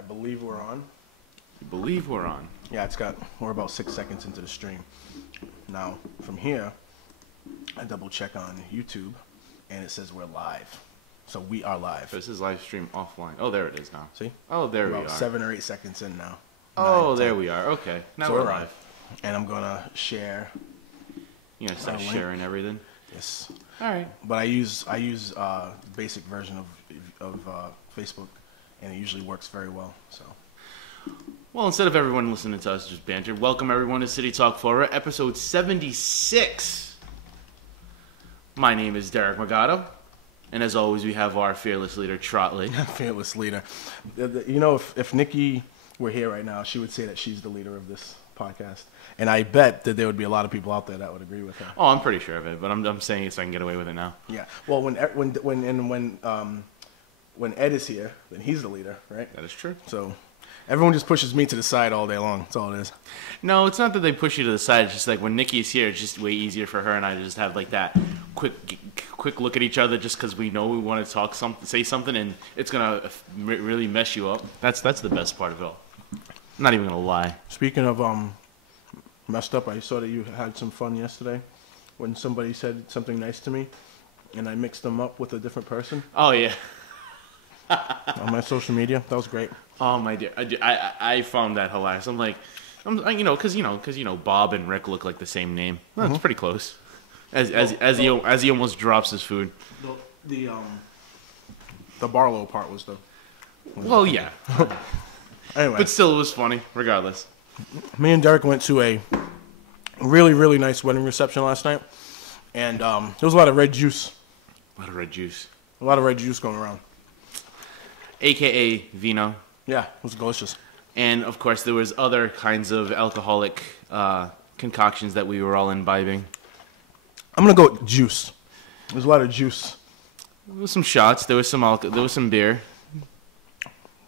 I believe we're on. You believe we're on? Yeah, we're about 6 seconds into the stream. Now, from here, I double check on YouTube, and it says we're live. So we are live. This is live stream offline. Oh, there it is now. See? Oh, there we are. About 7 or 8 seconds in now. Oh, there we are. Okay, now so we're live. And I'm gonna share. You gonna start sharing everything? Yes. All right. But I use the basic version of Facebook, and it usually works very well. So. Well, instead of everyone listening to us just banter, welcome everyone to City Talk Florida, episode 76. My name is Derek Magato, and as always, we have our fearless leader, Trotley. Fearless leader. You know, if Nikki were here right now, she would say that she's the leader of this podcast. And I bet that there would be a lot of people out there that would agree with her. Oh, I'm pretty sure of it, but I'm saying it so I can get away with it now. Yeah. Well, when Ed is here, then he's the leader, right? That is true. So everyone just pushes me to the side all day long. That's all it is. No, it's not that they push you to the side. It's just like when Nikki's here, it's just way easier for her and I to just have like that quick look at each other just because we know we want to say something, and it's going to really mess you up. That's the best part of it all. I'm not even going to lie. Speaking of messed up, I saw that you had some fun yesterday when somebody said something nice to me, and I mixed them up with a different person. Oh, yeah. On my social media. That was great. Oh, my dear. I found that hilarious. Because Bob and Rick look like the same name. Well, it's pretty close. As he almost drops his food. The Barlow part was the. Well, yeah. Anyway. But still, it was funny, regardless. Me and Derek went to a really, really nice wedding reception last night, and there was a lot of red juice. A lot of red juice. A lot of red juice going around. AKA vino. Yeah, it was delicious. And, of course, there was other kinds of alcoholic concoctions that we were all imbibing. I'm going to go with juice. There's a lot of juice. There was some shots. There was some alcohol. There was some beer.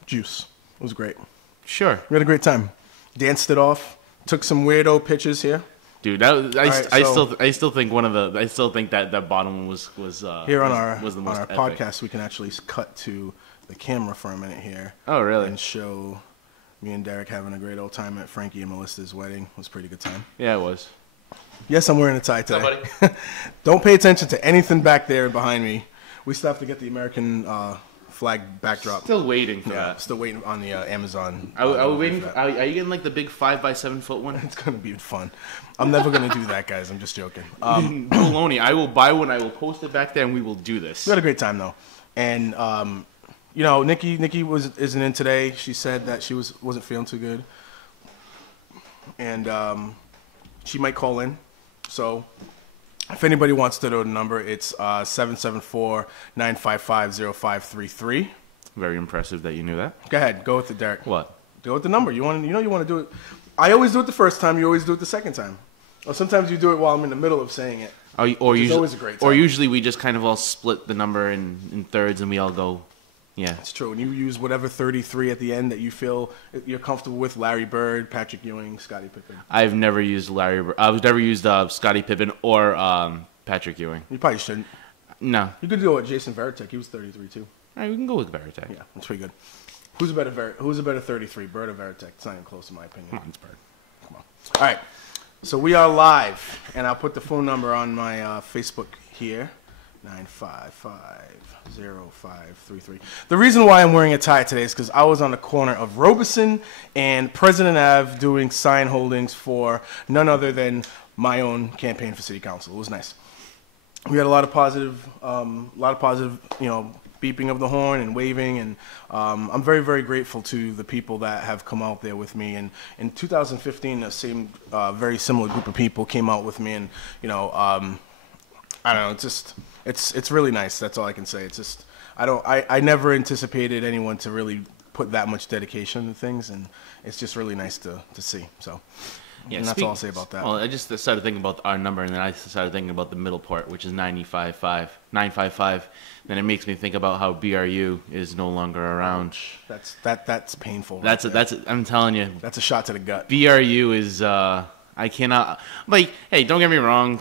Juice. It was great. Sure. We had a great time. Danced it off. Took some weirdo pictures here. Dude, I still think that bottom one was here on our was the most epic. Podcast. We can actually cut to the camera for a minute here. Oh, really? And show me and Derek having a great old time at Frankie and Melissa's wedding. It was a pretty good time. Yeah, it was. Yes, I'm wearing a tie today. What's up, buddy? Don't pay attention to anything back there behind me. We still have to get the American flag backdrop. Still waiting for that. Still waiting on the Amazon. Are we waiting? Are you getting like the big 5x7 foot one? It's gonna be fun. I'm never gonna do that, guys. I'm just joking. Baloney. I will buy one. I will post it back there, and we will do this. We had a great time though, and Nikki isn't in today. She said that she wasn't feeling too good, and she might call in. So if anybody wants to know the number, it's 774-955-0533. Very impressive that you knew that. Go ahead. Go with it, Derek. What? Go with the number. You want to do it. I always do it the first time. You always do it the second time. Or sometimes you do it while I'm in the middle of saying it. Or usually, always a great time. Or usually we just kind of all split the number in thirds and we all go, yeah. It's true. And you use whatever 33 at the end that you feel you're comfortable with. Larry Bird, Patrick Ewing, Scottie Pippen. I've never used Larry Bird. I've never used Scottie Pippen or Patrick Ewing. You probably shouldn't. No. You could go with Jason Varitek. He was 33 too. All right, we can go with Varitek. Yeah, that's pretty good. Who's a better 33, Bird or Varitek? It's not even close in my opinion. Come on, it's Bird. Come on. All right. So we are live, and I'll put the phone number on my Facebook here. 955-0533. The reason why I'm wearing a tie today is because I was on the corner of Robeson and President Ave doing sign holdings for none other than my own campaign for city council. It was nice. We had a lot of positive, beeping of the horn and waving, and I'm very, very grateful to the people that have come out there with me. And in 2015, the same very similar group of people came out with me, and I don't know, it's really nice. That's all I can say. It's just I never anticipated anyone to really put that much dedication into things, and it's just really nice to see. So. Yeah, and that's all I'll say about that. Well, I just started thinking about our number, and then I started thinking about the middle part, which is 955. Then it makes me think about how BRU is no longer around. That's painful. I'm telling you. That's a shot to the gut. BRU is I cannot, like, hey, don't get me wrong.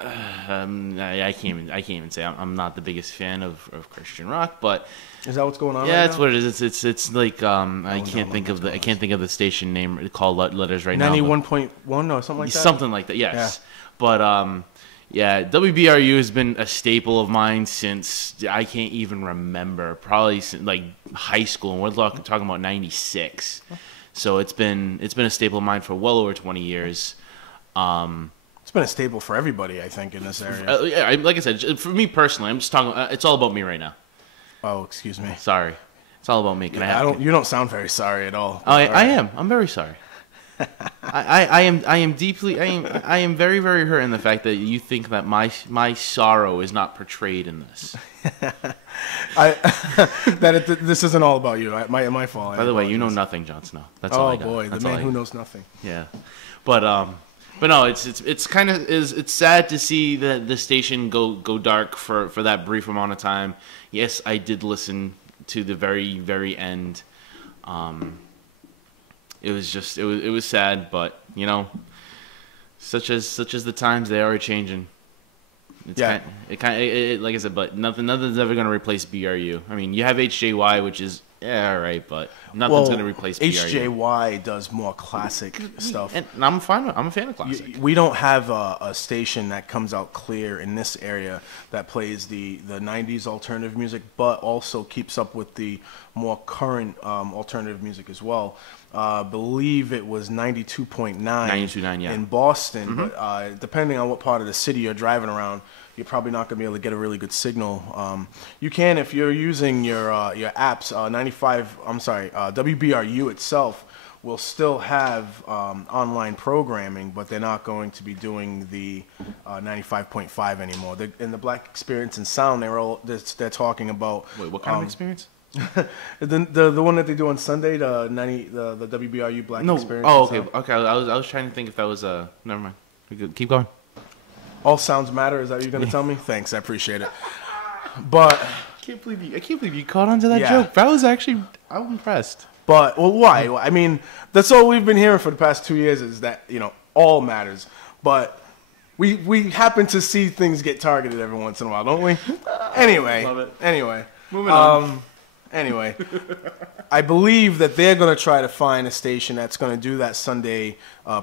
I can't even say I'm not the biggest fan of Christian rock, but Is that what's going on? yeah, right that's now? what it is. It's like I can't think of the station name called letters right now. 91.1 or something like that. Something like that. Yes, but yeah, WBRU has been a staple of mine since I can't even remember. Probably since, like high school, and we're talking about '96. So it's been a staple of mine for well over 20 years. It's been a staple for everybody, I think, in this area. Yeah, like I said, for me personally, I'm just talking. It's all about me right now. Oh, excuse me. Sorry, it's all about me. Can I don't. You don't sound very sorry at all. I am. I'm very sorry. I am deeply. I am very, very hurt in the fact that you think that my sorrow is not portrayed in this. This isn't all about you. My fault. By the way, you know nothing, Jon Snow. That's all I got. Oh boy, the man who knows nothing. Yeah, but no, it's kind of it's sad to see the station go dark for that brief amount of time. Yes, I did listen to the very, very end. It was sad, but you know, such as the times, they are changing. It's yeah. Like I said, but nothing's ever going to replace BRU. I mean, you have HJY, which is all right, but nothing's going to replace BRU. HJY does more classic stuff, and I'm a fan of classic. We don't have a station that comes out clear in this area that plays the 90s alternative music, but also keeps up with the more current alternative music as well. Believe it was 92.9 yeah. in Boston, but depending on what part of the city you're driving around, you're probably not going to be able to get a really good signal. You can if you're using your apps. WBRU itself will still have online programming, but they're not going to be doing the 95.5 anymore. In the Black Experience and Sound, they're talking about. Wait, what kind of experience? the one that they do on Sunday, the WBRU Black Experience. Oh, okay, okay. I was trying to think if that was never mind. Keep going. All sounds matter. Is that what you're gonna tell me? Thanks, I appreciate it. But I can't believe you caught on to that joke. That was actually, I'm impressed. But why? I mean, that's all we've been hearing for the past 2 years is that all matters. But we happen to see things get targeted every once in a while, don't we? Anyway, love it. Anyway, moving on. Anyway, I believe that they're going to try to find a station that's going to do that Sunday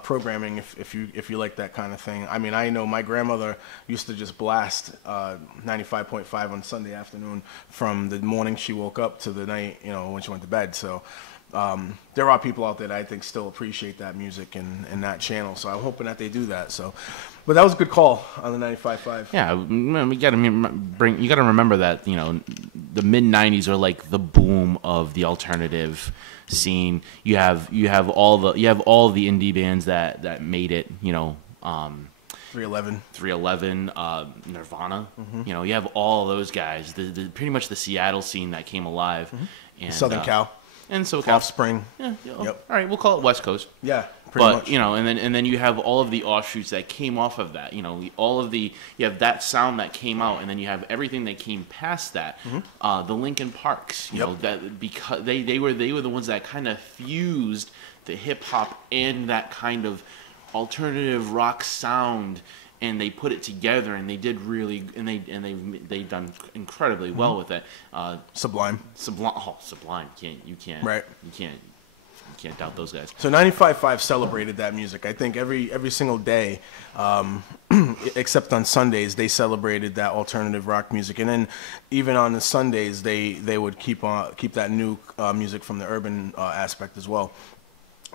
programming if you like that kind of thing. I mean, I know my grandmother used to just blast 95.5 on Sunday afternoon from the morning she woke up to the night, when she went to bed. So there are people out there that I think still appreciate that music and that channel. So I'm hoping that they do that. So, but that was a good call on the 95.5. Yeah, you got to remember that the mid '90s are like the boom of the alternative scene. You have all the indie bands that made it. 311, Nirvana. You have all those guys. The pretty much the Seattle scene that came alive. And Southern Cal. And SoCal. Offspring. Yeah. Yep. All right, we'll call it West Coast. Yeah, pretty much. And then you have all of the offshoots that came off of that. You have that sound that came out, and then you have everything that came past that. The Linkin Parks. That because they were the ones that kind of fused the hip hop and that kind of alternative rock sound. And they put it together, and they did really, and they've done incredibly well with it. Sublime. Sublime. You can't doubt those guys. So 95.5 celebrated that music. I think every single day, except on Sundays, they celebrated that alternative rock music. And then even on the Sundays, they would keep that new music from the urban aspect as well.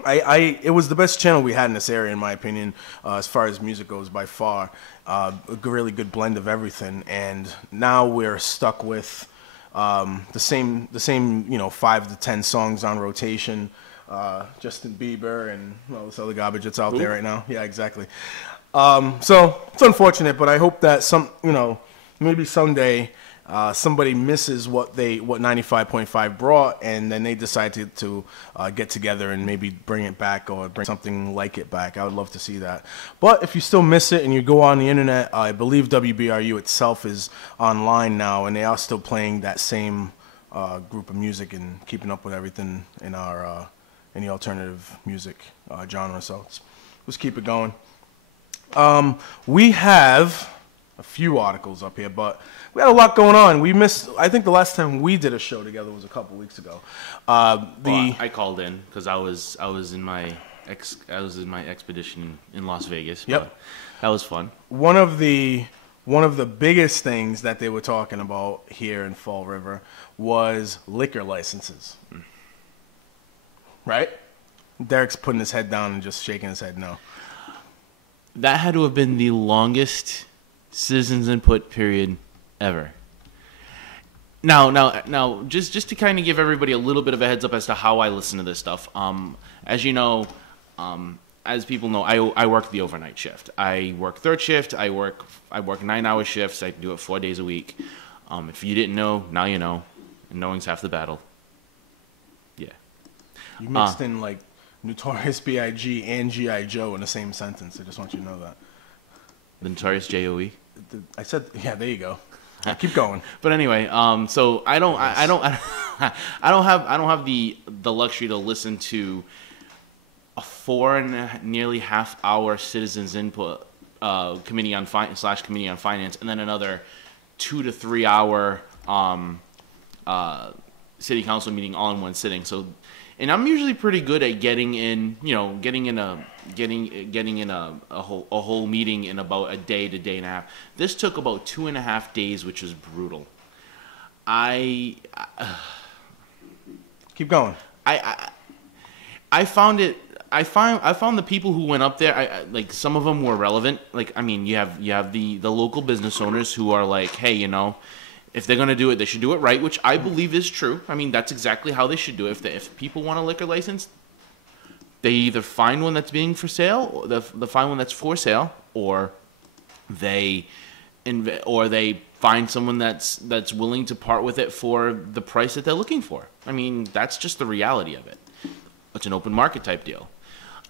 It was the best channel we had in this area, in my opinion, as far as music goes, by far. A really good blend of everything, and now we're stuck with the same 5 to 10 songs on rotation. Justin Bieber and all this other garbage that's out there right now. Yeah, exactly. So it's unfortunate, but I hope that maybe someday. Somebody misses what 95.5 brought, and then they decide to get together and maybe bring it back or bring something like it back. I would love to see that. But if you still miss it and you go on the internet, I believe WBRU itself is online now, and they are still playing that same group of music and keeping up with everything in our in the alternative music genre. So let's keep it going. We have a few articles up here, but we had a lot going on. We missed. I think the last time we did a show together was a couple weeks ago. I called in because I was in my expedition in Las Vegas. Yep, but that was fun. One of the biggest things that they were talking about here in Fall River was liquor licenses. Right? Derek's putting his head down and just shaking his head no. That had to have been the longest citizens input period ever. Now, just to kind of give everybody a little bit of a heads up as to how I listen to this stuff. As you know, as people know, I work the overnight shift. I work third shift. I work 9-hour shifts. I do it 4 days a week. If you didn't know, now you know. And knowing's half the battle. Yeah. You mixed in like Notorious B.I.G. and G.I. Joe in the same sentence. I just want you to know that. The Notorious J.O.E. I said, yeah, there you go. Keep going. But anyway, so I don't have the luxury to listen to a 4 and nearly half-hour citizens input committee on finance, and then another 2 to 3 hour city council meeting all in one sitting. So, and I'm usually pretty good at getting in a whole meeting in about a day to day and a half. This took about 2.5 days, which was brutal. Keep going. I found the people who went up there. Like some of them were relevant. Like I mean, you have the local business owners who are like, hey, if they're going to do it, they should do it right, which I believe is true. I mean, that's exactly how they should do it. If people want a liquor license, they either find one that's being for sale, or they find one that's for sale, or they find someone that's willing to part with it for the price that they're looking for. I mean, that's just the reality of it. It's an open market type deal.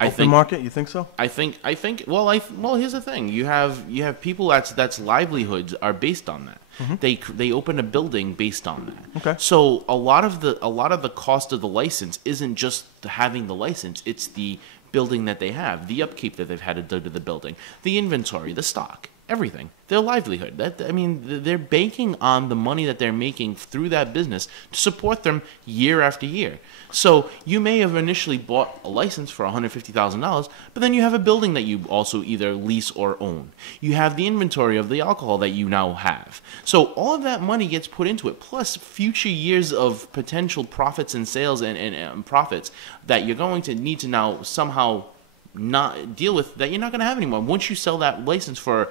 Open market? You think so? I think. Well, here's the thing. You have people that's livelihoods are based on that. Mm-hmm. They open a building based on that. Okay. So a lot of the cost of the license isn't just having the license. It's the building that they have, the upkeep that they've had to do to the building, the inventory, the stock, everything. Their livelihood. They're banking on the money that they're making through that business to support them year after year. So you may have initially bought a license for $150,000, but then you have a building that you also either lease or own. You have the inventory of the alcohol that you now have. So all of that money gets put into it, plus future years of potential profits and sales and profits that you're going to need to now somehow not deal with, that you're not going to have anymore. Once you sell that license for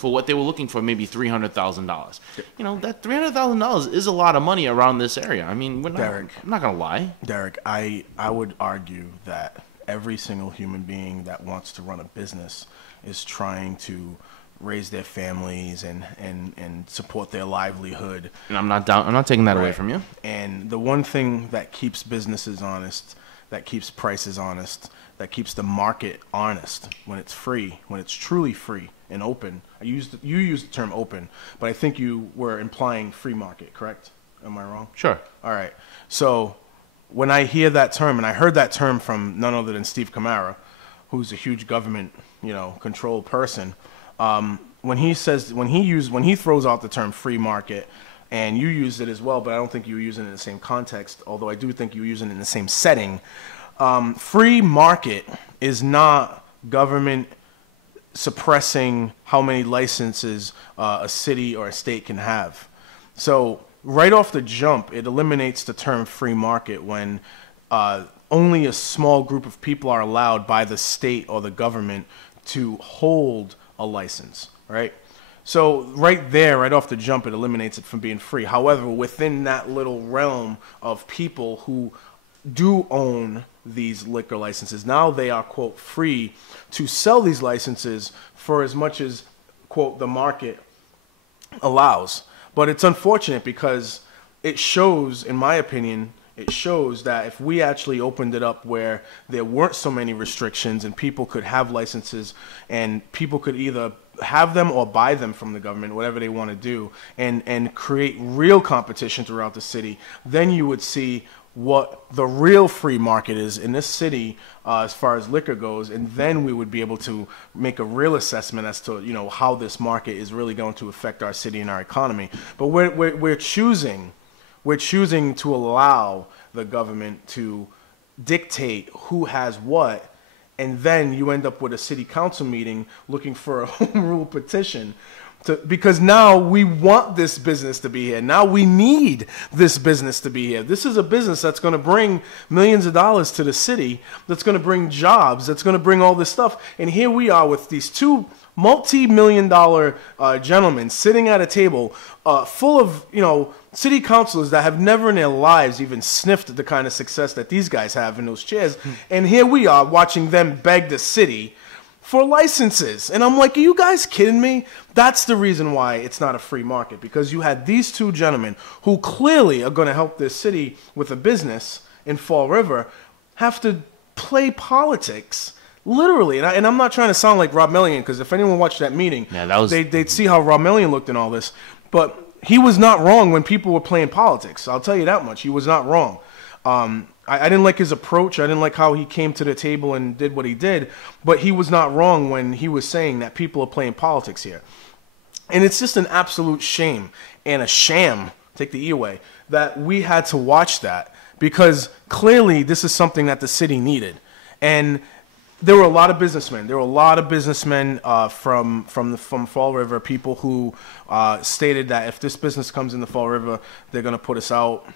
what they were looking for, maybe $300,000. That $300,000 is a lot of money around this area. I mean, I'm not going to lie. Derek, I would argue that every single human being that wants to run a business is trying to raise their families and support their livelihood. And I'm not taking that away from you. And the one thing that keeps businesses honest, that keeps prices honest, that keeps the market honest when it's free, when it's truly free and open. You used the term open, but I think you were implying free market, correct? Am I wrong? Sure. All right. So when I hear that term, and I heard that term from none other than Steve Camara, who's a huge government, controlled person, when he throws out the term free market, and you used it as well, but I don't think you were using it in the same context, although I do think you were using it in the same setting. Free market is not government suppressing how many licenses a city or a state can have. So right off the jump, it eliminates the term free market when only a small group of people are allowed by the state or the government to hold a license, right? So right there, right off the jump, it eliminates it from being free. However, within that little realm of people who do own these liquor licenses, now they are, quote, free to sell these licenses for as much as, quote, the market allows. But it's unfortunate because it shows, in my opinion, it shows that if we actually opened it up where there weren't so many restrictions and people could have licenses and people could either have them or buy them from the government, whatever they want to do, and create real competition throughout the city, then you would see what the real free market is in this city as far as liquor goes, and then we would be able to make a real assessment as to, you know, how this market is really going to affect our city and our economy. But we're choosing to allow the government to dictate who has what, and then you end up with a city council meeting looking for a home rule petition because now we want this business to be here. Now we need this business to be here. This is a business that's going to bring millions of dollars to the city, that's going to bring jobs, that's going to bring all this stuff. And here we are with these two multi-million-dollar gentlemen sitting at a table full of, you know, city councilors that have never in their lives even sniffed the kind of success that these guys have in those chairs. And here we are watching them beg the city for licenses. And I'm like, are you guys kidding me? That's the reason why it's not a free market, because you had these two gentlemen who clearly are going to help this city with a business in Fall River have to play politics. Literally, and I'm not trying to sound like Rob Mellion, because if anyone watched that meeting, they'd see how Rob Mellion looked in all this. But he was not wrong when people were playing politics. I'll tell you that much. He was not wrong. I didn't like his approach. I didn't like how he came to the table and did what he did. But he was not wrong when he was saying that people are playing politics here. And it's just an absolute shame and a sham, take the E away, that we had to watch that, because clearly this is something that the city needed. And there were a lot of businessmen. There were a lot of businessmen from Fall River, people who stated that if this business comes into Fall River, they're going to put us out.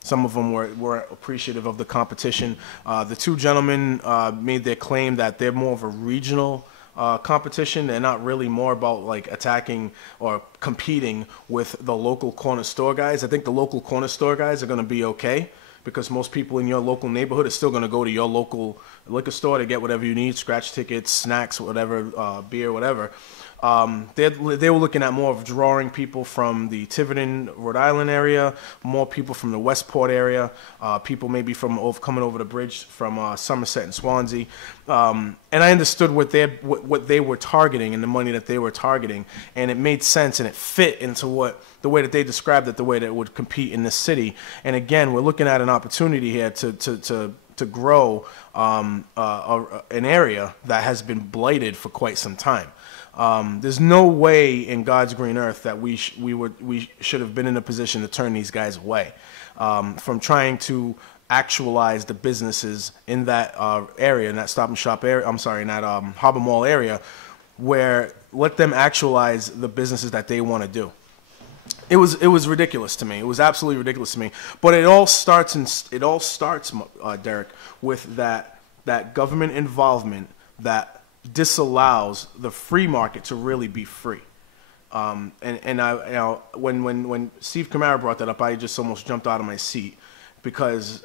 Some of them were appreciative of the competition. The two gentlemen made their claim that they're more of a regional competition. They're not really more about like attacking or competing with the local corner store guys. I think the local corner store guys are going to be okay, because most people in your local neighborhood are still going to go to your local liquor store to get whatever you need, scratch tickets, snacks, whatever, beer, whatever. They were looking at more of drawing people from the Tiverton, Rhode Island area, more people from the Westport area, people maybe from coming over the bridge from Somerset and Swansea. And I understood what they were targeting and the money that they were targeting, and it made sense and it fit into the way that they described it, the way that it would compete in this city. And again, we're looking at an opportunity here to grow an area that has been blighted for quite some time. There's no way in God's green earth that we should have been in a position to turn these guys away from trying to actualize the businesses in that area, in that Stop and Shop area. I'm sorry, in that Harbor Mall area, where let them actualize the businesses that they want to do. It was ridiculous to me. It was absolutely ridiculous to me. But it all starts, Derek, with that government involvement that disallows the free market to really be free. And I, you know, when Steve Camara brought that up, I just almost jumped out of my seat, because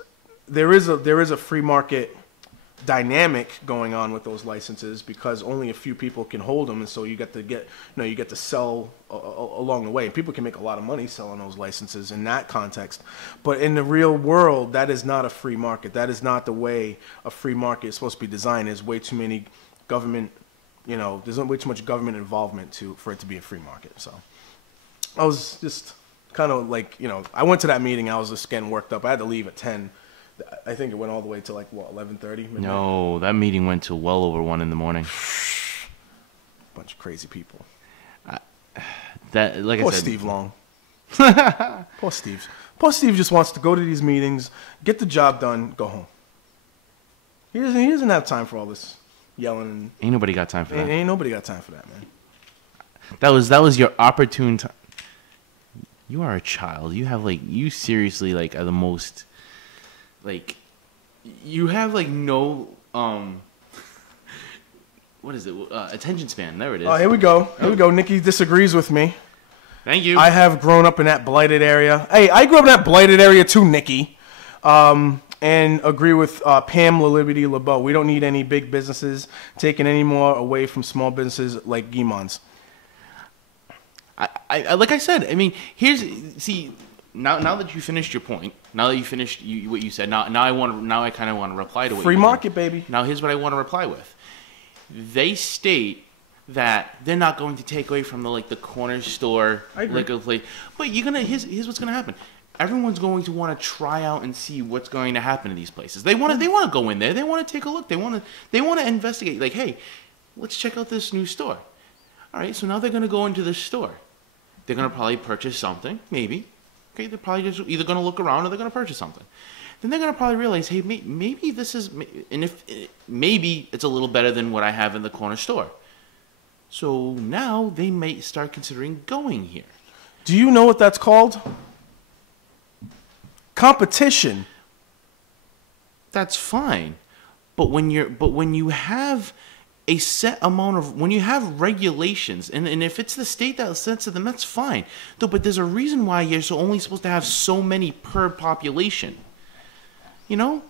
there is a free market dynamic going on with those licenses, because only a few people can hold them, and so you get to sell along the way, and people can make a lot of money selling those licenses in that context. But in the real world, that is not a free market. That is not the way a free market is supposed to be designed. There's way too many government, there's way too much government involvement for it to be a free market. So I was just kind of like, I went to that meeting. I was just getting worked up. I had to leave at 10. I think it went all the way to 11:30. No, that meeting went to well over 1 in the morning. Bunch of crazy people. Poor Steve Long. Poor Steve. Poor Steve just wants to go to these meetings, get the job done, go home. He doesn't have time for all this yelling. Ain't nobody got time for that. Ain't nobody got time for that, man. That was your opportune time. You are a child. You have you seriously are the most. You have no what is it? Attention span. There it is. Oh, here we go. Nikki disagrees with me. Thank you. I have grown up in that blighted area. Hey, I grew up in that blighted area too, Nikki. And agree with Pam Liberty LeBeau. We don't need any big businesses taking any more away from small businesses like Guimond's. I like I said. I mean, Now that you finished your point, now that you finished what you said, now I kind of want to reply to what free you market, did. baby. Now here's what I want to reply with. They state that they're not going to take away from the corner store liquor place. But here's what's gonna happen. Everyone's going to want to try out and see what's going to happen in these places. They want to go in there. They want to take a look. They want to investigate. Like, hey, let's check out this new store. All right, so now they're going to go into this store. They're going to probably purchase something, maybe. Okay, they're probably just either going to look around or they're going to purchase something. Then they're going to probably realize, hey, maybe this is, and maybe it's a little better than what I have in the corner store. So now they may start considering going here. Do you know what that's called? Competition. That's fine, but when you have a set amount of, when you have regulations, and if it's the state that sets them, that's fine. Though, but there's a reason why you're only supposed to have so many per population. You know,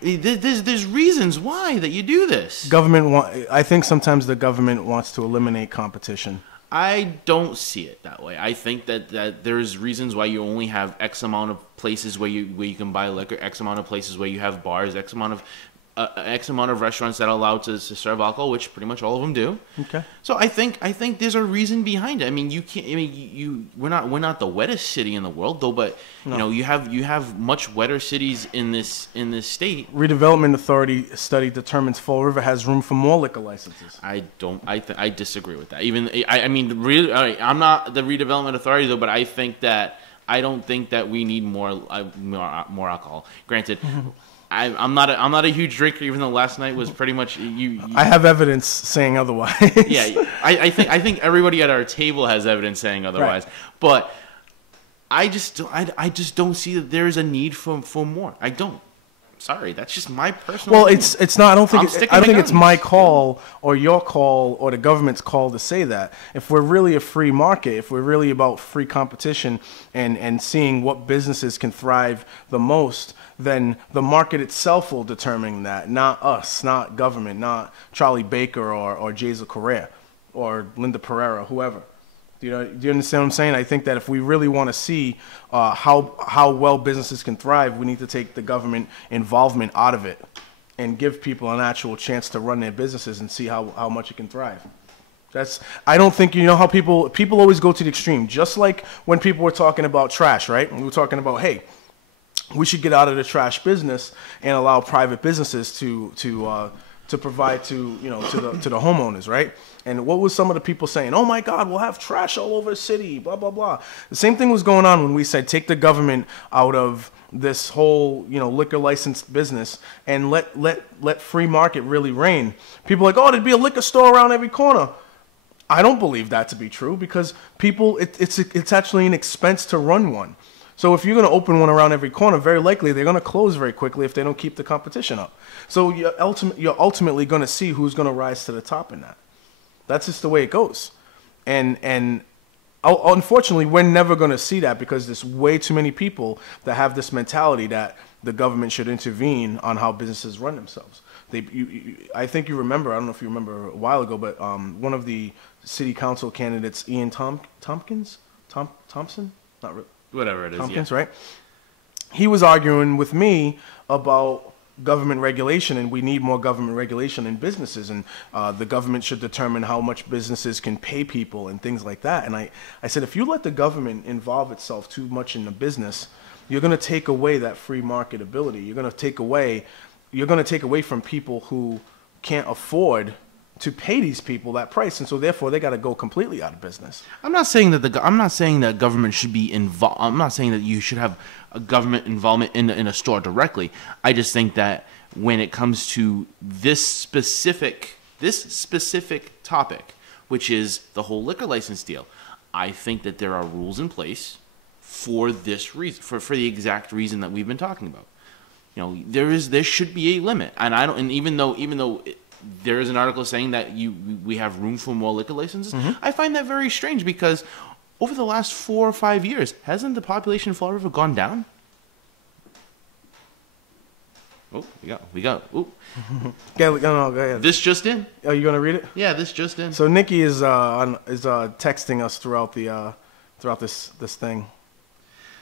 there's reasons why that you do this. I think sometimes the government wants to eliminate competition. I don't see it that way. I think that there's reasons why you only have X amount of places where you can buy liquor, X amount of places where you have bars, X amount of restaurants that are allowed to serve alcohol, which pretty much all of them do. Okay. So I think there's a reason behind it. I mean, you can't. I mean, we're not the wettest city in the world, though. But no. You have much wetter cities in this state. Redevelopment Authority study determines Fall River has room for more liquor licenses. I disagree with that. I'm not the Redevelopment Authority though, but I don't think that we need more alcohol. Granted. I'm not a huge drinker, even though last night was pretty much you. I have evidence saying otherwise. Yeah, I think everybody at our table has evidence saying otherwise. Right. But I just don't see that there is a need for more. I don't. Sorry, that's just my personal. Well, opinion. it's not. I don't think it's my call or your call or the government's call to say that. If we're really a free market, if we're really about free competition and seeing what businesses can thrive the most, then the market itself will determine that, not us, not government, not Charlie Baker or Jason Correa or Linda Pereira, whoever. Do you understand what I'm saying? I think that if we really want to see how well businesses can thrive, we need to take the government involvement out of it and give people an actual chance to run their businesses and see how much it can thrive. I don't think, how people always go to the extreme. Just like when people were talking about trash, right? We were talking about, hey, we should get out of the trash business and allow private businesses to provide to the homeowners, right? And what was some of the people saying? Oh my God, we'll have trash all over the city, blah blah blah. The same thing was going on when we said take the government out of this whole liquor licensed business and let free market really reign. People are like, oh, there'd be a liquor store around every corner. I don't believe that to be true because it's actually an expense to run one. So if you're going to open one around every corner, very likely they're going to close very quickly if they don't keep the competition up. So you're ultimately going to see who's going to rise to the top in that. That's just the way it goes. And unfortunately, we're never going to see that because there's way too many people that have this mentality that the government should intervene on how businesses run themselves. I think you remember, I don't know if you remember a while ago, but one of the city council candidates, Ian Thompson? Not really. Whatever it is, Tompkins, yeah. Right? He was arguing with me about government regulation, and we need more government regulation in businesses, and the government should determine how much businesses can pay people and things like that. And I said, if you let the government involve itself too much in the business, you're going to take away that free market ability. You're going to take away from people who can't afford to pay these people that price, and so therefore they got to go completely out of business. I'm not saying that government should be involved. I'm not saying that you should have a government involvement in a store directly. I just think that when it comes to this specific topic, which is the whole liquor license deal, I think that there are rules in place for this reason, for the exact reason that we've been talking about. There should be a limit, and even though there is an article saying that we have room for more liquor licenses. Mm-hmm. I find that very strange because over the last 4 or 5 years, hasn't the population of Fall River gone down? Oh, we got. Oh, go ahead. This just in. Oh, you gonna read it? Yeah, this just in. So Nikki is texting us throughout this thing.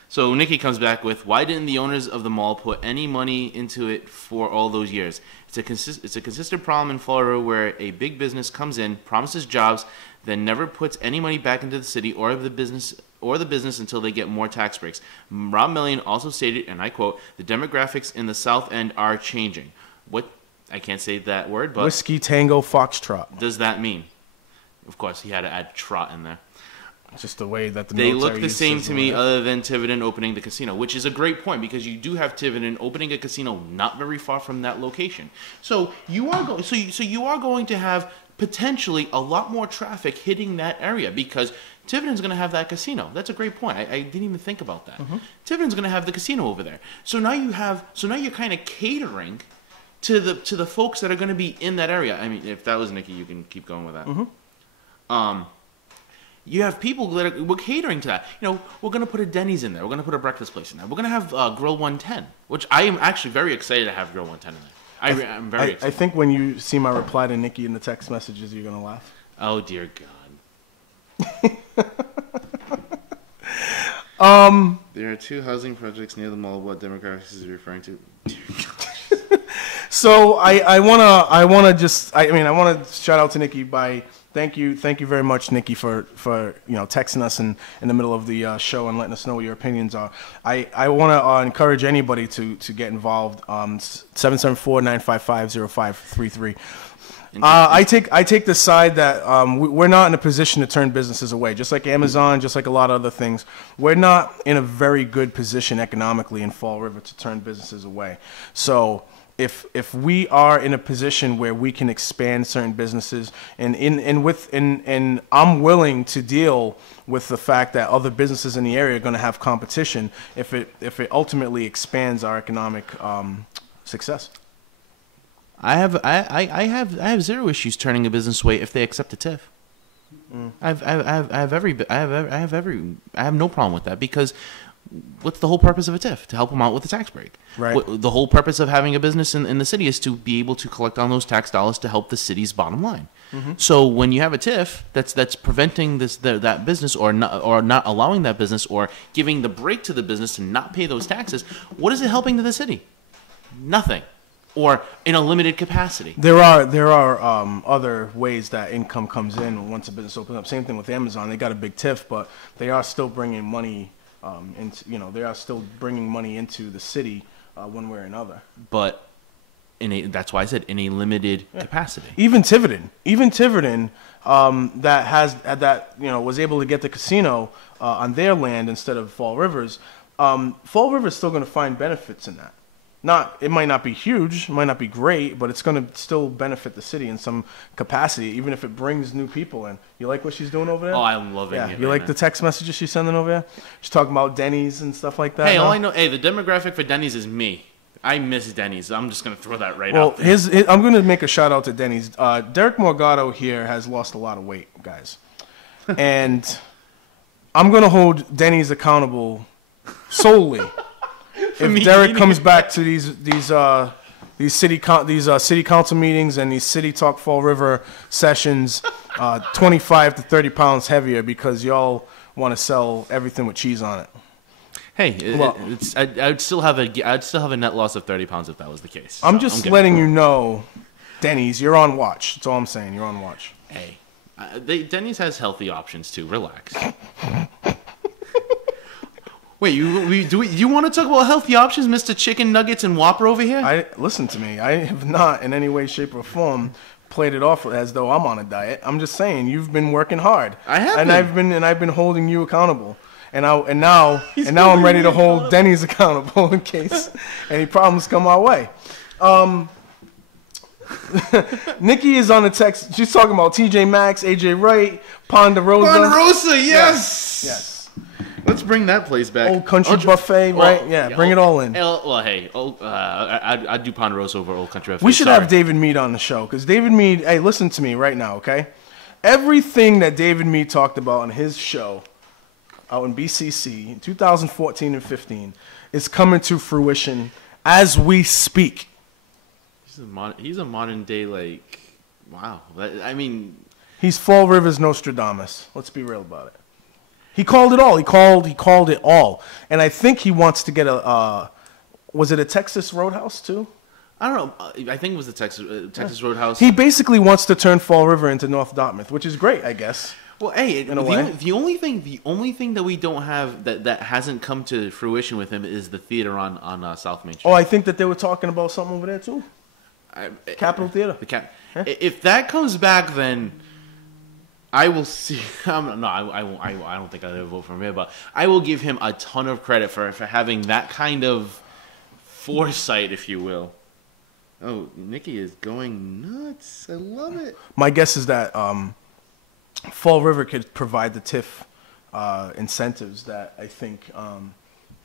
So Nikki comes back with, why didn't the owners of the mall put any money into it for all those years? It's a consistent problem in Florida where a big business comes in, promises jobs, then never puts any money back into the city or the business until they get more tax breaks. Rob Million also stated, and I quote, the demographics in the South End are changing. What, I can't say that word, but Whiskey Tango Foxtrot. does that mean? Of course, he had to add trot in there. Just the way that the they notes look are the used same is to me other than Tiverton opening the casino, which is a great point because you do have Tiverton opening a casino not very far from that location. So you are going you are going to have potentially a lot more traffic hitting that area because Tiverton's going to have that casino. That's a great point. I didn't even think about that. Tiverton's going to have the casino over there. So now you're kind of catering to the folks that are going to be in that area. I mean, if that was Nikki, you can keep going with that. You have people that we're catering to that. You know, we're going to put a Denny's in there. We're going to put a breakfast place in there. We're going to have Grill 110, which I am actually very excited to have Grill 110 in there. I'm very excited. I think when you see my reply to Nikki in the text messages, you're going to laugh. Oh, dear God. There are 2 housing projects near the mall. What demographics is he referring to? Dear God. So I want to shout out to Nikki by thank you very much, Nikki, for texting us in the middle of the show and letting us know what your opinions are. I want to encourage anybody to get involved. 774-955-0533. I take the side that we're not in a position to turn businesses away, just like Amazon, just like a lot of other things. We're not in a very good position economically in Fall River to turn businesses away. So if we are in a position where we can expand certain businesses, and I'm willing to deal with the fact that other businesses in the area are going to have competition if it ultimately expands our economic success. I have zero issues turning a business away if they accept a TIF. I have no problem with that because what's the whole purpose of a TIF? To help them out with the tax break. Right. The whole purpose of having a business in the city is to be able to collect on those tax dollars to help the city's bottom line. So when you have a TIF that's preventing that business or not allowing that business or giving the break to the business to not pay those taxes, what is it helping to the city? Nothing. Or in a limited capacity. There are other ways that income comes in once a business opens up. Same thing with Amazon. They got a big TIF, but they are still bringing money into the city one way or another. But that's why I said in a limited capacity. Even Tiverton, that was able to get the casino on their land instead of Fall River's. Fall River's still going to find benefits in that. It might not be huge, it might not be great, but it's going to still benefit the city in some capacity, even if it brings new people in. You like what she's doing over there? Oh, I'm loving it. You like the text messages she's sending over there? She's talking about Denny's and stuff like that. Hey, the demographic for Denny's is me. I miss Denny's. I'm just going to throw that right out there. I'm going to make a shout out to Denny's. Derek Morgado here has lost a lot of weight, guys. And I'm going to hold Denny's accountable solely if Derek comes back to these city council meetings and these City Talk Fall River sessions 25 to 30 pounds heavier because y'all want to sell everything with cheese on it. Hey, I'd still have a net loss of 30 pounds if that was the case. I'm just letting you know, Denny's, you're on watch. That's all I'm saying. You're on watch. Hey, Denny's has healthy options too. Relax. Wait, you want to talk about healthy options, Mr. Chicken Nuggets and Whopper over here? Listen to me. I have not in any way, shape, or form played it off as though I'm on a diet. I'm just saying you've been working hard. I have, and I've been holding you accountable. And now I'm ready to hold Denny's accountable in case any problems come our way. Nikki is on the text. She's talking about TJ Maxx, AJ Wright, Ponderosa. Ponderosa, yes. Yes. Let's bring that place back. Old Country Buffet, right? Yeah, bring it all in. I'd do Ponderosa over Old Country Buffet. We should have David Mead on the show because David Mead. Hey, listen to me right now, okay? Everything that David Mead talked about on his show out in BCC in 2014 and 15 is coming to fruition as we speak. He's a modern day wow. I mean, he's Fall River's Nostradamus. Let's be real about it. He called it all. He called it all. And I think he wants to get a. Was it a Texas Roadhouse too? I don't know. I think it was the Texas Roadhouse. He basically wants to turn Fall River into North Dartmouth, which is great, I guess. Well, hey, in a way. The only thing that we don't have that hasn't come to fruition with him is the theater on South Main Street. Oh, I think that they were talking about something over there too. Capitol Theater. If that comes back, then I will see. I won't. I don't think I'll vote for him, but I will give him a ton of credit for having that kind of foresight, if you will. Oh, Nikki is going nuts. I love it. My guess is that Fall River could provide the TIF incentives that I think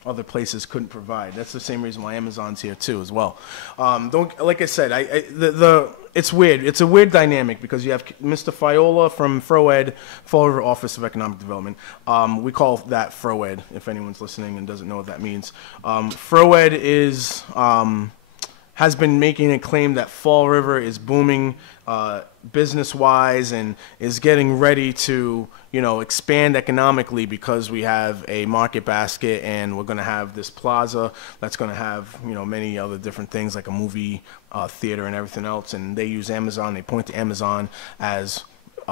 other places couldn't provide. That's the same reason why Amazon's here too, as well. Like I said, it's weird. It's a weird dynamic because you have Mr. Fiola from FroEd, Fall River Office of Economic Development. We call that FroEd, if anyone's listening and doesn't know what that means. FroEd is has been making a claim that Fall River is booming business-wise and is getting ready to, expand economically because we have a market basket and we're going to have this plaza that's going to have, many other different things like a movie theater and everything else. And they use Amazon. They point to Amazon as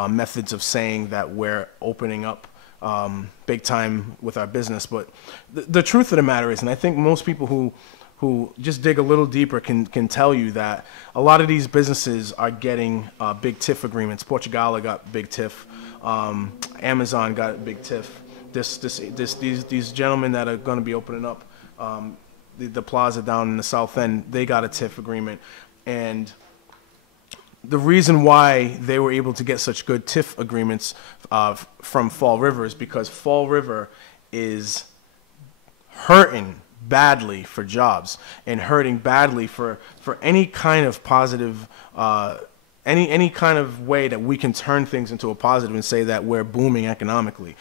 methods of saying that we're opening up big time with our business. But the truth of the matter is, and I think most people who just dig a little deeper can tell you that a lot of these businesses are getting big TIF agreements. Portugal got big TIF. Amazon got a big TIF. These gentlemen that are going to be opening up the plaza down in the South End, they got a TIF agreement. And the reason why they were able to get such good TIF agreements from Fall River is because Fall River is hurting badly for jobs and hurting badly for any kind of positive any kind of way that we can turn things into a positive and say that we're booming economically.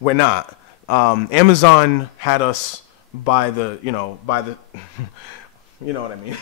We're not. Amazon had us by the you know what I mean.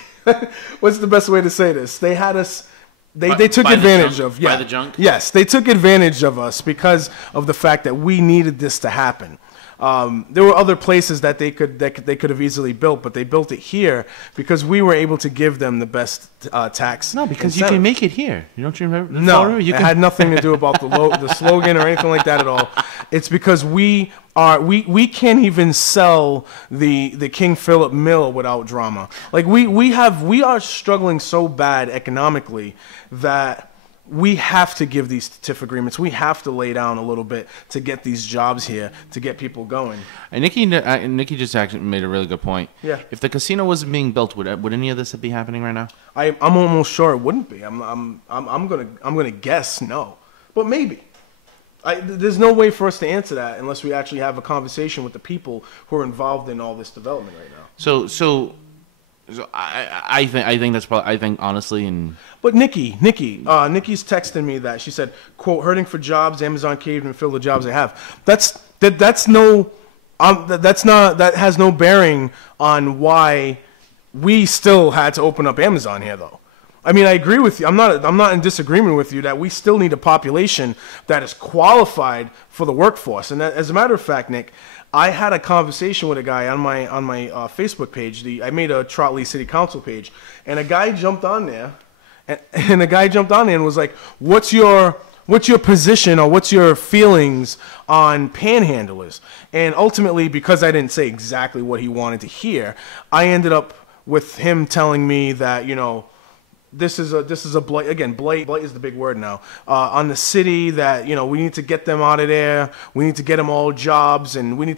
What's the best way to say this? They had us. They took advantage of by the junk. Yes, they took advantage of us because of the fact that we needed this to happen. There were other places that they could have easily built, but they built it here because we were able to give them the best tax. No, because incentive. you can make it here. You don't remember? No, it had nothing to do about the slogan or anything like that at all. It's because we can't even sell the King Philip Mill without drama. Like we are struggling so bad economically that we have to give these TIF agreements. We have to lay down a little bit to get these jobs here, to get people going. And Nikki just actually made a really good point. Yeah. If the casino wasn't being built, would any of this be happening right now? I'm almost sure it wouldn't be. I'm gonna guess no, but maybe. There's no way for us to answer that unless we actually have a conversation with the people who are involved in all this development right now. So I think that's probably, I think honestly, and but Nikki's texting me that she said, quote, hurting for jobs, Amazon caved and filled the jobs they have. That has no bearing on why we still had to open up Amazon here though. I mean, I agree with you. I'm not in disagreement with you that we still need a population that is qualified for the workforce. And that, as a matter of fact, Nick, I had a conversation with a guy on my Facebook page. I made a Trottley City Council page, and a guy jumped on there, and was like, "What's your position or what's your feelings on panhandlers?" And ultimately, because I didn't say exactly what he wanted to hear, I ended up with him telling me that this is a blight. Again, blight is the big word now on the city. That we need to get them out of there. We need to get them all jobs, and we need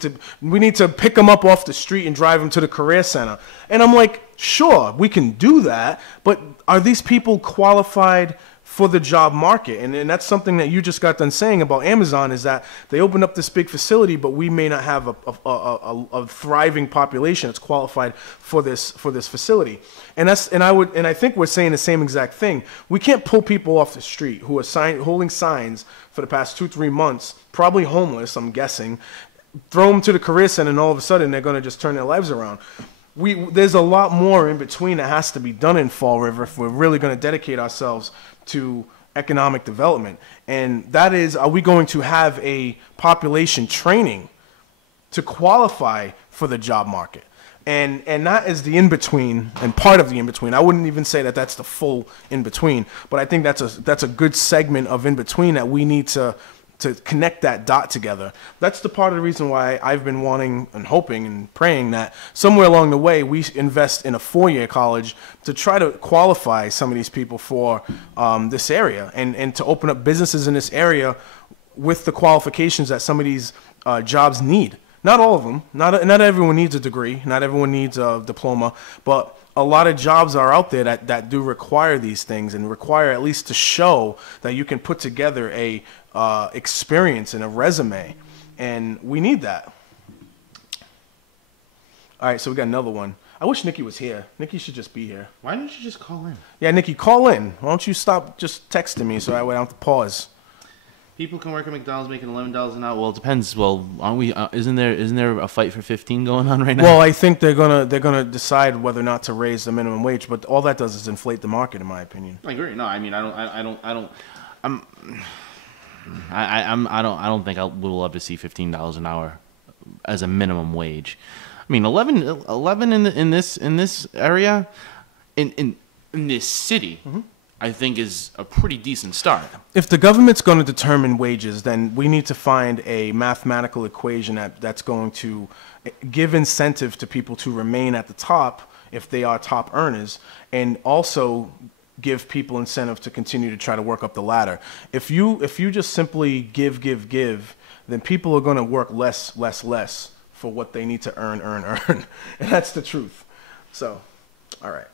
to pick them up off the street and drive them to the career center. And I'm like, sure, we can do that, but are these people qualified for the job market? And that's something that you just got done saying about Amazon, is that they opened up this big facility, but we may not have a thriving population that's qualified for this facility. And I think we're saying the same exact thing. We can't pull people off the street who are holding signs for the past 2-3 months, probably homeless, I'm guessing, throw them to the career center, and all of a sudden they're going to just turn their lives around. There's a lot more in between that has to be done in Fall River if we're really going to dedicate ourselves to economic development, and that is, are we going to have a population training to qualify for the job market? And that is the in-between and part of the in-between. I wouldn't even say that that's the full in-between, but I think that's a good segment of in-between that we need to connect that dot together. That's the part of the reason why I've been wanting and hoping and praying that somewhere along the way we invest in a 4-year college to try to qualify some of these people for this area and to open up businesses in this area with the qualifications that some of these jobs need. Not all of them. Not everyone needs a degree. Not everyone needs a diploma. But a lot of jobs are out there that do require these things and require at least to show that you can put together a experience and a resume. And we need that. All right, so we got another one. I wish Nikki was here. Nikki should just be here. Why don't you just call in? Yeah, Nikki, call in. Why don't you stop just texting me so that way I don't have to pause? People can work at McDonald's making $11 an hour. Well, it depends. Well, aren't we? Isn't there a fight for 15 going on right now? Well, I think they're gonna decide whether or not to raise the minimum wage, but all that does is inflate the market, in my opinion. I agree. No, I mean, I don't think we'll love to see $15 an hour as a minimum wage. I mean, 11 in this area, in this city. Mm-hmm. I think is a pretty decent start. If the government's going to determine wages, then we need to find a mathematical equation that's going to give incentive to people to remain at the top if they are top earners, and also give people incentive to continue to try to work up the ladder. If you just simply give, then people are going to work less for what they need to earn. And that's the truth. So, all right.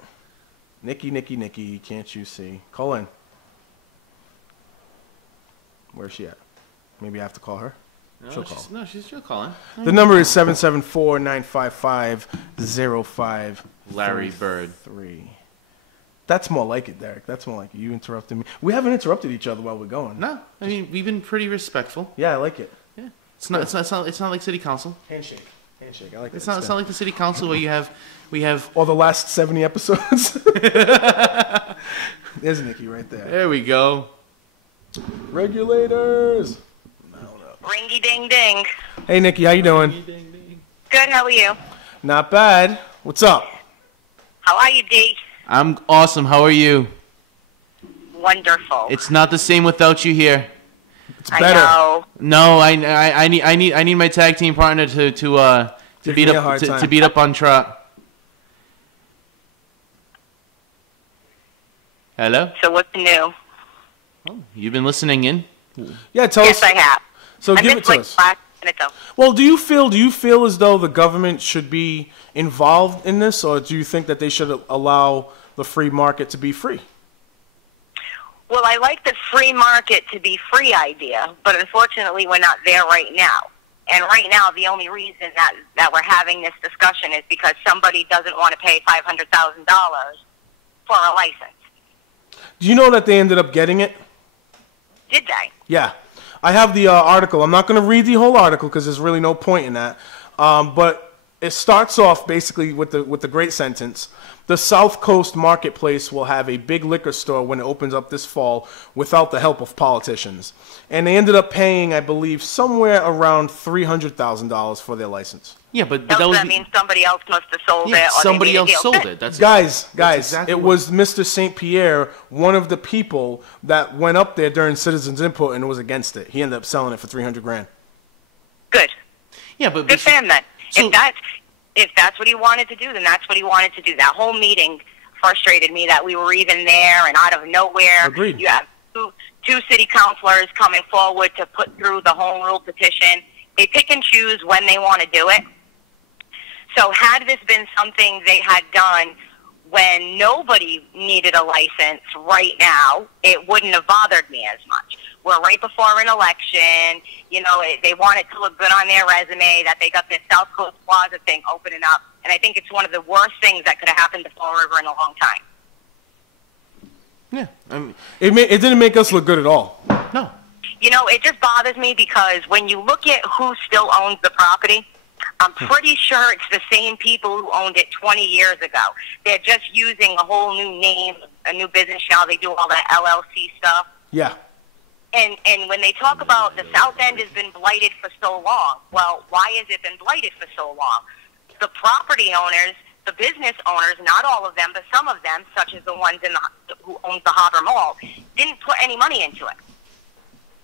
Nikki, can't you see? Call in. Where's she at? Maybe I have to call her. She'll call in. The number is 774-955-05. Larry Bird. 3. That's more like it, Derek. That's more like it. You interrupted me. We haven't interrupted each other while we're going. No, I mean we've been pretty respectful. Yeah, I like it. Yeah, it's not like city council. Handshake. I like it. It's not like the city council where we have all the last 70 episodes. There's Nikki right there. There we go. Regulators. Ringy ding ding. Hey Nikki, how you doing? Good. How are you? Not bad. What's up? How are you, D? I'm awesome. How are you? Wonderful. It's not the same without you here. It's better. I know. No, I need my tag team partner to beat up on Trot. Hello? So what's new? Oh, you've been listening in? Yeah, tell us. Yes, I have. So I give it missed to like us. 5 minutes ago. Well, do you feel as though the government should be involved in this, or do you think that they should allow the free market to be free? Well, I like the free market to be free idea, but unfortunately we're not there right now. And right now the only reason that we're having this discussion is because somebody doesn't want to pay $500,000 for a license. Do you know that they ended up getting it? Did they? Yeah. I have the article. I'm not going to read the whole article because there's really no point in that. But it starts off basically with the great sentence. The South Coast Marketplace will have a big liquor store when it opens up this fall without the help of politicians. And they ended up paying, I believe, somewhere around $300,000 for their license. Yeah, but that means somebody else must have sold it. Or somebody else sold it. Guys, exactly it was Mr. St. Pierre, one of the people that went up there during Citizens Input and was against it. He ended up selling it for $300,000. Good. Yeah, but good for him then. So, if that's what he wanted to do, then that's what he wanted to do. That whole meeting frustrated me that we were even there, and out of nowhere, agreed. You have two city councilors coming forward to put through the home rule petition. They pick and choose when they want to do it. So had this been something they had done when nobody needed a license right now, it wouldn't have bothered me as much. We're right before an election. You know, they want it to look good on their resume that they got this South Coast Plaza thing opening up. And I think it's one of the worst things that could have happened to Fall River in a long time. Yeah. I mean, it didn't make us look good at all. No. You know, it just bothers me because when you look at who still owns the property, I'm pretty sure it's the same people who owned it 20 years ago. They're just using a whole new name, a new business now. They do all that LLC stuff. Yeah. And when they talk about the South End has been blighted for so long, well, why has it been blighted for so long? The property owners, the business owners, not all of them, but some of them, such as the ones who owns the Harbor Mall, didn't put any money into it.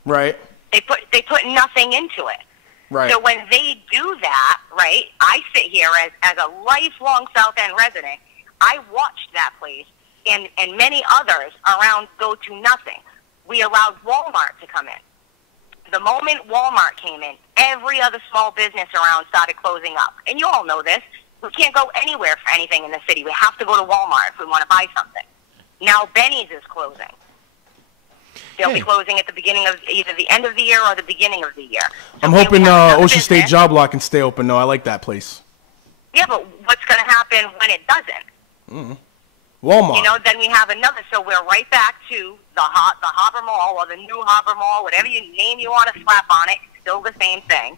Right. They put nothing into it. Right. So when they do that, right, I sit here as a lifelong South End resident. I watched that place and many others around go to nothing. We allowed Walmart to come in. The moment Walmart came in, every other small business around started closing up. And you all know this. We can't go anywhere for anything in the city. We have to go to Walmart if we want to buy something. Now Benny's is closing. They'll be closing at the beginning of either the end of the year or the beginning of the year. So I'm hoping Ocean State Job Lot can stay open, though. I like that place. Yeah, but what's going to happen when it doesn't? Walmart. You know, then we have another. So we're right back to the Harbor Mall or the new Harbor Mall, whatever name you want to slap on it. It's still the same thing,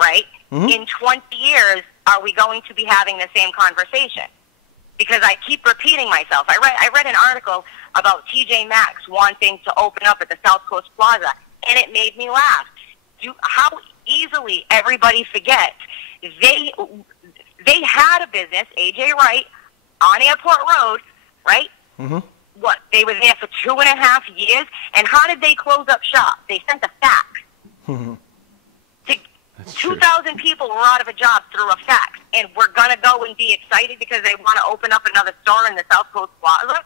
right? In 20 years, are we going to be having the same conversation? Because I keep repeating myself. I read an article about TJ Maxx wanting to open up at the South Coast Plaza, and it made me laugh. How easily everybody forgets. They had a business, AJ Wright, on Airport Road, right? What, they were there for 2.5 years, and how did they close up shop? They sent a fax. 2,000 people were out of a job through a fax, and we're going to go and be excited because they want to open up another store in the South Coast Plaza?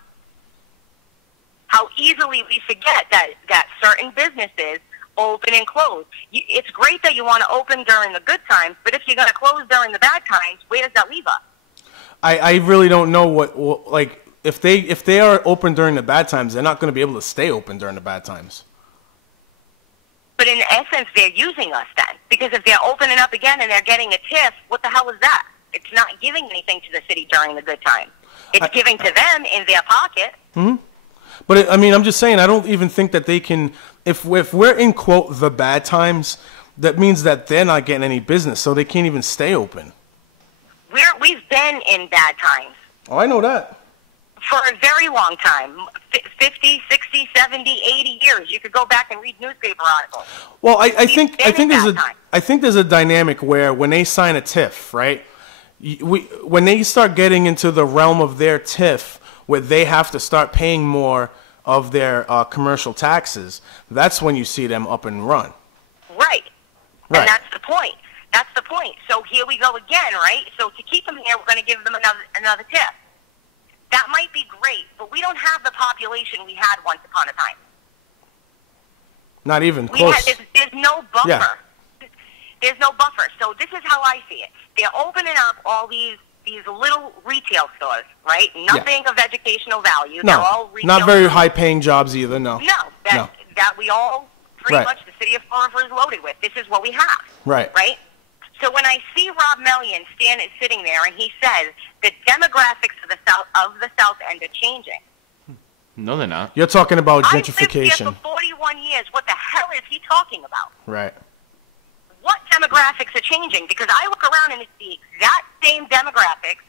How easily we forget that certain businesses open and close. It's great that you want to open during the good times, but if you're going to close during the bad times, where does that leave us? I really don't know what like if they are open during the bad times, they're not going to be able to stay open during the bad times. But in essence, they're using us then. Because if they're opening up again and they're getting a TIF, what the hell is that? It's not giving anything to the city during the good time. It's giving to them in their pocket. But, I mean, I'm just saying, I don't even think that they can, if we're in, quote, the bad times, that means that they're not getting any business, so they can't even stay open. We've been in bad times. Oh, I know that. For a very long time, 50, 60, 70, 80 years. You could go back and read newspaper articles. Well, I think there's a dynamic where when they sign a TIF, right? When they start getting into the realm of their TIF, where they have to start paying more of their commercial taxes, that's when you see them up and run. Right. And that's the point. That's the point. So here we go again, right? So to keep them here, we're going to give them another TIF. That might be great, but we don't have the population we had once upon a time. Not even close. There's no buffer. Yeah. There's no buffer. So this is how I see it. They're opening up all these little retail stores, right? Nothing of educational value. No, they're all retail not very stores. high-paying jobs either, no. That we all pretty much, the city of Fall River is loaded with. This is what we have. Right? So when I see Rob Mellion sitting there and he says the demographics of the South End are changing. No, they're not. You're talking about gentrification. I've lived here for 41 years. What the hell is he talking about? Right. What demographics are changing? Because I look around and it's the exact same demographics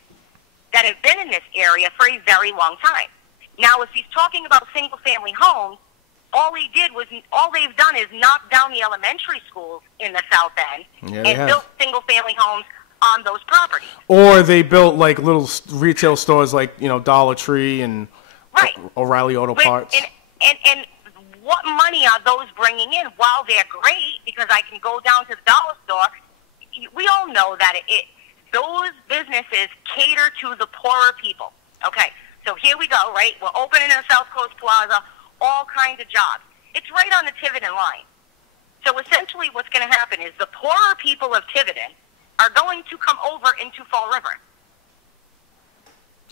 that have been in this area for a very long time. Now, if he's talking about single-family homes, all they've done is knock down the elementary schools in the South End and built single-family homes on those properties. Or they built like little retail stores like, Dollar Tree and O'Reilly Auto Parts. And what money are those bringing in? While they're great, because I can go down to the dollar store, we all know that those businesses cater to the poorer people. Okay, so here we go, right? We're opening a South Coast Plaza, all kinds of jobs. It's right on the Tiverton line. So essentially what's going to happen is the poorer people of Tiverton are going to come over into Fall River.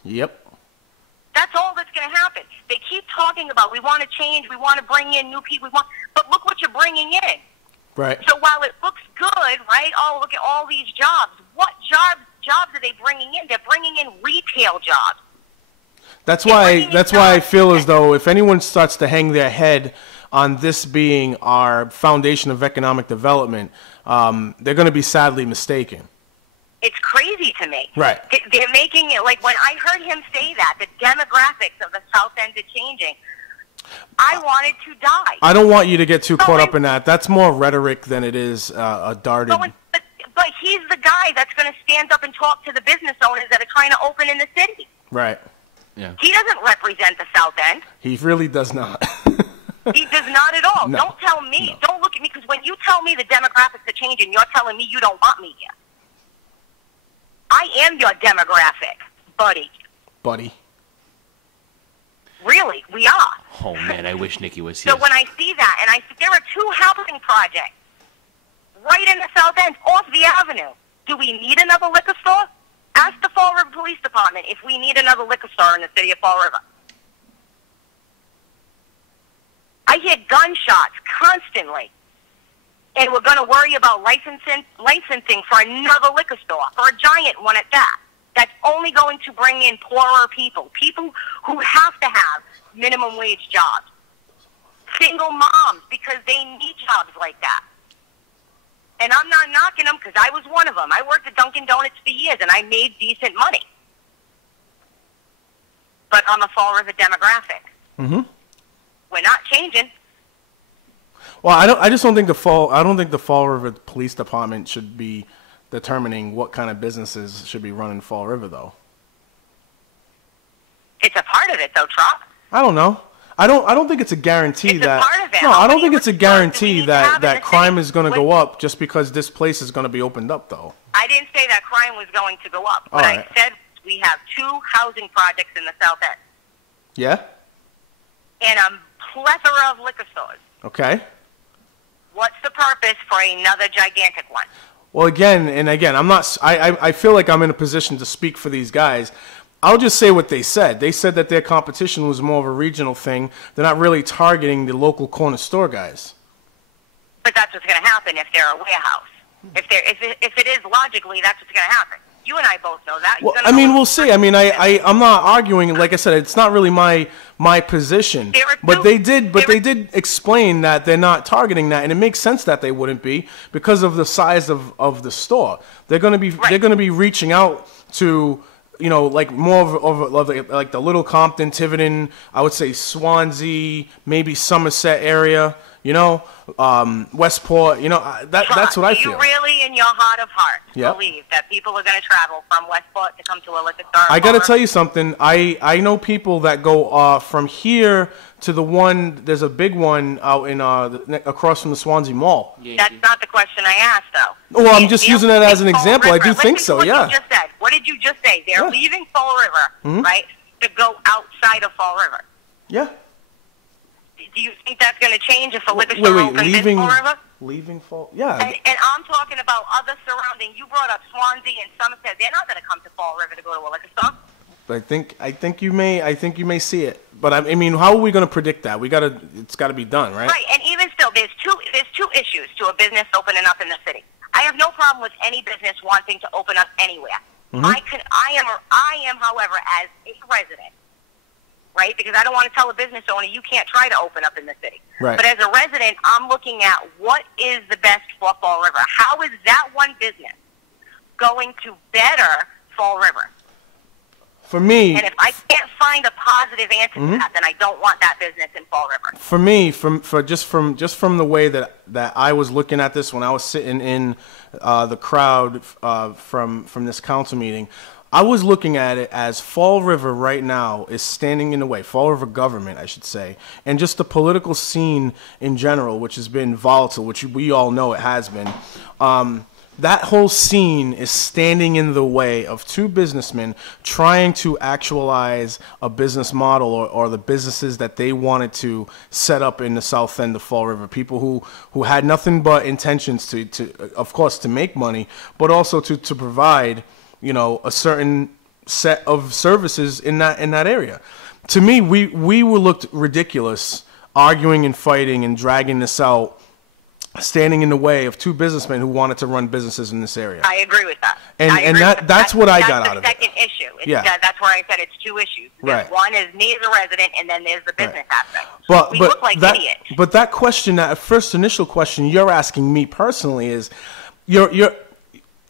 Yep. That's all that's going to happen. They keep talking about we want to change, we want to bring in new people, but look what you're bringing in. Right. So while it looks good, right? Oh, look at all these jobs. What jobs are they bringing in? They're bringing in retail jobs. That's why I feel as though if anyone starts to hang their head on this being our foundation of economic development, they're going to be sadly mistaken. It's crazy to me. Right. They're making it like when I heard him say that, the demographics of the South End are changing. I wanted to die. I don't want you to get too caught up in that. That's more rhetoric than it is a darted. But he's the guy that's going to stand up and talk to the business owners that are trying to open in the city. Right. Yeah. He doesn't represent the South End. He really does not. He does not at all. No. Don't tell me. No. Don't look at me, because when you tell me the demographics are changing, you're telling me you don't want me here. I am your demographic, buddy. Buddy. Really, we are. Oh, man, I wish Nikki was here. So when I see that, and there are 2 housing projects right in the South End, off the avenue. Do we need another liquor store? Ask the Fall River Police Department if we need another liquor store in the city of Fall River. I hear gunshots constantly, and we're going to worry about licensing for another liquor store, for a giant one at that. That's only going to bring in poorer people who have to have minimum wage jobs, single moms, because they need jobs like that. And I'm not knocking them, because I was one of them. I worked at Dunkin' Donuts for years, and I made decent money. But I'm a Fall River demographic. Mm-hmm. We're not changing. Well, I just don't think the Fall River Police Department should be determining what kind of businesses should be run in Fall River, though. It's a part of it, though, Trop. I don't know. I don't think it's a guarantee It's a that. part of it. No, How I don't many think it's a liquor stores do we guarantee need to have in that the crime city? is going to go up just because this place is going to be opened up, though. I didn't say that crime was going to go up. All What right. I said, we have 2 housing projects in the South End Yeah. and a plethora of liquor stores. Okay. What's the purpose for another gigantic one? Well, again, I'm not. I feel like I'm in a position to speak for these guys. I'll just say what they said. They said that their competition was more of a regional thing. They're not really targeting the local corner store guys. But that's what's going to happen if they're a warehouse. If it is logically, that's what's going to happen. You and I both know that. Well, I mean, we'll see. I mean, I'm not arguing. Like I said, it's not really my position. But they did explain that they're not targeting that, and it makes sense that they wouldn't be because of the size of the store. They're going to be reaching out to, you know, like more of like the Little Compton, Tiverton, I would say Swansea, maybe Somerset area. You know, Westport. You know, that's what I feel. Do you really, in your heart of hearts, believe that people are going to travel from Westport to come to a liquor store? I got to tell you something. I know people that go from here to the one. There's a big one out in across from the Swansea Mall. That's not the question I asked, though. Well, I'm just using that as an example. I do think so. Yeah. What did you just say? They're leaving Fall River, right, to go outside of Fall River. Yeah. Do you think that's going to change if a liquor store opens in Fall River? Leaving Fall, yeah. And I'm talking about other surrounding. You brought up Swansea and Somerset. They're not going to come to Fall River to go to a liquor store. I think you may see it, but I mean, how are we going to predict that? It's got to be done, right? Right, and even still, there's two issues to a business opening up in the city. I have no problem with any business wanting to open up anywhere. Mm-hmm. I am, however, as a resident, right? Because I don't want to tell a business owner you can't try to open up in the city. Right. But as a resident, I'm looking at what is the best for Fall River. How is that one business going to better Fall River? For me, and if I can't find a positive answer to that, then I don't want that business in Fall River. For me, just from the way that I was looking at this when I was sitting in the crowd from this council meeting, I was looking at it as Fall River right now is standing in the way. Fall River government, I should say, and just the political scene in general, which has been volatile, which we all know it has been. That whole scene is standing in the way of two businessmen trying to actualize a business model or the businesses that they wanted to set up in the south end of Fall River. People who had nothing but intentions to of course, to make money, but also to provide, you know, a certain set of services in that area. To me, we were looked ridiculous arguing and fighting and dragging this out, standing in the way of two businessmen who wanted to run businesses in this area. I agree with that. And that's what I got out of it. That's the second issue. That's where I said it's two issues. Right. One is me as a resident, and then there's the business aspect. We look like idiots. But that question, that first initial question you're asking me personally is,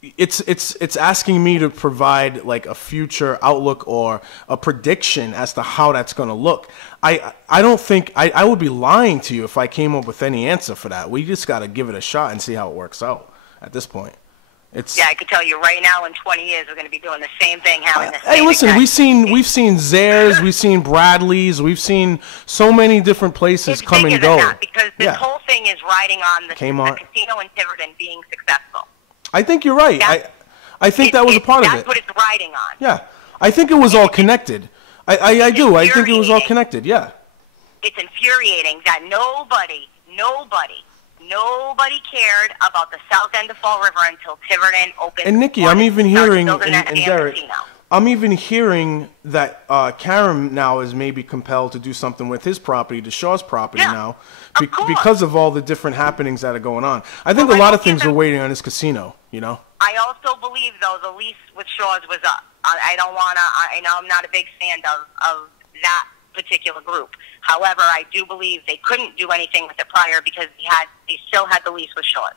it's asking me to provide like a future outlook or a prediction as to how that's going to look. I don't think I would be lying to you if I came up with any answer for that. We just got to give it a shot and see how it works out at this point. Yeah, I can tell you right now, in 20 years, we're going to be doing the same thing, having the same. Hey, listen, we've seen Zares, we've seen Bradley's, we've seen so many different places come and go. Because this whole thing is riding on the casino in Tiverton being successful. I think you're right. I think that was a part of it. That's what it's riding on. Yeah, I think it was all connected. I do. I think it was all connected. Yeah. It's infuriating that nobody cared about the south end of Fall River until Tiverton opened. And Nikki, I'm even hearing, and Derek, I'm even hearing that Karen now is maybe compelled to do something with his property, the Shaw's property now, because of all the different happenings that are going on. I think a lot of things are waiting on his casino, you know? I also believe, though, the lease with Shaw's was up. I don't want to, I know I'm not a big fan of that particular group. However, I do believe they couldn't do anything with it prior because they still had the lease with Shaw's.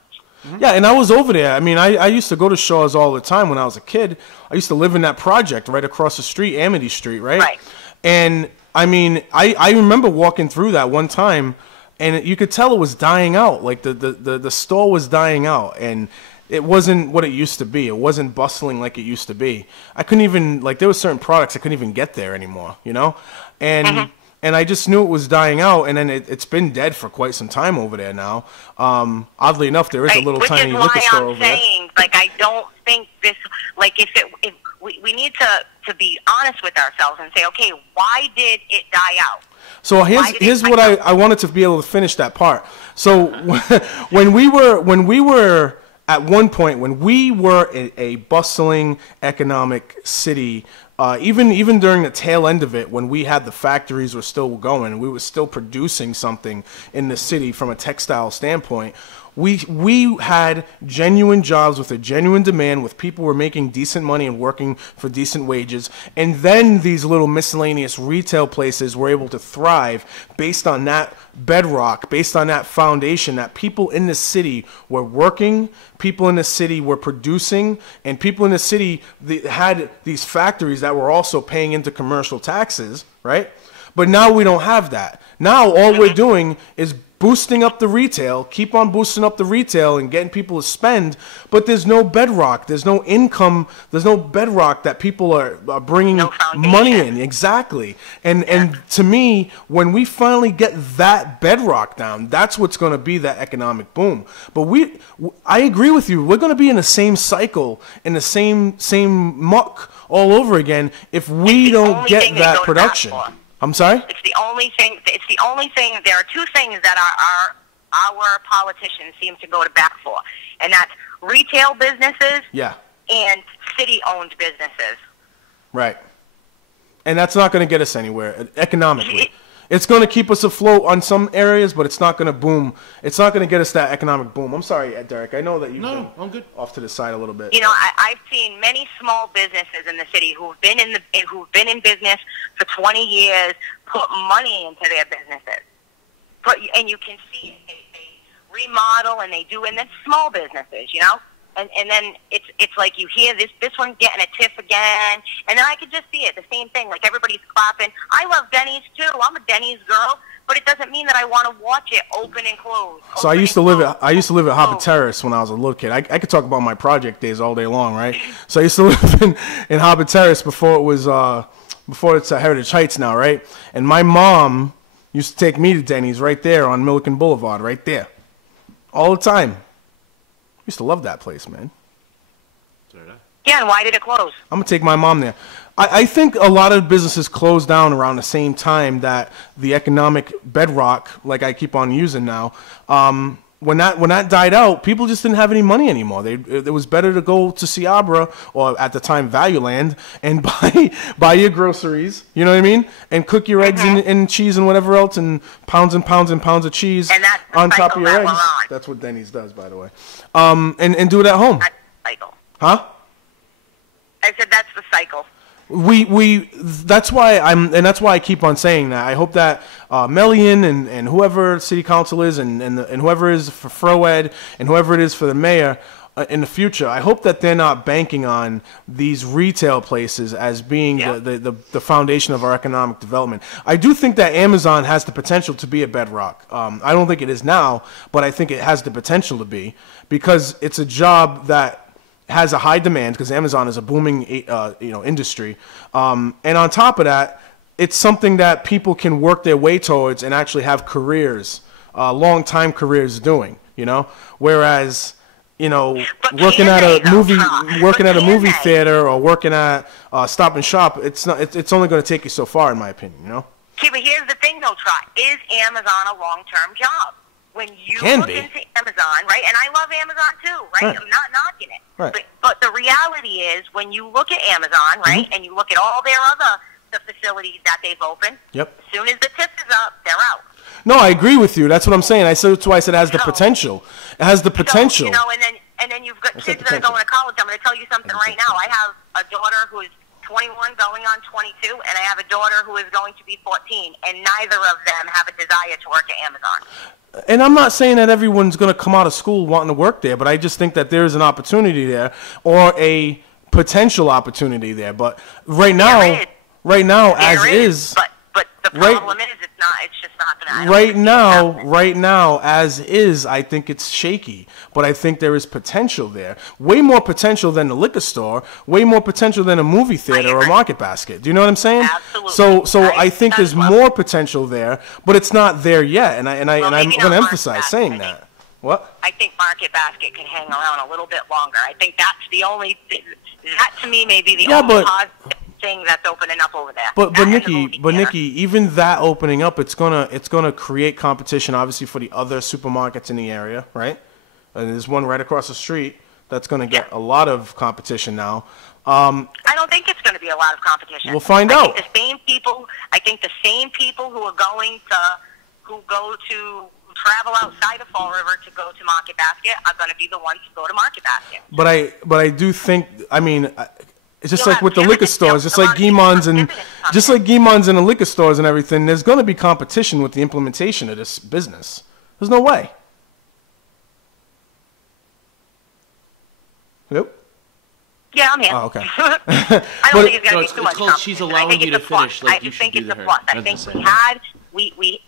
Yeah, and I was over there. I mean, I used to go to Shaw's all the time when I was a kid. I used to live in that project right across the street, Amity Street, right? Right. And, I mean, I remember walking through that one time, and you could tell it was dying out. Like, the store was dying out, and it wasn't what it used to be. It wasn't bustling like it used to be. I couldn't even, like, there were certain products I couldn't even get there anymore, you know? And... And I just knew it was dying out, and then it's been dead for quite some time over there now. Oddly enough, there is a little tiny liquor store over there. Like, I don't think this, like, if we need to be honest with ourselves and say, okay, why did it die out? So here's what I wanted to be able to finish that part. So when we were at one point, when we were a bustling economic city, even during the tail end of it, when we had the factories were still going, we were still producing something in the city from a textile standpoint. We had genuine jobs with a genuine demand, with people were making decent money and working for decent wages. And then these little miscellaneous retail places were able to thrive based on that bedrock, based on that foundation, that people in the city were working, people in the city were producing, and people in the city had these factories that were also paying into commercial taxes, right? But now we don't have that. Now all we're doing is boosting up the retail, keep on boosting up the retail and getting people to spend, but there's no bedrock, there's no income, there's no bedrock that people are bringing money in. Exactly. And to me, when we finally get that bedrock down, that's what's going to be that economic boom. But I agree with you, we're going to be in the same cycle, in the same muck all over again if we don't get that production. I'm sorry? It's the only thing. There are two things that our politicians seem to go to bat for, and that's retail businesses and city-owned businesses. Right. And that's not going to get us anywhere economically. It's going to keep us afloat on some areas, but it's not going to boom. It's not going to get us that economic boom. I'm sorry, Derek. I know that you've been off to the side a little bit. You know, I've seen many small businesses in the city who've been in business for 20 years put money into their businesses. And you can see it. They remodel and they do, and that's small businesses, you know. And then it's like you hear this one's getting a tiff again, and then I could just see it, the same thing, like everybody's clapping. I love Denny's too. I'm a Denny's girl, but it doesn't mean that I want to watch it open and close. So I used to live at Hobbit Terrace when I was a little kid. I could talk about my project days all day long, right? So I used to live in Hobbit Terrace before it's Heritage Heights now, right? And my mom used to take me to Denny's right there on Milliken Boulevard, right there, all the time. Used to love that place, man. Yeah, and why did it close? I'm going to take my mom there. I think a lot of businesses closed down around the same time that the economic bedrock, like I keep on using now, when that died out, people just didn't have any money anymore. It was better to go to Seabra, or at the time Valueland, and buy your groceries, you know what I mean? And cook your eggs and cheese and whatever else, and pounds of cheese on top of your eggs. That's what Denny's does, by the way. And do it at home. That's the cycle. Huh? I said that's the cycle. That's why I keep on saying that. I hope that Melian and whoever city council is and whoever is for Froed and whoever it is for the mayor, in the future, I hope that they're not banking on these retail places as being the foundation of our economic development. I do think that Amazon has the potential to be a bedrock. I don't think it is now, but I think it has the potential to be, because it's a job that has a high demand, because Amazon is a booming industry, and on top of that, it's something that people can work their way towards and actually have careers, long time careers doing. Whereas working at a movie theater or working at Stop and Shop, it's only going to take you so far, in my opinion. Okay, but here's the thing, though, Trot. Is Amazon a long-term job? When you look into Amazon, right, and I love Amazon too, right? I'm not knocking it. Right. But the reality is, when you look at Amazon, right, and you look at all their the facilities that they've opened, as soon as the tip is up, they're out. No, I agree with you. That's what I'm saying. That's why I said it has the potential. It has the potential. So, and then you've got kids that are going to college. I'm going to tell you something right now. I have a daughter who is 21 going on 22, and I have a daughter who is going to be 14, and neither of them have a desire to work at Amazon. And I'm not saying that everyone's going to come out of school wanting to work there, but I just think that there's an opportunity there, or a potential opportunity there. But right now, as is. But the problem is, it's just not going to. Right now, as is, I think it's shaky. But I think there is potential there. Way more potential than the liquor store. Way more potential than a movie theater or a market basket. Do you know what I'm saying? Absolutely. So I think there's more potential there, but it's not there yet. And I'm going to emphasize saying that. What? I think Market Basket can hang around a little bit longer. I think that's the only. That to me may be the only positive thing that's opening up over there. But Nikki, even that opening up, it's gonna create competition, obviously, for the other supermarkets in the area, right? And there's one right across the street that's gonna get a lot of competition now. I don't think it's going to be a lot of competition. We'll find out. I think the same people who go to travel outside of Fall River to go to Market Basket are going to be the ones who go to Market Basket. But I do think, it's just like with the liquor stores, just like Guimond's and the liquor stores and everything. There's going to be competition with the implementation of this business. There's no way. Hello? Yeah, I'm here. Oh, okay. I don't think it's going to be too much competition. She's allowing you to finish. I just think it's a plus. I think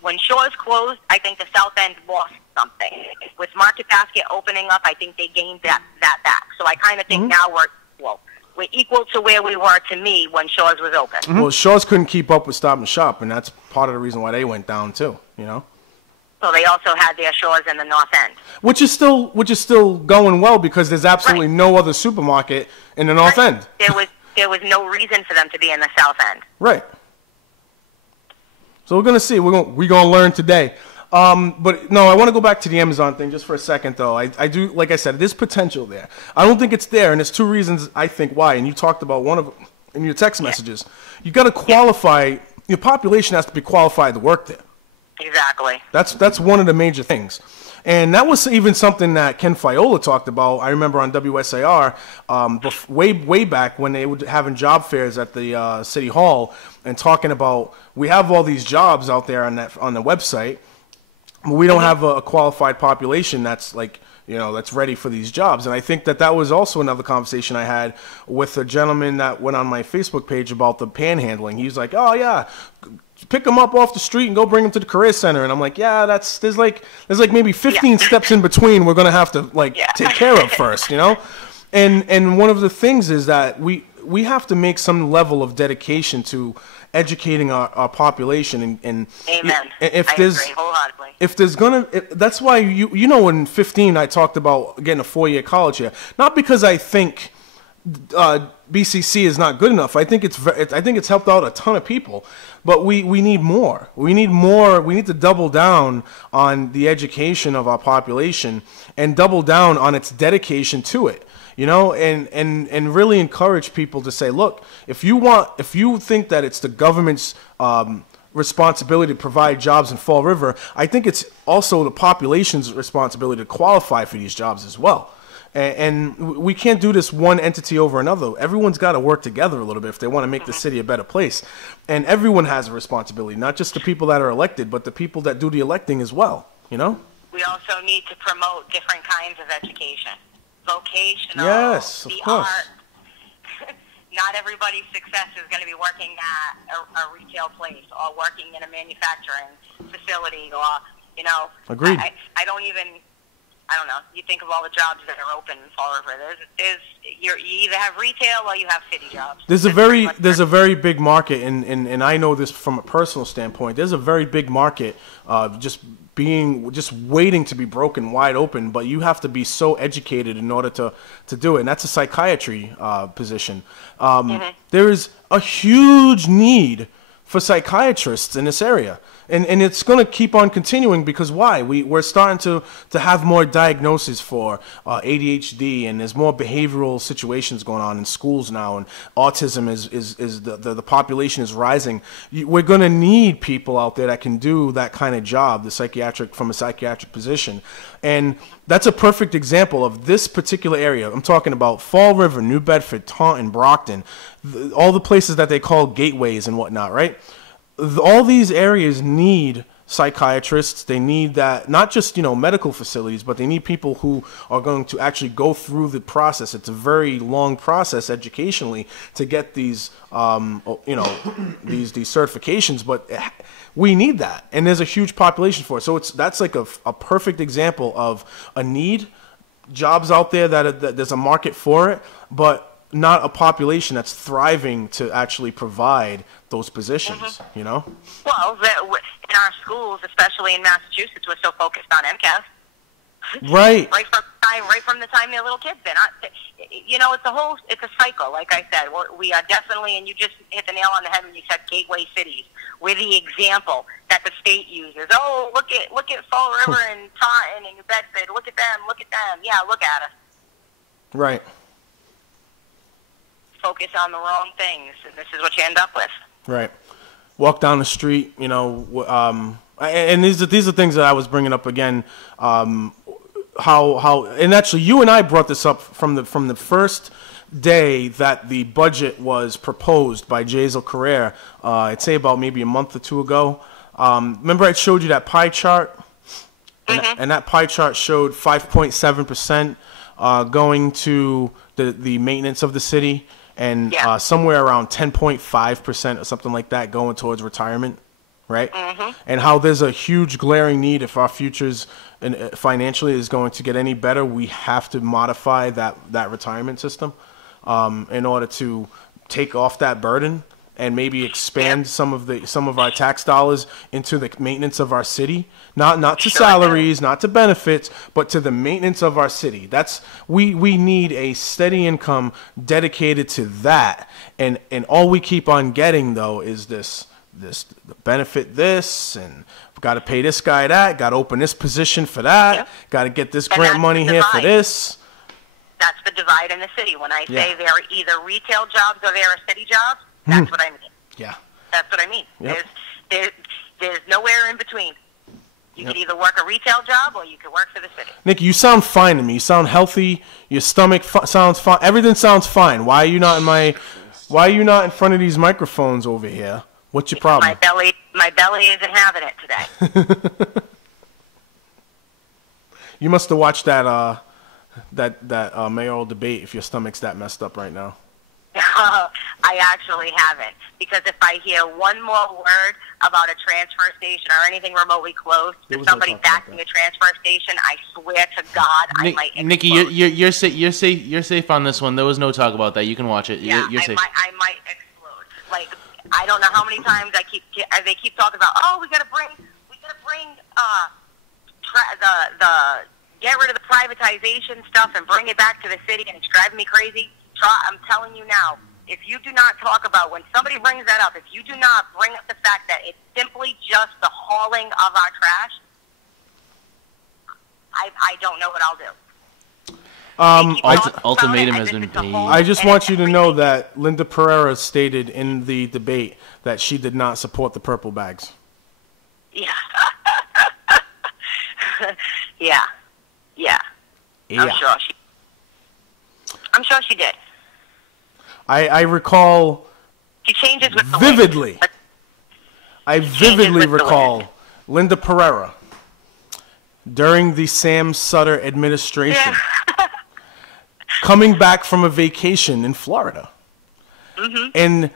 when Shaw's closed, I think the South End lost something. With Market Basket opening up, I think they gained that back. So I kind of think now we're equal to where we were, to me, when Shaw's was open. Well, Shaw's couldn't keep up with Stop and Shop, and that's part of the reason why they went down too. So they also had their Shaw's in the North End, which is still going well, because there's absolutely no other supermarket in the North End. There was no reason for them to be in the South End. Right. So we're gonna see. We're gonna learn today. But no, I want to go back to the Amazon thing just for a second, though. I do, like I said, there's potential there. I don't think it's there, and there's two reasons I think why. And you talked about one of them in your text messages. You got to qualify. Your population has to be qualified to work there. Exactly. That's one of the major things. And that was even something that Ken Fiola talked about. I remember on WSAR way back when they were having job fairs at the City Hall and talking about, we have all these jobs out there on the website, but we don't have a qualified population that's that's ready for these jobs. And I think that was also another conversation I had with a gentleman that went on my Facebook page about the panhandling. He's like, oh yeah, pick them up off the street and go bring them to the career center. And I'm like, yeah, there's like maybe 15 steps in between we're gonna have to take care of first, And one of the things is that we have to make some level of dedication to educating our population, and Amen. I agree wholeheartedly. If there's that's why in 15 I talked about getting a 4-year college here, not because I think BCC is not good enough. I think it's helped out a ton of people, but we need more. We need more. We need to double down on the education of our population and double down on its dedication to it. And really encourage people to say, look, if you think that it's the government's responsibility to provide jobs in Fall River, I think it's also the population's responsibility to qualify for these jobs as well. And we can't do this one entity over another. Everyone's got to work together a little bit if they want to make the city a better place. And everyone has a responsibility, not just the people that are elected, but the people that do the electing as well. We also need to promote different kinds of education. vocational, Yes, of the course. art. Not everybody's success is going to be working at a retail place or working in a manufacturing facility or, you know. Agreed. I don't know. You think of all the jobs that are open in Fall River. You either have retail or you have city jobs. There's a very big market, and I know this from a personal standpoint. There's a very big market just waiting to be broken wide open, but you have to be so educated in order to do it, and that's a psychiatry position. There is a huge need for psychiatrists in this area. And it's going to keep on continuing because why? We're starting to have more diagnoses for ADHD, and there's more behavioral situations going on in schools now, and autism is the population is rising. We're going to need people out there that can do that kind of job, from a psychiatric position. And that's a perfect example of this particular area. I'm talking about Fall River, New Bedford, Taunton, Brockton, all the places that they call gateways and whatnot, right? All these areas need psychiatrists. They need that, not just, medical facilities, but they need people who are going to actually go through the process. It's a very long process educationally to get these, these certifications, but we need that. And there's a huge population for it. So that's like a perfect example of a need, jobs out there that there's a market for it, but not a population that's thriving to actually provide those positions, Well, in our schools, especially in Massachusetts, we're so focused on MCAS. Right. Right from the time they're little kids. It's a cycle. Like I said, we are definitely, and you just hit the nail on the head when you said gateway cities. We're the example that the state uses. Oh, look at Fall River and Taunton and New Bedford. Look at them. Yeah, look at us. Right. Focus on the wrong things, and this is what you end up with. Right. Walk down the street, and these are things that I was bringing up again. How and actually you and I brought this up from the first day that the budget was proposed by Jazel Carrere. I'd say about maybe a month or two ago. Remember I showed you that pie chart, and that pie chart showed 5.7% going to the maintenance of the city. And somewhere around 10.5% or something like that going towards retirement, right? And how there's a huge glaring need if our futures financially is going to get any better, we have to modify that retirement system in order to take off that burden and maybe expand some of our tax dollars into the maintenance of our city, not to salaries, not to benefits, but to the maintenance of our city. We need a steady income dedicated to that, and all we keep on getting though is this benefit this, and we've got to pay this guy that, got to open this position for that, got to get this grant money here for this. That's the divide in the city. When I say they're either retail jobs or they're city jobs, that's what I mean. Yeah. That's what I mean. Yep. There's nowhere in between. You could either work a retail job or you could work for the city. Nikki, you sound fine to me. You sound healthy. Your stomach sounds fine. Everything sounds fine. Why are you not in front of these microphones over here? What's your problem? My belly isn't having it today. You must have watched that mayoral debate if your stomach's that messed up right now. I actually haven't, because if I hear one more word about a transfer station or anything remotely close to somebody backing a transfer station, I swear to God, I might explode. Nikki, you're safe on this one. There was no talk about that. You can watch it. Yeah, you're safe. I might explode. Like, I don't know how many times they keep talking about, oh, we gotta bring get rid of the privatization stuff and bring it back to the city, and it's driving me crazy. I'm telling you now, if you do not talk about, when somebody brings that up, if you do not bring up the fact that it's simply just the hauling of our trash, I don't know what I'll do. Ultimatum has been paid. I just want you to know that Linda Pereira stated in the debate that she did not support the purple bags. Yeah. Yeah. I'm sure she did. I recall she changes with the vividly. Wind. I vividly recall Linda Pereira during the Sam Sutter administration coming back from a vacation in Florida. And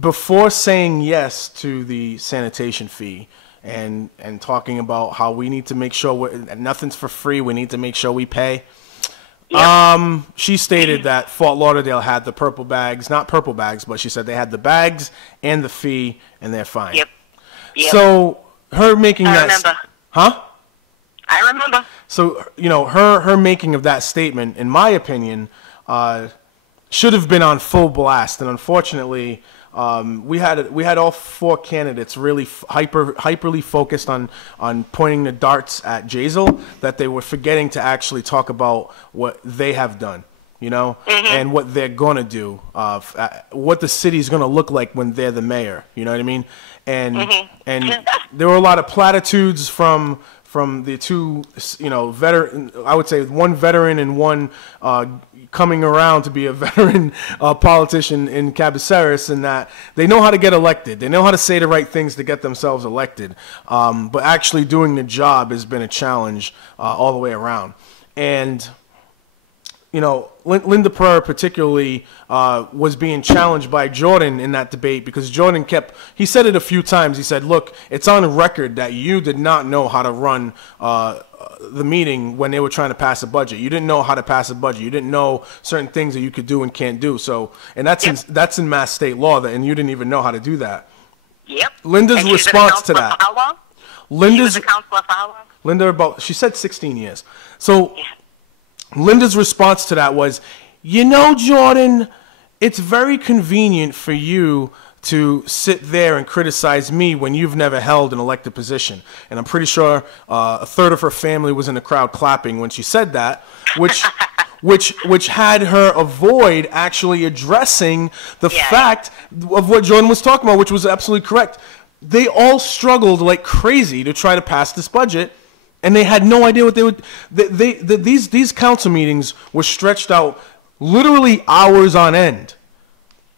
before saying yes to the sanitation fee and talking about how we need to make sure nothing's for free, we need to make sure we pay, she stated that Fort Lauderdale had the purple bags, not purple bags, but she said they had the bags and the fee, and they're fine. Yep. So her making I that... remember. Huh? I remember. So, you know, her making of that statement, in my opinion, should have been on full blast, and unfortunately, we had all four candidates really hyperly focused on pointing the darts at Jazel, that they were forgetting to actually talk about what they have done, you know, and what they're gonna do, what the city's gonna look like when they're the mayor. You know what I mean? And there were a lot of platitudes from the two, you know, veteran. I would say one veteran and one coming around to be a veteran politician in Cabaceres, and that they know how to get elected. They know how to say the right things to get themselves elected. But actually doing the job has been a challenge all the way around. And, you know, Linda Pereira particularly was being challenged by Jordan in that debate, because Jordan he said it a few times. He said, look, it's on record that you did not know how to run the meeting when they were trying to pass a budget. You didn't know how to pass a budget. You didn't know certain things that you could do and can't do. So, and that's in Mass state law, and you didn't even know how to do that. Yep. Linda's response to that. How long? She was a counselor for how long? She said 16 years. So Linda's response to that was, you know, Jordan, it's very convenient for you to sit there and criticize me when you've never held an elected position. And I'm pretty sure a third of her family was in the crowd clapping when she said that, which had her avoid actually addressing the fact of what Jordan was talking about, which was absolutely correct. They all struggled like crazy to try to pass this budget, and they had no idea what they would. These council meetings were stretched out literally hours on end,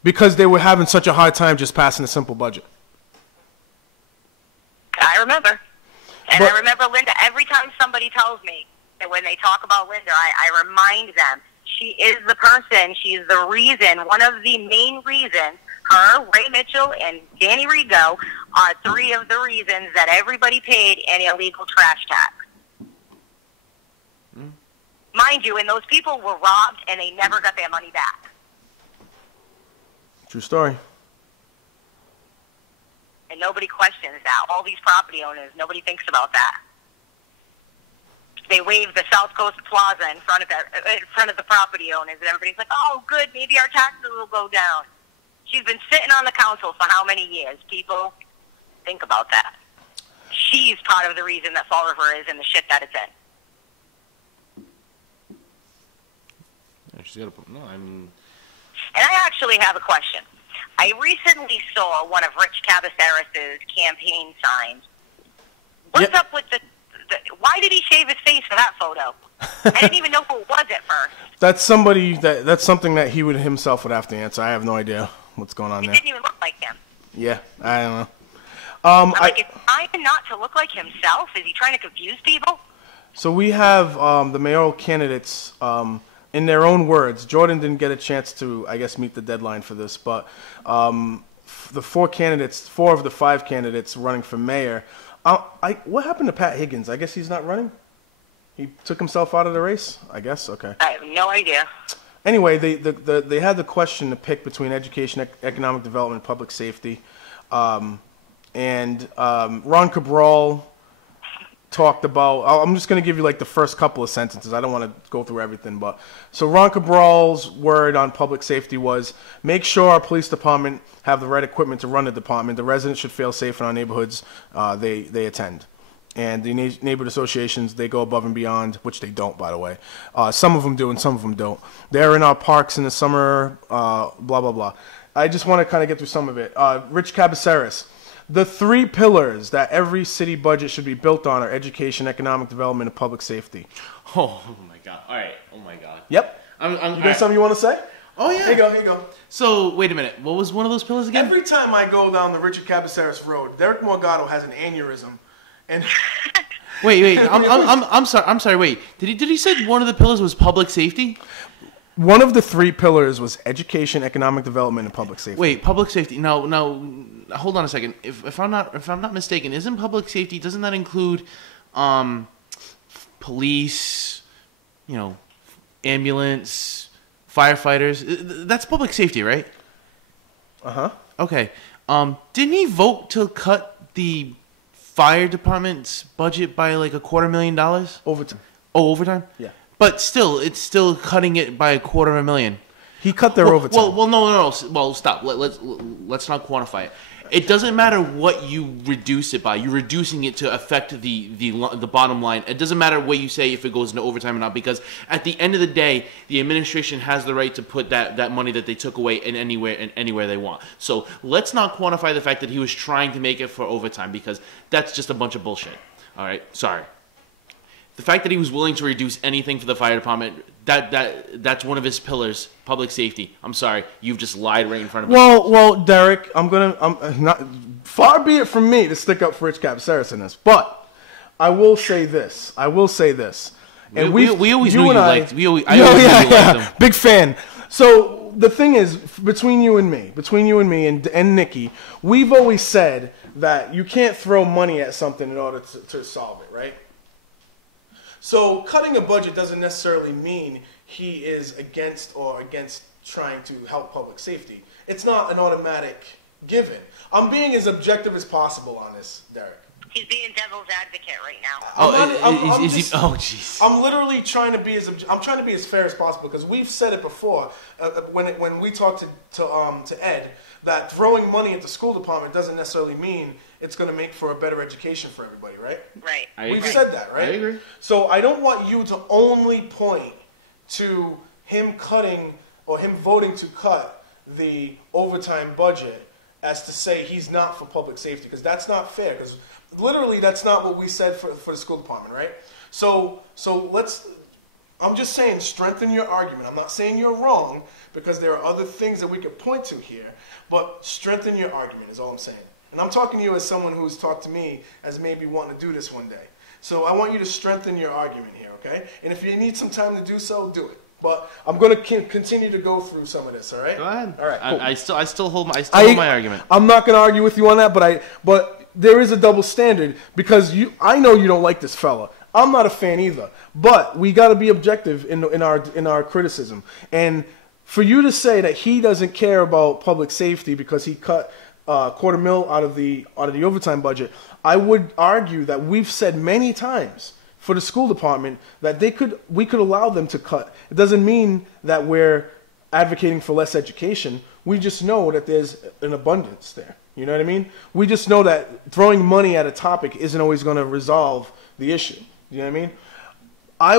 because they were having such a hard time just passing a simple budget. I remember. And I remember Linda, every time somebody tells me that when they talk about Linda, I remind them, she is the person, she's the reason, one of the main reasons, her, Ray Mitchell, and Danny Rigo are three of the reasons that everybody paid an illegal trash tax. Mind you, and those people were robbed and they never got their money back. True story. And nobody questions that. All these property owners, nobody thinks about that. They wave the South Coast Plaza in front of the property owners, and everybody's like, "Oh, good, maybe our taxes will go down." She's been sitting on the council for how many years? People, think about that. She's part of the reason that Fall River is in the shit that it's in. Yeah, she's got to. No, I mean. And I actually have a question. I recently saw one of Rich Cabaceres' campaign signs. What's up with why did he shave his face for that photo? I didn't even know who it was at first. That's something that he himself would have to answer. I have no idea what's going on there. It didn't even look like him. Yeah, I don't know. I'm like, is he trying not to look like himself? Is he trying to confuse people? So we have the mayoral candidates, in their own words. Jordan didn't get a chance to, I guess, meet the deadline for this, but the four of the five candidates running for mayor. What happened to Pat Higgins? I guess he's not running? He took himself out of the race? I guess? Okay. I have no idea. Anyway, they had the question to pick between education, economic development, and public safety. And Ron Cabral talked about, I'm just going to give you like the first couple of sentences. I don't want to go through everything. But so Ron Cabral's word on public safety was, make sure our police department have the right equipment to run the department. The residents should feel safe in our neighborhoods they attend. And the neighborhood associations, they go above and beyond, which they don't, by the way. Some of them do and some of them don't. They're in our parks in the summer, blah, blah, blah. I just want to kind of get through some of it. Rich Cabaceres. The three pillars that every city budget should be built on are education, economic development, and public safety. Oh my God. All right. Oh my God. Yep. You got something you want to say? Oh, yeah. Here you go. So, wait a minute. What was one of those pillars again? Every time I go down the Richard Cabaceres Road, Derek Morgado has an aneurysm. And wait. I'm sorry. Wait. Did he say one of the pillars was public safety? One of the three pillars was education, economic development, and public safety. Wait, public safety. No, hold on a second. If I'm not mistaken, isn't public safety, doesn't that include police, ambulance, firefighters? That's public safety, right? Uh-huh. Okay. Didn't he vote to cut the fire department's budget by like $250,000? Overtime. Oh, overtime? Yeah. But still, it's still cutting it by $250,000. He cut their overtime. Well, no. Well, stop. Let's not quantify it. It doesn't matter what you reduce it by. You're reducing it to affect the bottom line. It doesn't matter what you say if it goes into overtime or not, because at the end of the day, the administration has the right to put that money that they took away in anywhere they want. So let's not quantify the fact that he was trying to make it for overtime, because that's just a bunch of bullshit. All right, sorry. The fact that he was willing to reduce anything for the fire department, that's one of his pillars, public safety. I'm sorry, you've just lied right in front of me. Well, Derek, I'm not. Far be it from me to stick up for Rich Cap Saracen this, but I will say this. And we always knew you liked. I always knew you liked him. Big fan. So the thing is, between you and me, and Nikki, we've always said that you can't throw money at something in order to solve it, right? So cutting a budget doesn't necessarily mean he is against trying to help public safety. It's not an automatic given. I'm being as objective as possible on this, Derek. He's being devil's advocate right now. Oh, jeez. I'm literally trying to be as fair as possible, because we've said it before when we talked to Ed, that throwing money at the school department doesn't necessarily mean it's going to make for a better education for everybody, right? Right. We've said that, right? I agree. So I don't want you to only point to him cutting or him voting to cut the overtime budget as to say he's not for public safety, because that's not fair. Because literally that's not what we said for the school department, right? So I'm just saying, strengthen your argument. I'm not saying you're wrong, because there are other things that we could point to here, but strengthen your argument is all I'm saying. And I'm talking to you as someone who's talked to me as maybe wanting to do this one day. So I want you to strengthen your argument here, okay? And if you need some time to do so, do it. But I'm going to continue to go through some of this, all right? Go ahead. All right, cool. I still hold my argument. I'm not going to argue with you on that, but there is a double standard, because I know you don't like this fella. I'm not a fan either. But we got to be objective in our criticism. And for you to say that he doesn't care about public safety because he cut $250,000 out of the overtime budget, I would argue that we've said many times for the school department that we could allow them to cut. It doesn't mean that we're advocating for less education. We just know that there's an abundance there. You know what I mean? We just know that throwing money at a topic isn't always going to resolve the issue. You know what I mean? I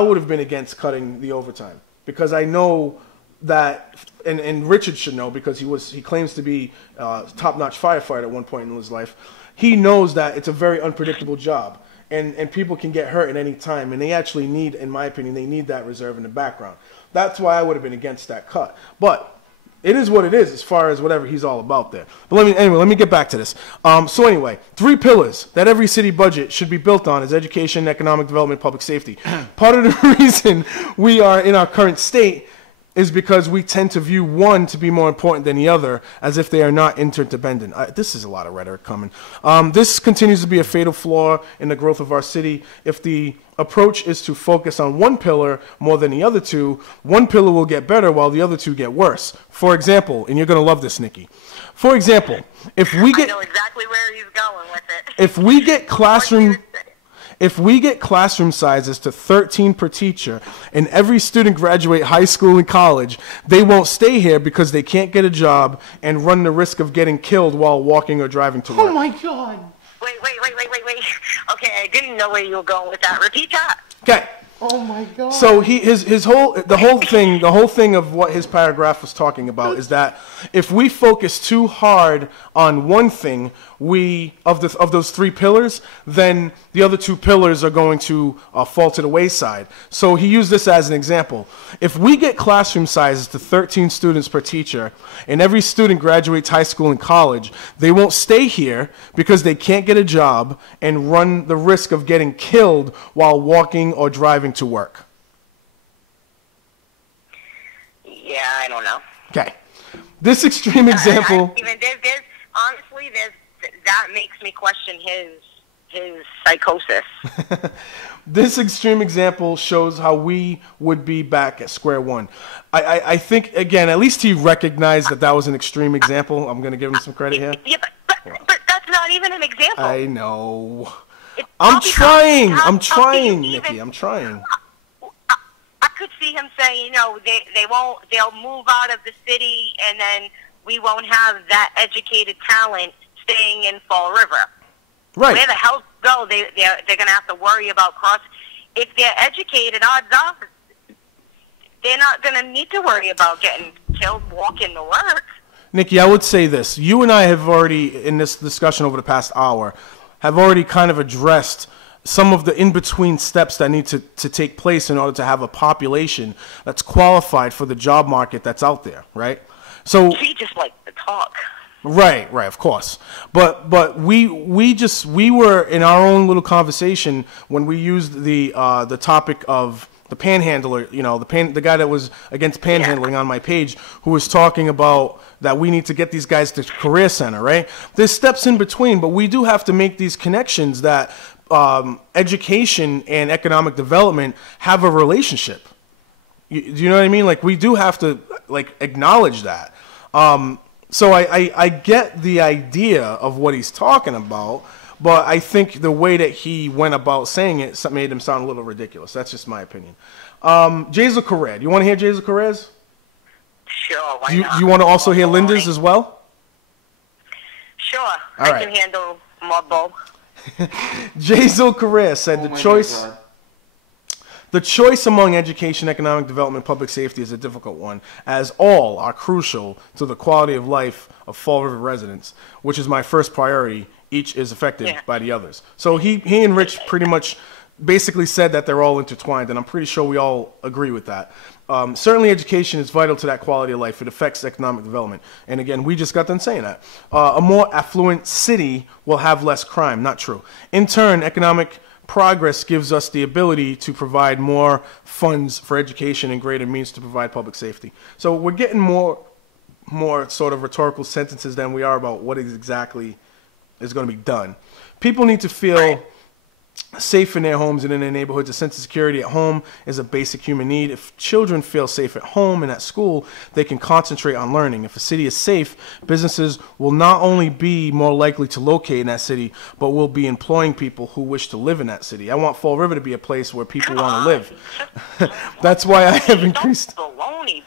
would have been against cutting the overtime, because I know that, and Richard should know, because he claims to be a top-notch firefighter at one point in his life. He knows that it's a very unpredictable job, and people can get hurt at any time, and they actually need, in my opinion, they need that reserve in the background. That's why I would have been against that cut. But it is what it is as far as whatever he's all about there. But let me get back to this. So anyway, 3 pillars that every city budget should be built on is education, economic development, public safety. Part of the reason we are in our current state is because we tend to view one to be more important than the other, as if they are not interdependent. This is a lot of rhetoric coming. This continues to be a fatal flaw in the growth of our city. If the approach is to focus on one pillar more than the other two, one pillar will get better while the other two get worse. For example, and you're going to love this, Nikki. For example, I know exactly where he's going with it. If we get classroom sizes to 13 per teacher and every student graduate high school and college, they won't stay here because they can't get a job and run the risk of getting killed while walking or driving to work. Oh my God. Wait. Okay, I didn't know where you were going with that. Repeat that. Okay. Oh my God. So the whole thing of what his paragraph was talking about is that if we focus too hard on one thing, of those 3 pillars, then the other 2 pillars are going to fall to the wayside. So he used this as an example. If we get classroom sizes to 13 students per teacher and every student graduates high school and college, they won't stay here because they can't get a job and run the risk of getting killed while walking or driving to work. Yeah, I don't know. Okay. This extreme example. Honestly, that makes me question his psychosis. This extreme example shows how we would be back at square one. I think, again, at least he recognized that was an extreme example. I'm going to give him some credit here. Yeah, but that's not even an example. I know. I'm trying, Nikki. I'm trying. I could see him saying, they'll move out of the city, and then we won't have that educated talent staying in Fall River. Right. Where the hell go? They're going to have to worry about cross. If they're educated, odds are they're not going to need to worry about getting killed walking to work. Nikki, I would say this. You and I have already, in this discussion over the past hour, have already kind of addressed some of the in-between steps that need to take place in order to have a population that's qualified for the job market that's out there, right? So she just likes to talk. Right, of course. But we were in our own little conversation when we used the topic of the panhandler, the guy that was against panhandling on my page, who was talking about that we need to get these guys to career center, right? There's steps in between, but we do have to make these connections that education and economic development have a relationship. Do you know what I mean? Like, we do have to acknowledge that. So I get the idea of what he's talking about, but I think the way that he went about saying it made him sound a little ridiculous. That's just my opinion. Jazel Correz. You want to hear Jazel Correz? Sure, why Do not? you want to also hear Linda's as well? Sure, All right. I can handle more bull. Jazel Correz said the choice among education, economic development, public safety is a difficult one, as all are crucial to the quality of life of Fall River residents, which is my first priority. Each is affected by the others. So he and Rich pretty much basically said that they're all intertwined, and I'm pretty sure we all agree with that. Certainly education is vital to that quality of life. It affects economic development. And again, we just got done saying that. A more affluent city will have less crime. Not true. In turn, economic progress gives us the ability to provide more funds for education and greater means to provide public safety. So we're getting more sort of rhetorical sentences than we are about what exactly is going to be done. People need to feel safe in their homes and in their neighborhoods. A sense of security at home is a basic human need. If children feel safe at home and at school, they can concentrate on learning. If a city is safe, businesses will not only be more likely to locate in that city, but will be employing people who wish to live in that city. I want Fall River to be a place where people want to live. That's why I have increased... Baloney,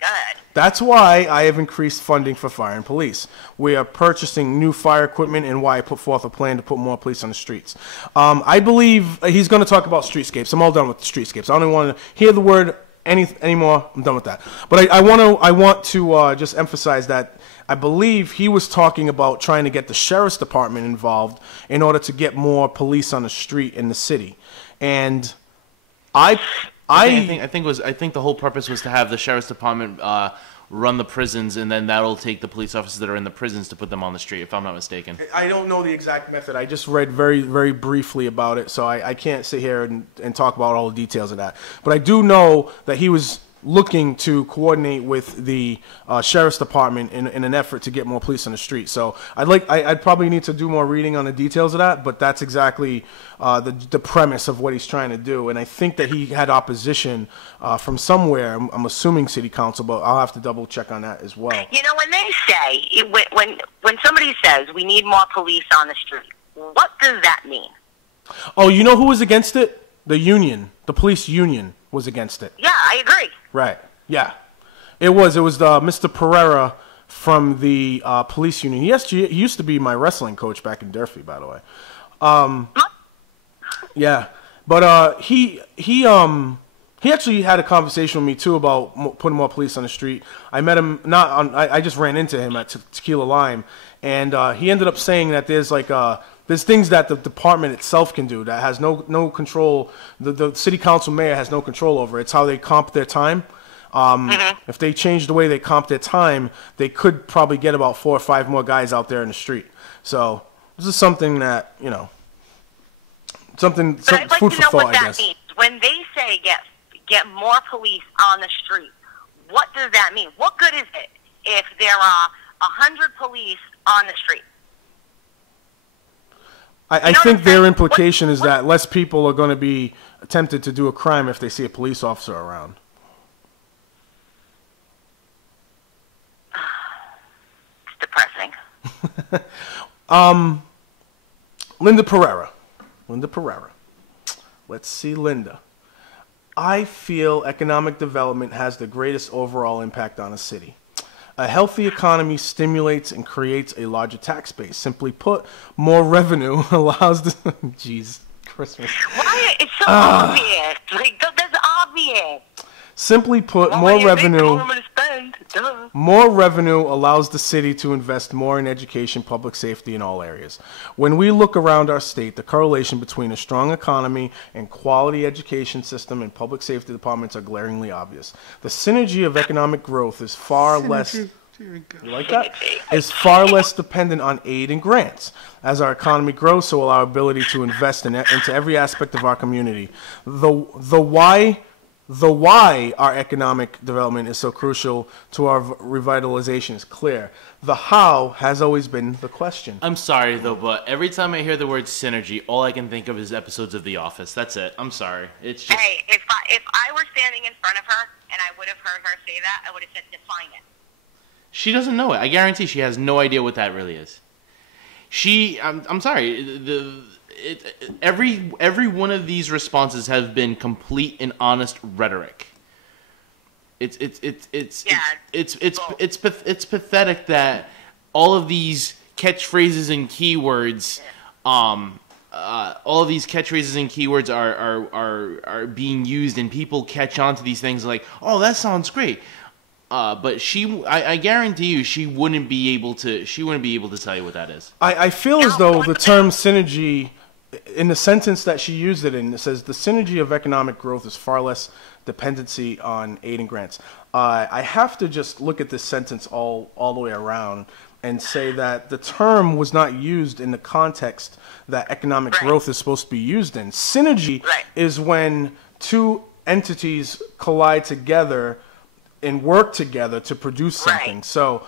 good. That's why I have increased funding for fire and police. We are purchasing new fire equipment, and why I put forth a plan to put more police on the streets. I believe he's going to talk about streetscapes. I'm all done with the streetscapes. I don't even want to hear the word anymore. I'm done with that. But I want to just emphasize that I believe he was talking about trying to get the sheriff's department involved in order to get more police on the street in the city. And I think the whole purpose was to have the sheriff's department run the prisons, and then that'll take the police officers that are in the prisons to put them on the street, if I'm not mistaken. I don't know the exact method. I just read very, very briefly about it, so I can't sit here and talk about all the details of that. But I do know that he was looking to coordinate with the sheriff's department in an effort to get more police on the street. So I'd probably need to do more reading on the details of that, but that's exactly the premise of what he's trying to do. And I think that he had opposition from somewhere. I'm assuming city council, but I'll have to double check on that as well. You know, when they say, when somebody says we need more police on the street, what does that mean? Oh, you know who was against it? The union, the police union was against it. Yeah, I agree. Right. Yeah. It was Mr. Pereira from the police union. He used to be my wrestling coach back in Durfee, by the way. Yeah. But he actually had a conversation with me too about putting more police on the street. I met him I just ran into him at Tequila Lime, and he ended up saying that there's things that the department itself can do that has no control. The city council mayor has no control over. It's how they comp their time. If they change the way they comp their time, they could probably get about 4 or 5 more guys out there in the street. So this is something that, some I'd like food to for know thought, what that I guess. means. When they say get more police on the street. What does that mean? What good is it if there are 100 police on the street? I think their implication is that less people are going to be tempted to do a crime if they see a police officer around. It's depressing. Linda Pereira. Let's see, Linda. I feel economic development has the greatest overall impact on a city. A healthy economy stimulates and creates a larger tax base. Simply put, more revenue allows the... Jeez, Christmas. Why? It's so obvious. Like, that's obvious. Simply put, more revenue allows the city to invest more in education, public safety in all areas. When we look around our state, the correlation between a strong economy and quality education system and public safety departments are glaringly obvious. The synergy of economic growth is far less... You like that? Is far less dependent on aid and grants. As our economy grows, so will our ability to invest into every aspect of our community. The why our economic development is so crucial to our revitalization is clear. The how has always been the question. I'm sorry, though, but every time I hear the word synergy, all I can think of is episodes of The Office. That's it. I'm sorry. It's just... Hey, if I were standing in front of her and I would have heard her say that, I would have said, define it. She doesn't know it. I guarantee she has no idea what that really is. I'm sorry. Every one of these responses have been complete and honest rhetoric. It's pathetic that all of these catchphrases and keywords, are being used, and people catch on to these things like, oh, that sounds great. But I guarantee you, she wouldn't be able to tell you what that is. I feel as though the term synergy, in the sentence that she used it in, it says the synergy of economic growth is far less dependency on aid and grants. I have to just look at this sentence all the way around and say that the term was not used in the context that economic growth is supposed to be used in. Synergy is when two entities collide together and work together to produce something. So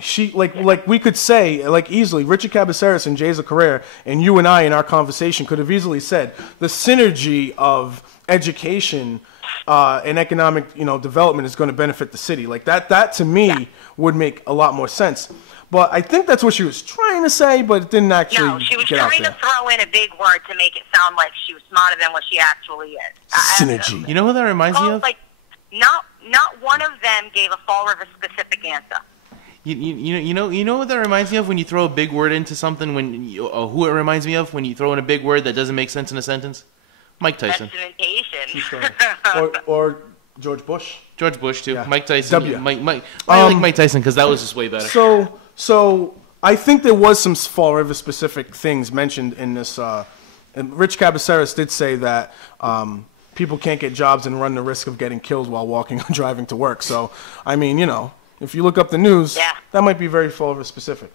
she like we could say like easily Richard Cabaceres and Jay Carrere and you and I in our conversation could have easily said the synergy of education and economic development is going to benefit the city. Like that to me would make a lot more sense. But I think that's what she was trying to say, but it didn't actually. No, she was trying to throw in a big word to make it sound like she was smarter than what she actually is. Synergy. You know what that reminds me of? Like not one of them gave a Fall River specific answer. You know what that reminds me of when you throw a big word into something. Who it reminds me of when you throw in a big word that doesn't make sense in a sentence? Mike Tyson. or George Bush. George Bush too. Yeah. Mike Tyson. W. Mike. I like Mike Tyson because that was just way better. So I think there was some Fall River specific things mentioned in this. And Rich Cabaceres did say that people can't get jobs and run the risk of getting killed while walking or driving to work. So I mean, if you look up the news, that might be very Fall River specific.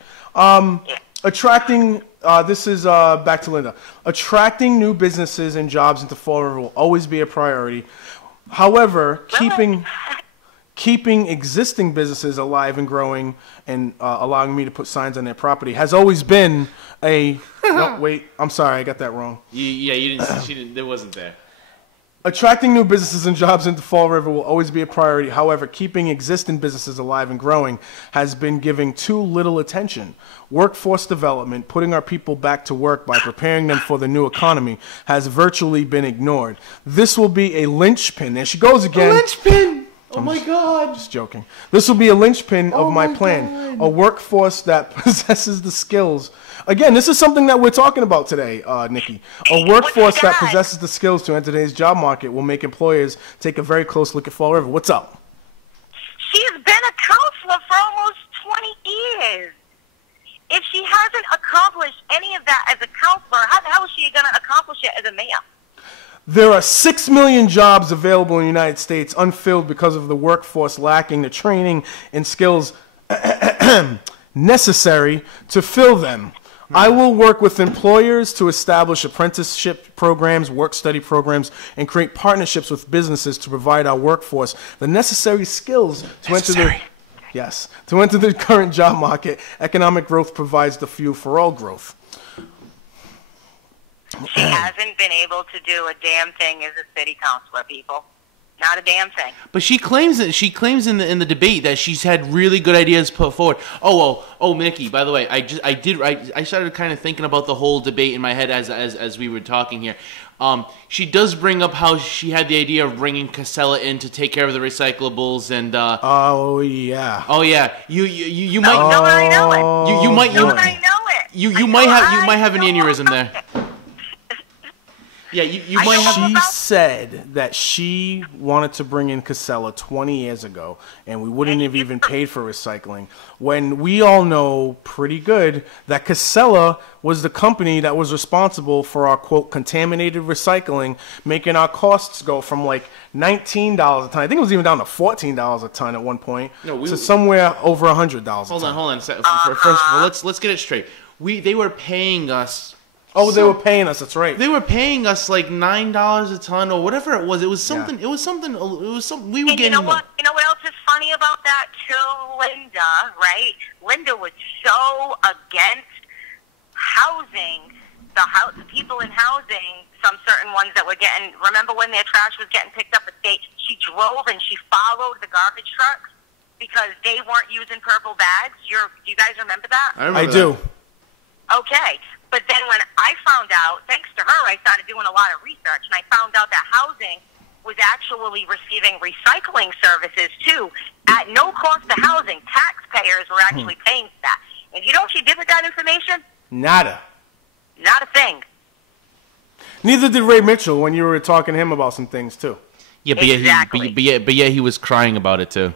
Attracting, this is back to Linda. Attracting new businesses and jobs into Fall River will always be a priority. However, keeping existing businesses alive and growing and allowing me to put signs on their property has always been a... No, wait, I'm sorry, I got that wrong. You didn't. She didn't. It wasn't there. Attracting new businesses and jobs into Fall River will always be a priority. However, keeping existing businesses alive and growing has been giving too little attention. Workforce development, putting our people back to work by preparing them for the new economy, has virtually been ignored. This will be a linchpin. There she goes again. A linchpin! Oh my God. Just joking. This will be a linchpin of my plan. God. A workforce that possesses the skills. Again, this is something that we're talking about today, Nikki. A workforce that possesses the skills to enter today's job market will make employers take a very close look at Fall River. What's up? She's been a counselor for almost 20 years. If she hasn't accomplished any of that as a counselor, how the hell is she going to accomplish it as a mayor? There are 6 million jobs available in the United States unfilled because of the workforce lacking the training and skills necessary to fill them. I will work with employers to establish apprenticeship programs, work-study programs, and create partnerships with businesses to provide our workforce the necessary skills to enter the current job market. Economic growth provides the fuel for all growth. She hasn't been able to do a damn thing as a city councilor, people. Not a damn thing. But she claims in the debate that she's had really good ideas put forward. Oh, Nikki. By the way, I started kind of thinking about the whole debate in my head as we were talking here. She does bring up how she had the idea of bringing Casella in to take care of the recyclables and. Oh yeah. You might. I know it. You might. I know it. You might have an aneurysm there. Yeah, you might have. She said that she wanted to bring in Casella 20 years ago, and we wouldn't have even paid for recycling. When we all know pretty good that Casella was the company that was responsible for our, quote, contaminated recycling, making our costs go from like $19 a ton. I think it was even down to $14 a ton at one point, to somewhere over $100 a ton. Hold on. First of all, let's get it straight. They were paying us. Oh, they were paying us. That's right. They were paying us like $9 a ton or whatever it was. It was something. Yeah. It was something. We were getting. You know what? You know what else is funny about that too, Linda? Right? Linda was so against housing. The people in housing. Some certain ones that were getting. Remember when their trash was getting picked up at state? She drove and she followed the garbage trucks because they weren't using purple bags. Do you guys remember that? I do. Okay. But then when I found out, thanks to her, I started doing a lot of research, and I found out that housing was actually receiving recycling services, too, at no cost to housing. Taxpayers were actually paying for that. And you know what she did with that information? Nada. Not a thing. Neither did Ray Mitchell when you were talking to him about some things, too. Yeah, but exactly. yeah, he was crying about it, too.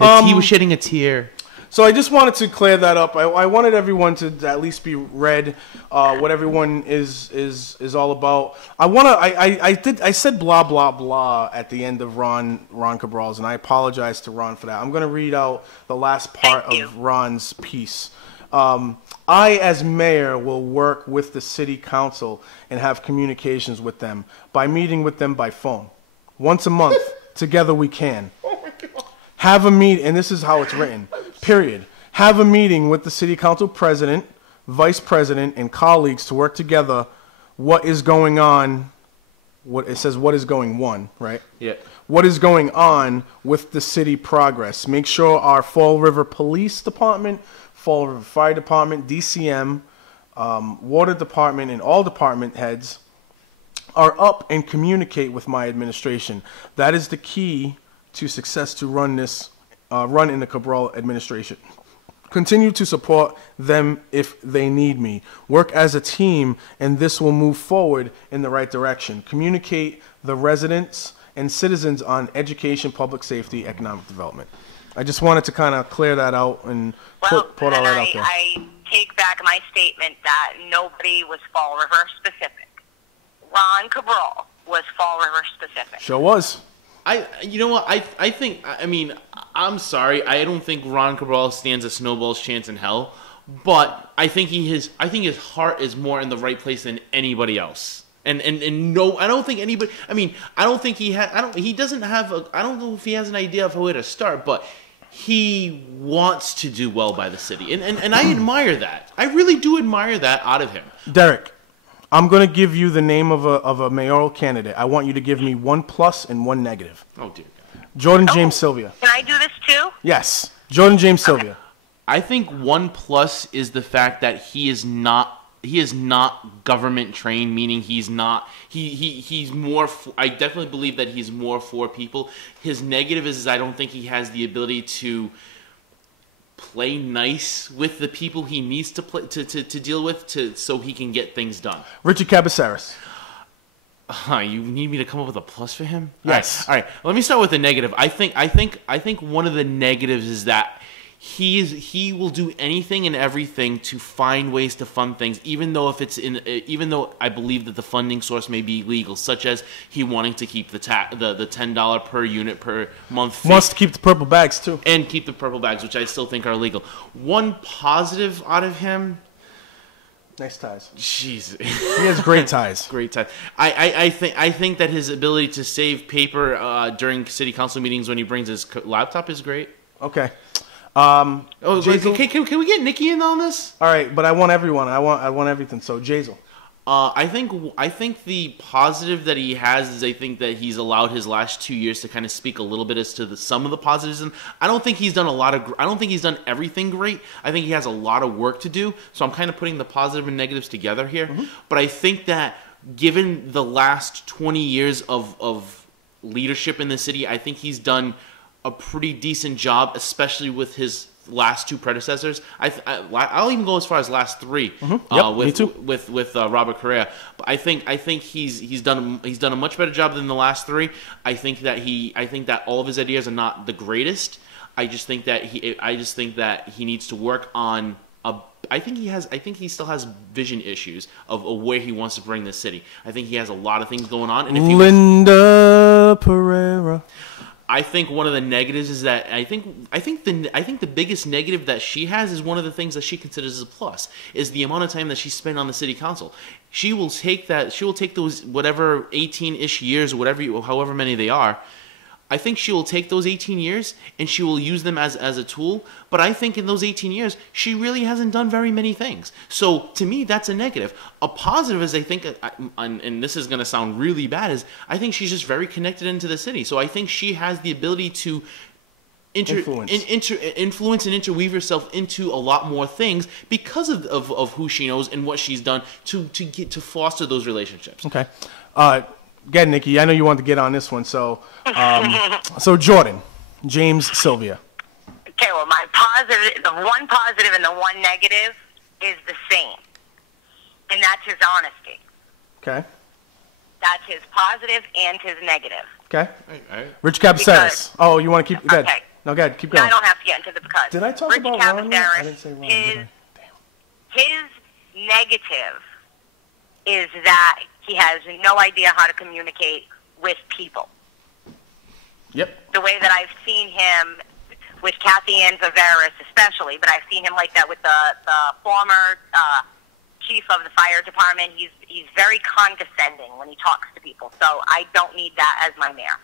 He was shedding a tear. So I just wanted to clear that up. I wanted everyone to at least be read what everyone is all about. I said blah blah blah at the end of Ron Cabral's, and I apologize to Ron for that. I'm going to read out the last part of Ron's piece. I, as mayor, will work with the city council and have communications with them by meeting with them by phone once a month. Together we can. Have a meet, and this is how it's written. Period. Have a meeting with the city council president, vice president, and colleagues to work together. What is going on? What it says? What is going on? Right. Yeah. What is going on with the city progress? Make sure our Fall River Police Department, Fall River Fire Department, DCM, Water Department, and all department heads are up and communicate with my administration. That is the key to success to run in the Cabral administration. Continue to support them if they need me. Work as a team, and this will move forward in the right direction. Communicate the residents and citizens on education, public safety, economic development. I just wanted to kind of clear that out and put all that out there. I take back my statement that nobody was Fall River specific. Ron Cabral was Fall River specific. Sure was. You know what? I think. I mean, I'm sorry. I don't think Ron Cabral stands a snowball's chance in hell. But I think his heart is more in the right place than anybody else. And no, I don't think anybody. I mean, I don't think he had. He doesn't have. I don't know if he has an idea of where to start. But he wants to do well by the city, and I admire that. I really do admire that out of him. Derek, I'm going to give you the name of a mayoral candidate. I want you to give me 1 plus and 1 negative. Oh, dear God. Jordan James Sylvia. Can I do this too? Yes. Jordan James Sylvia. I think 1 plus is the fact that he is not government trained, meaning he's more I definitely believe that he's more for people. His negative is I don't think he has the ability to play nice with the people he needs to play to deal with so he can get things done. Richard Cabaceres. You need me to come up with a plus for him? Yes. All right. Let me start with the negative. I think one of the negatives is that he will do anything and everything to find ways to fund things, even though I believe that the funding source may be illegal, such as he wanting to keep the $10 per unit per month fee. Wants to keep the purple bags too, and keep the purple bags, which I still think are illegal. One positive out of him, Nice ties. Jeez. He has great ties. Great ties. I think that his ability to save paper during city council meetings when he brings his laptop is great. Okay. Can we get Nikki in on this? All right, but I want everyone. I want everything. So Jazel. I think the positive that he has is I think that he's allowed his last 2 years to kind of speak a little bit as to some of the positives. And I don't think he's done I don't think he's done everything great. I think he has a lot of work to do. So I'm kind of putting the positive and negatives together here. Mm-hmm. But I think that given the last 20 years of leadership in the city, I think he's done a pretty decent job, especially with his last two predecessors. I'll even go as far as last three. Mm-hmm. Me too. With Robert Correa. But I think he's done a much better job than the last three. I think that all of his ideas are not the greatest. I just think that he needs to work on I think he still has vision issues of where he wants to bring this city. I think he has a lot of things going on. And if Linda Pereira. I think one of the negatives is that I think the biggest negative that she has is one of the things that she considers as a plus is the amount of time that she spent on the city council. She will take those whatever 18-ish years or however many they are. I think she will take those 18 years and she will use them as a tool. But I think in those 18 years, she really hasn't done very many things. So to me, that's a negative. A positive is I think, and this is going to sound really bad, is I think she's just very connected into the city. So I think she has the ability to influence and interweave herself into a lot more things because of who she knows and what she's done to foster those relationships. Okay. Again, Nikki, I know you wanted to get on this one, so so Jordan, James Sylvia. Okay, well, the one positive and the one negative is the same, and that's his honesty. Okay. That's his positive and his negative. Okay. All right. Rich Cabaceres. Oh, you want to keep? Okay. No, go ahead. Keep going. No, I don't have to get into the because. Did I talk Rich about Ron? I didn't say Ron. His negative is that he has no idea how to communicate with people. Yep. The way that I've seen him with Kathy Ann Viveris especially, but I've seen him like that with the former chief of the fire department. He's very condescending when he talks to people, so I don't need that as my mayor.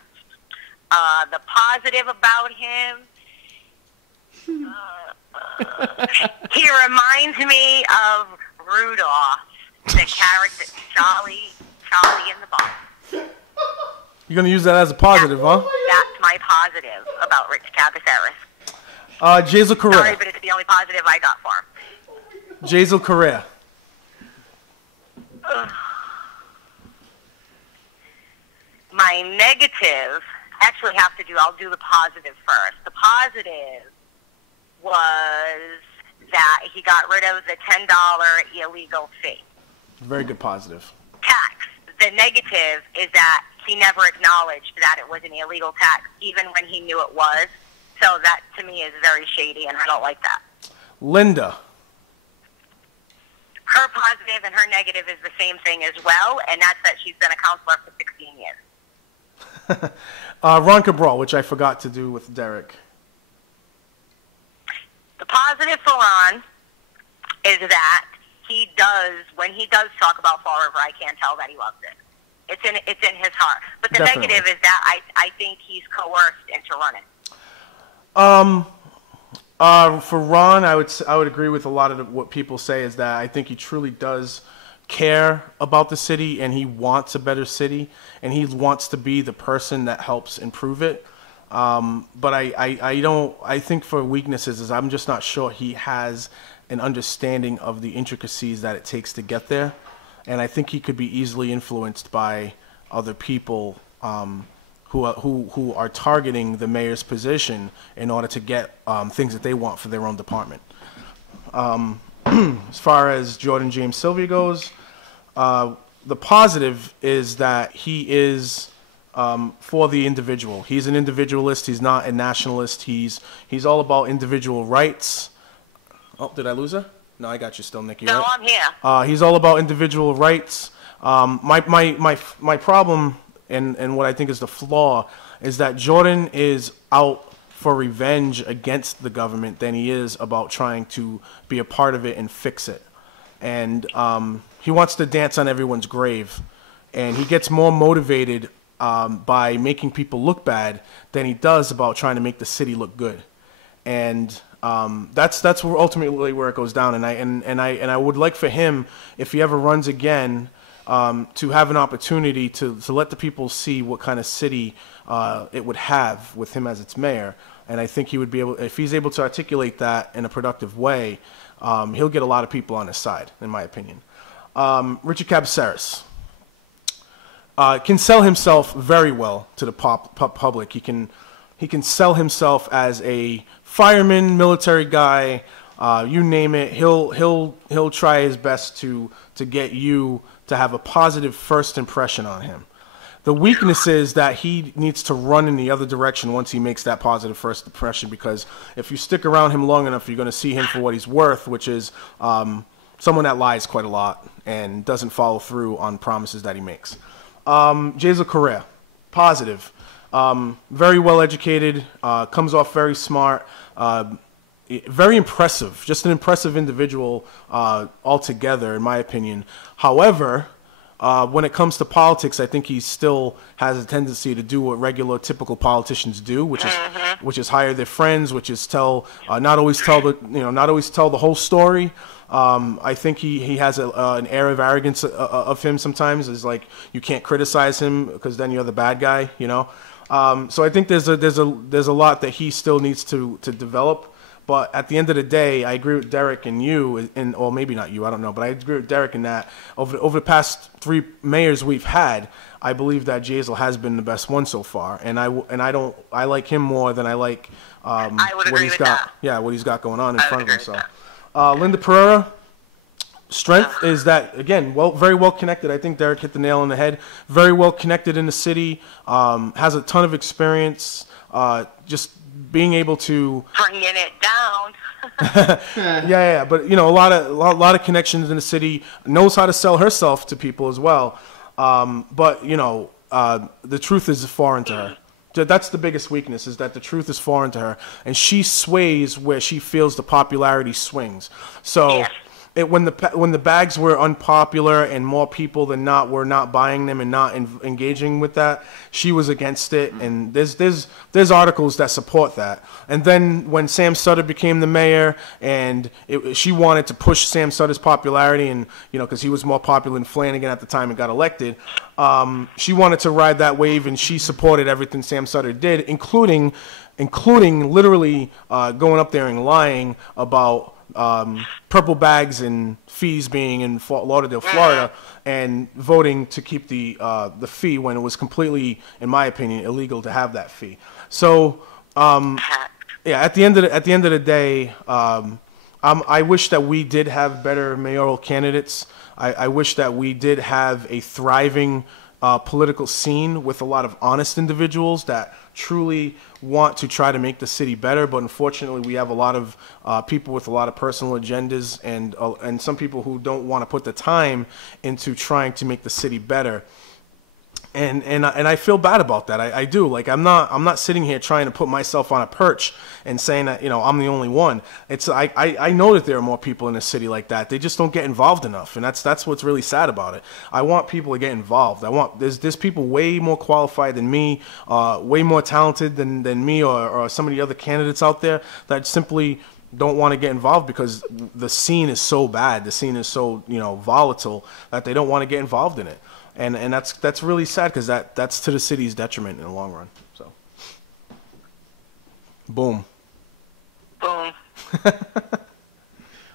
The positive about him, he reminds me of Rudolph, the character Charlie in the Box. You're going to use that as a positive, huh? That's my positive about Rich Cabaceres. Jazel Correa. Sorry, but it's the only positive I got for him. Jazel Correa. My negative, I'll do the positive first. The positive was that he got rid of the $10 illegal fee. Very good positive. Tax. The negative is that he never acknowledged that it was an illegal tax, even when he knew it was. So that, to me, is very shady, and I don't like that. Linda. Her positive and her negative is the same thing as well, and that's that she's been a counselor for 16 years. Ron Cabral, which I forgot to do with Derek. The positive for Ron is that when he does talk about Fall River, I can't tell that he loves it. It's in his heart. But the Definitely. negative is that I think he's coerced into running. For Ron, I would agree with a lot of what people say is that I think he truly does care about the city and he wants a better city and he wants to be the person that helps improve it. But I think for weaknesses is I'm just not sure he has an understanding of the intricacies that it takes to get there. And I think he could be easily influenced by other people who are targeting the mayor's position in order to get things that they want for their own department. As far as Jordan James Sylvia goes, the positive is that he is for the individual. He's an individualist. He's not a nationalist. He's all about individual rights. Oh, did I lose her? No, I got you still, Nikki. No, right? I'm here. He's all about individual rights. My problem and what I think is the flaw is that Jordan is out for revenge against the government than he is about trying to be a part of it and fix it. and he wants to dance on everyone's grave, and he gets more motivated by making people look bad than he does about trying to make the city look good. And that's ultimately where it goes down. And I would like for him, if he ever runs again, to have an opportunity to let the people see what kind of city it would have with him as its mayor. And I think he would be able, if he's able to articulate that in a productive way, he'll get a lot of people on his side, in my opinion. Richard Cabeceras can sell himself very well to the public. He can sell himself as a fireman, military guy, you name it. He'll try his best to get you to have a positive first impression on him. The weakness is that he needs to run in the other direction once he makes that positive first impression, because if you stick around him long enough, you're going to see him for what he's worth, which is someone that lies quite a lot and doesn't follow through on promises that he makes. Jazel Correa, positive. Very well educated, comes off very smart, very impressive, just an impressive individual altogether, in my opinion. However, when it comes to politics, I think he still has a tendency to do what regular, typical politicians do, which is hire their friends, which is not always tell the whole story. I think he has an air of arrogance of him sometimes. Is like, you can't criticize him because then you're the bad guy, you know. So I think there's a lot that he still needs to develop. But at the end of the day, I agree with Derek and you, or maybe not you, I don't know, but I agree with Derek in that over the past 3 mayors we've had, I believe that Jazel has been the best one so far, and I like him more than I like what he's got. Yeah, what he's got going on in front of him. So, Linda Pereira, strength is that, again, very well connected. I think Derek hit the nail on the head. Very well connected in the city. Has a ton of experience. Just being able to bringing it down. yeah, but you know, a lot of connections in the city. Knows how to sell herself to people as well. But you know, the truth is foreign to her. That's the biggest weakness, is that the truth is foreign to her, and she sways where she feels the popularity swings. So. Yes. When the bags were unpopular and more people than not were not buying them and not engaging with that, she was against it. And there's articles that support that. And then when Sam Sutter became the mayor, and she wanted to push Sam Sutter's popularity, and you know, because he was more popular than Flanagan at the time and got elected, she wanted to ride that wave, and she supported everything Sam Sutter did, including literally going up there and lying about purple bags and fees being in Fort Lauderdale, Florida, and voting to keep the fee when it was completely, in my opinion, illegal to have that fee. So, yeah, at the end of the day, I wish that we did have better mayoral candidates. I wish that we did have a thriving political scene with a lot of honest individuals that truly want to try to make the city better, but unfortunately we have a lot of people with a lot of personal agendas, and some people who don't want to put the time into trying to make the city better. And I feel bad about that. I do. Like, I'm not sitting here trying to put myself on a perch and saying that, you know, I'm the only one. It's I know that there are more people in the city like that. They just don't get involved enough, and that's what's really sad about it. I want people to get involved. There's people way more qualified than me, way more talented than me or some of the other candidates out there that simply don't want to get involved because the scene is so bad. The scene is so, you know, volatile that they don't want to get involved in it. And that's really sad, because that's to the city's detriment in the long run. So, boom.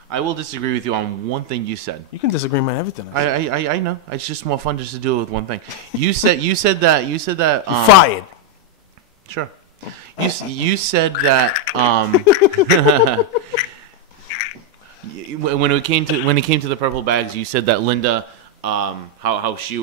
I will disagree with you on one thing you said. You can disagree on everything. I know. It's just more fun just to do it with one thing. You said that. You're fired. Sure. You said that when it came to the purple bags, you said that Linda. How she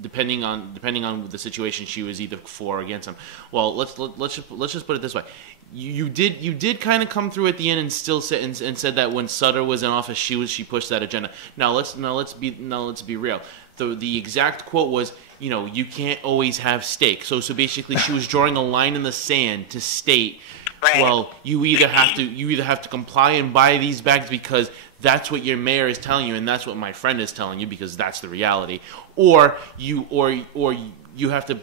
depending on the situation, she was either for or against him. Well, let's just put it this way. You did kind of come through at the end and still said and said that when Sutter was in office, she pushed that agenda. Now let's be real. The exact quote was, you know, you can't always have steak. So basically, she was drawing a line in the sand to state, Right. Well, you either have to comply and buy these bags because that's what your mayor is telling you, and that's what my friend is telling you because that's the reality, or you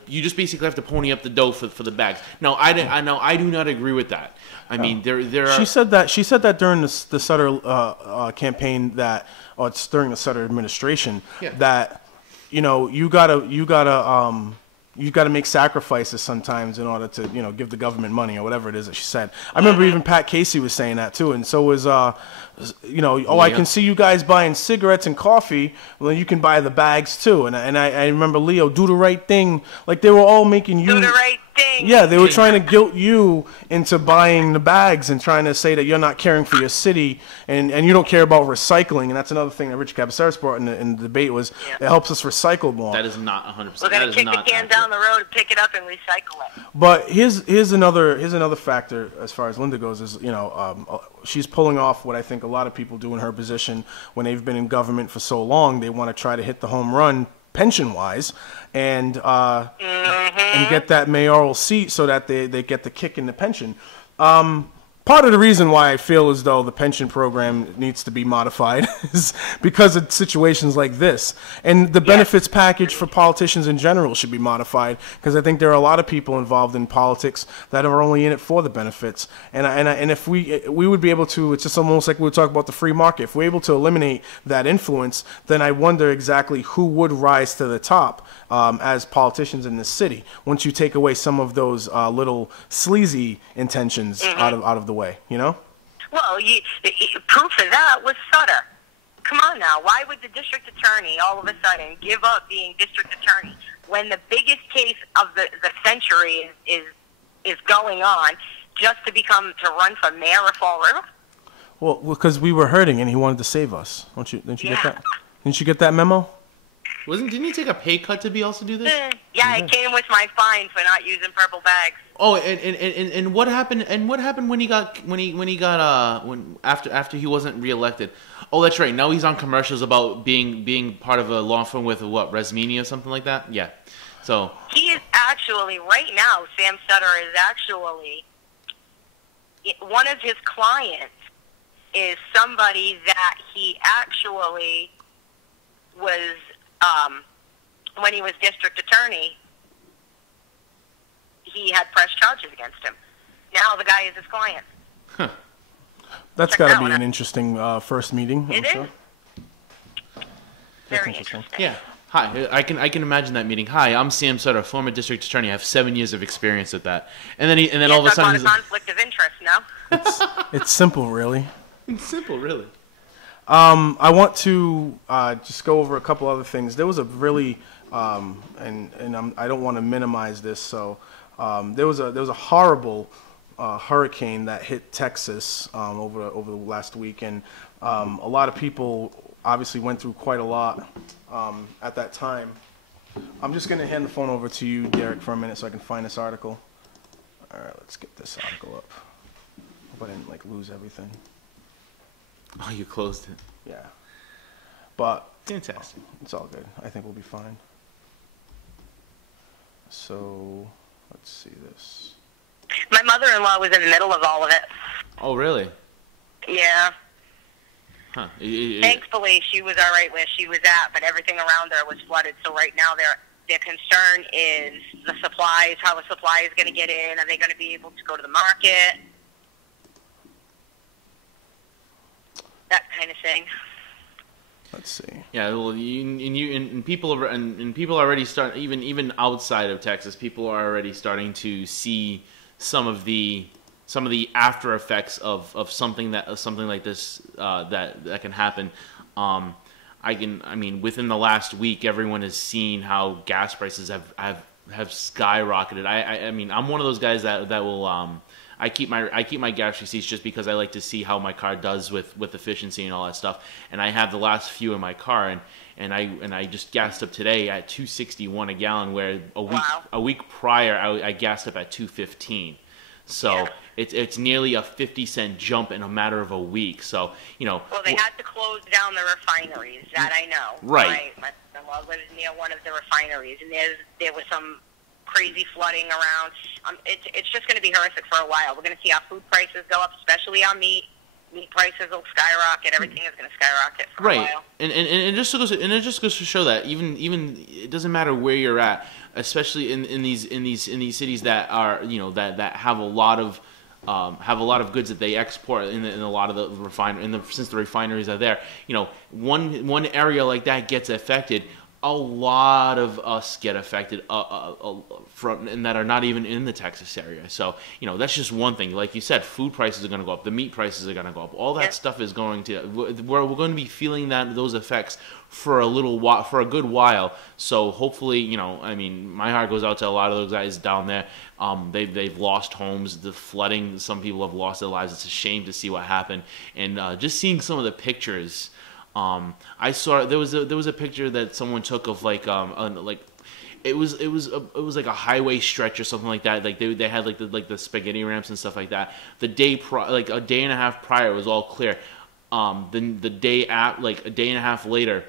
just basically have to pony up the dough for the bags. No, I do not agree with that. I mean, there are. She said that during the Sutter campaign or it's during the Sutter administration that you gotta make sacrifices sometimes in order to give the government money or whatever it is that she said. I remember even Pat Casey was saying that too, and so was I can see you guys buying cigarettes and coffee. Well, you can buy the bags too. And I remember Leo, do the right thing. Like they were all making you do the right thing. Yeah, they were trying to guilt you into buying the bags and trying to say that you're not caring for your city and you don't care about recycling. And that's another thing that Richard Cabaceres brought in the debate was it helps us recycle more. That is not 100%. We're gonna kick the can down the road and pick it up and recycle it. But here's another factor as far as Linda goes is she's pulling off what I think a lot of people do in her position when they've been in government for so long. They want to try to hit the home run pension-wise and get that mayoral seat so that they get the kick in the pension. Part of the reason why I feel as though the pension program needs to be modified is because of situations like this. And the benefits package for politicians in general should be modified because I think there are a lot of people involved in politics that are only in it for the benefits. And if we would be able to, it's just almost like we were talking about the free market. If we're able to eliminate that influence, then I wonder exactly who would rise to the top as politicians in this city once you take away some of those little sleazy intentions out of the way, Well, proof of that was Sutter. Come on now. Why would the district attorney all of a sudden give up being district attorney when the biggest case of the century is going on just to run for mayor of Fall River? Well, because we were hurting and he wanted to save us. Didn't you get that? Didn't you get that memo? Didn't he take a pay cut to also do this? Yeah, it came with my fine for not using purple bags. Oh, and what happened? And what happened when after he wasn't reelected? Oh, that's right. Now he's on commercials about being part of a law firm with Resmini or something like that. Yeah. So he is actually right now. Sam Sutter is actually one of his clients is somebody that he actually was. When he was district attorney, he had pressed charges against him. Now the guy is his client. Huh. That's got to be an interesting first meeting. It is. Sure. Very interesting. Yeah. Hi, I can imagine that meeting. Hi, I'm Sam Sutter, former district attorney. I have 7 years of experience with that. And then all of a sudden, he's a conflict of interest. No. It's simple, really. It's simple, really. I want to just go over a couple other things. There was a really, I don't want to minimize this. So there was a horrible hurricane that hit Texas over the last week, and a lot of people obviously went through quite a lot at that time. I'm just going to hand the phone over to you, Derek, for a minute so I can find this article. All right, let's get this article up. Hope I didn't lose everything. Oh, you closed it. Yeah. But fantastic. It's all good. I think we'll be fine. So, let's see this. My mother-in-law was in the middle of all of it. Oh, really? Yeah. Huh. Thankfully, she was all right where she was at, but everything around her was flooded. So right now, their concern is the supplies, how the supply is going to get in. Are they going to be able to go to the market? That kind of thing. Let's see. Yeah, well, people are already start even outside of Texas. People are already starting to see some of the after effects of something like this that can happen. Within the last week, everyone has seen how gas prices have skyrocketed. I'm one of those guys that will. I keep my gas receipts just because I like to see how my car does with efficiency and all that stuff. And I have the last few in my car, and I just gassed up today at $2.61 a gallon, where a week prior I gassed up at $2.15. So it's nearly a 50-cent jump in a matter of a week. So Well, they had to close down the refineries. That I know. Right. My mother-in-law lives near one of the refineries, and there was some crazy flooding around. It's just going to be horrific for a while. We're going to see our food prices go up, especially our meat. Meat prices will skyrocket. Everything is going to skyrocket for a while. And it just goes to show that even it doesn't matter where you're at, especially in these cities that are that have a lot of goods that they export in a lot of the since the refineries are there. One area like that gets affected. A lot of us get affected and that are not even in the Texas area. So, that's just one thing. Like you said, food prices are going to go up. The meat prices are going to go up. All that stuff is going to... We're going to be feeling those effects for a little while, for a good while. So hopefully, my heart goes out to a lot of those guys down there. They've lost homes. The flooding, some people have lost their lives. It's a shame to see what happened. And just seeing some of the pictures... I saw there was a picture that someone took of it was like a highway stretch or something like that. Like they had the spaghetti ramps and stuff like that. A day and a half prior, it was all clear. The day a day and a half later,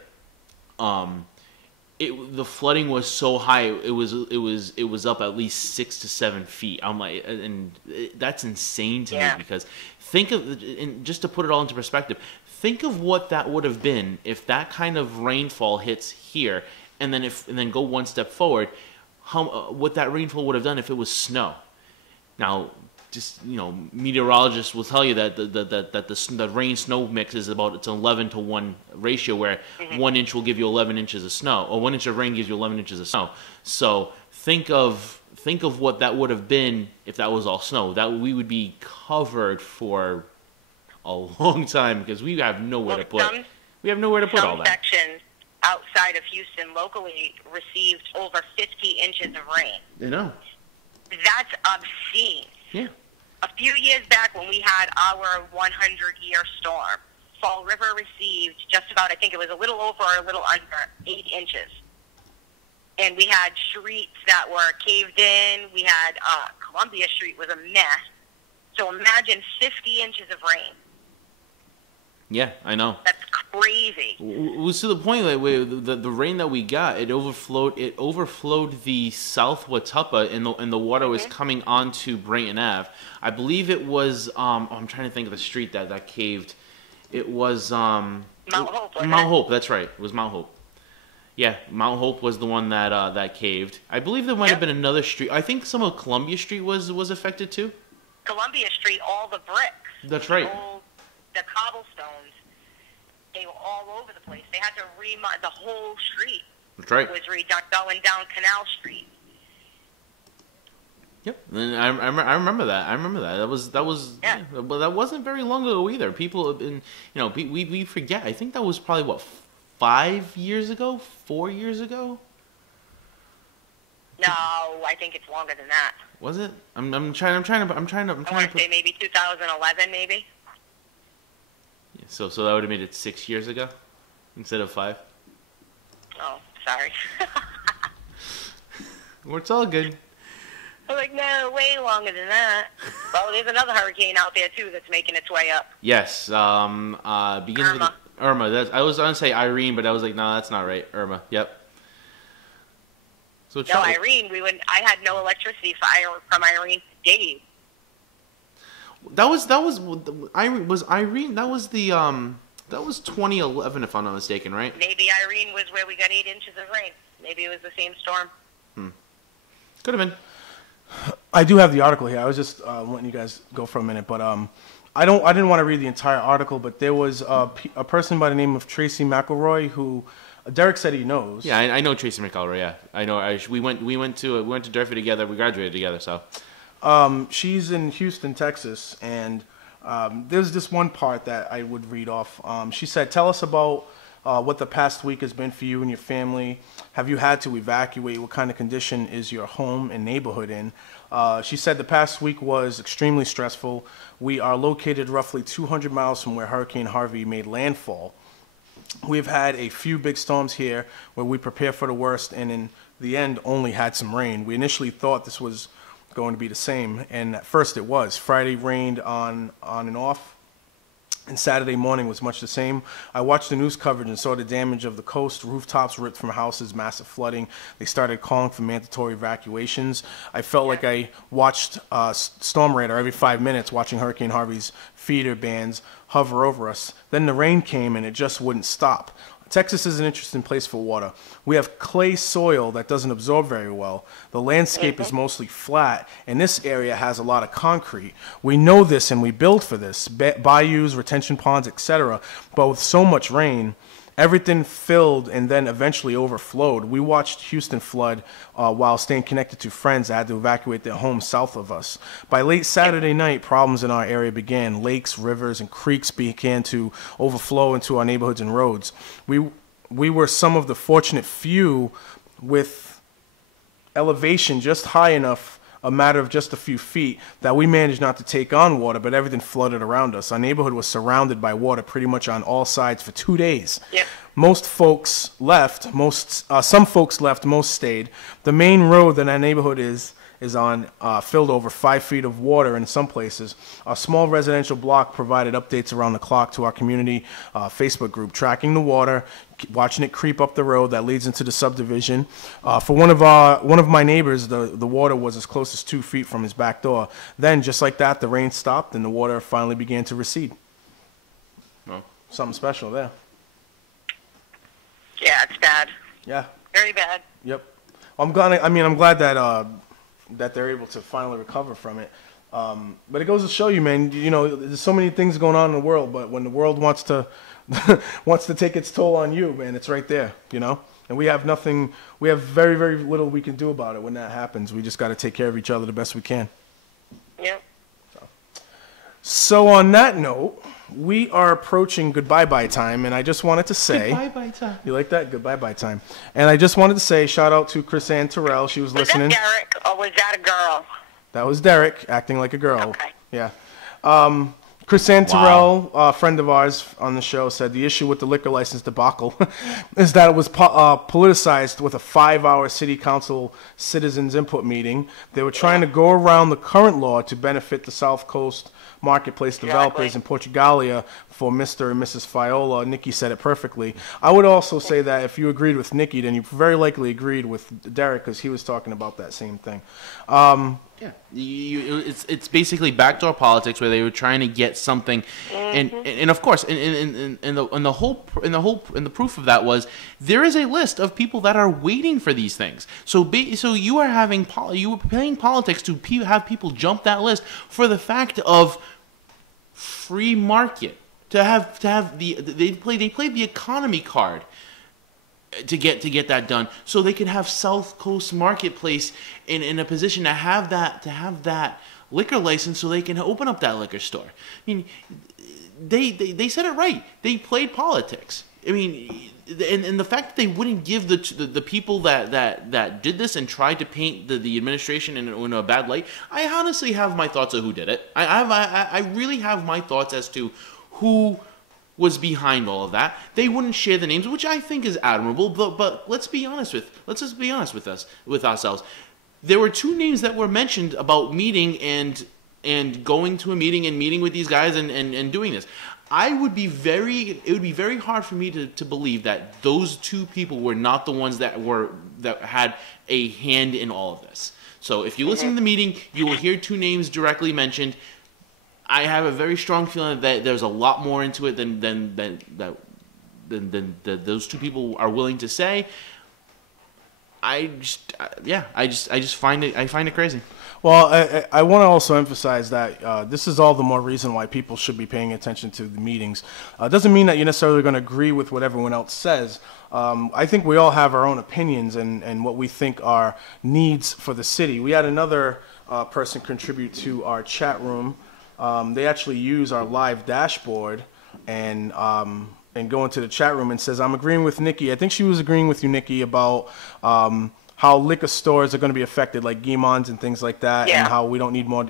the flooding was so high. It was up at least 6 to 7 feet. I'm like, and that's insane to me because think of, and just to put it all into perspective. Think of what that would have been if that kind of rainfall hits here, and then go one step forward. What that rainfall would have done if it was snow. Now, just meteorologists will tell you that the rain snow mix is it's 11 to 1 ratio, where 1 inch will give you 11 inches of snow, or 1 inch of rain gives you 11 inches of snow. So think of what that would have been if that was all snow. That we would be covered for a long time because we have nowhere to put all that. Some sections outside of Houston locally received over 50 inches of rain. I know. That's obscene. Yeah. A few years back when we had our 100-year storm, Fall River received just about, I think it was a little over or a little under 8 inches. And we had streets that were caved in. We had Columbia Street was a mess. So imagine 50 inches of rain. Yeah, I know. That's crazy. It was to the point that the rain that we got, it overflowed the South Watuppa, and the water was coming onto Brayton Ave. I believe it was I'm trying to think of the street that caved. It was Mount Hope. Mount Hope, that's right. It was Mount Hope. Yeah, Mount Hope was the one that caved. I believe there might have been another street. I think some of Columbia Street was affected too. Columbia Street, all the bricks. That's right. The cobblestones, they were all over the place. They had to the whole street. That's right. Was redone, going down Canal Street. Yep, and I remember that. That was yeah. Well, that wasn't very long ago either. People have been, we forget. I think that was probably 5 years ago, 4 years ago. No, I think it's longer than that. Was it? I'm trying to. I want to say maybe 2011, maybe. So that would have made it 6 years ago instead of 5. Oh, sorry. Well, it's all good. I was like, no, way longer than that. Well, there's another hurricane out there too that's making its way up. Yes. Begins with Irma. I was going to say Irene, but I was like, no, that's not right. Irma. Yep. So no, Irene. I had no electricity from Irene for days. That was Irene. That was 2011, if I'm not mistaken, right? Maybe Irene was where we got 8 inches of rain. Maybe it was the same storm. Could have been. I do have the article here. I was just letting you guys go for a minute, but I didn't want to read the entire article, but there was a person by the name of Tracy McElroy who Derek said he knows. Yeah, I know Tracy McElroy. Yeah, I know. We went to Durfee together. We graduated together. So. She's in Houston, Texas, and there's this one part that I would read off. She said, "Tell us about what the past week has been for you and your family. Have you had to evacuate? What kind of condition is your home and neighborhood in?" She said the past week was extremely stressful. We are located roughly 200 miles from where Hurricane Harvey made landfall. We've had a few big storms here where we prepare for the worst and in the end only had some rain. We initially thought this was going to be the same, and at first it was. Friday rained on and off, And Saturday morning was much the same. I watched the news coverage and saw the damage of the coast, rooftops ripped from houses, massive flooding. They started calling for mandatory evacuations. I felt like I watched Storm Radar every 5 minutes, watching Hurricane Harvey's feeder bands hover over us. Then the rain came and it just wouldn't stop. Texas is an interesting place for water. We have clay soil that doesn't absorb very well. The landscape is mostly flat, and this area has a lot of concrete. We know this and we build for this, bayous, retention ponds, etc. But with so much rain, everything filled and then eventually overflowed. We watched Houston flood while staying connected to friends that had to evacuate their homes south of us. By late Saturday night, problems in our area began. Lakes, rivers, and creeks began to overflow into our neighborhoods and roads. We were some of the fortunate few with elevation just high enough, a matter of just a few feet, that we managed not to take on water, but everything flooded around us. Our neighborhood was surrounded by water pretty much on all sides for 2 days. Yep. Most folks left, some folks left, most stayed. The main road that our neighborhood is on filled over 5 feet of water in some places. A small residential block provided updates around the clock to our community Facebook group, tracking the water, watching it creep up the road that leads into the subdivision. For one of my neighbors, the water was as close as 2 feet from his back door. Then, just like that, the rain stopped and the water finally began to recede. Oh. Something special there. Yeah, it's bad. Yeah. Very bad. Yep. I'm glad that that they're able to finally recover from it. But it goes to show you, man. You know, there's so many things going on in the world, but when the world wants to wants to take its toll on you, man, it's right there. You know, and we have nothing. We have very, very little we can do about it when that happens. We just got to take care of each other the best we can. Yep. So on that note, we are approaching goodbye-bye time, and I just wanted to say... Goodbye-bye time. You like that? Goodbye-bye time. And I just wanted to say shout-out to Chris Ann Terrell. She was listening. Was that Derek, or was that a girl? That was Derek, acting like a girl. Okay. Yeah. Chris Ann Terrell, a friend of ours on the show, said the issue with the liquor license debacle is that it was politicized with a 5-hour city council citizens input meeting. They were trying to go around the current law to benefit the South Coast marketplace developers in Portugalia for Mr. and Mrs. Fiola. Nikki said it perfectly. I would also say that if you agreed with Nikki, then you very likely agreed with Derek, because he was talking about that same thing. Yeah, it's basically backdoor politics where they were trying to get something, and of course, and the proof of that was there is a list of people that are waiting for these things. So you were playing politics to have people jump that list for the fact of free market, they played the economy card to get that done, so they can have South Coast Marketplace in a position to have that liquor license, so they can open up that liquor store. I mean, they said it right. They played politics. I mean, and the fact that they wouldn't give the people that did this and tried to paint the administration in a bad light. I honestly have my thoughts of who did it. I really have my thoughts as to who was behind all of that. They wouldn't share the names, which I think is admirable. But let's just be honest with ourselves. There were 2 names that were mentioned about meeting and going to a meeting and meeting with these guys and doing this. It would be very hard for me to believe that those 2 people were not the ones that had a hand in all of this. So if you listen to the meeting, you will hear 2 names directly mentioned. I have a very strong feeling that there's a lot more into it than those 2 people are willing to say. I just find it crazy. Well, I want to also emphasize that this is all the more reason why people should be paying attention to the meetings. It doesn't mean that you're necessarily going to agree with what everyone else says. I think we all have our own opinions and what we think are needs for the city. We had another person contribute to our chat room. They actually use our live dashboard and go into the chat room and says, I'm agreeing with Nikki. I think she was agreeing with you, Nikki, about how liquor stores are going to be affected, like Guimond's and things like that, and how we don't need more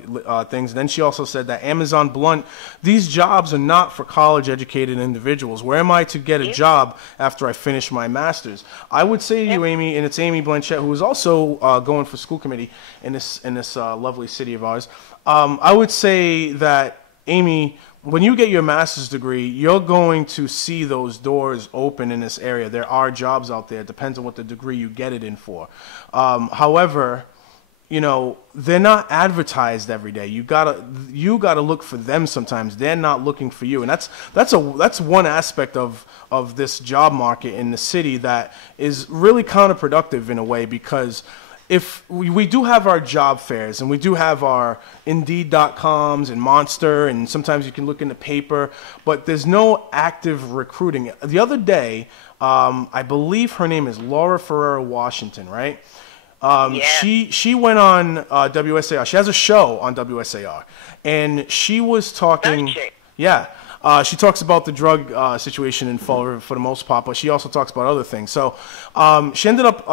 things. And then she also said that Amazon Blunt, these jobs are not for college-educated individuals. Where am I to get a job after I finish my master's? I would say to you, Amy, and it's Amy Blanchette, who is also going for school committee in this lovely city of ours. I would say that Amy, when you get your master's degree, you're going to see those doors open in this area. There are jobs out there. It depends on what the degree you get it in for. However, you know, they're not advertised every day. You gotta look for them sometimes. They're not looking for you, and that's one aspect of this job market in the city that is really counterproductive in a way, because if we do have our job fairs and we do have our Indeed.coms and Monster, and sometimes you can look in the paper, but there's no active recruiting. The other day, I believe her name is Laura Ferrera Washington, right? Yeah. She went on WSAR. She has a show on WSAR, and she was talking. Does she? Yeah. She talks about the drug situation in Fall River for the most part, but she also talks about other things. So she ended up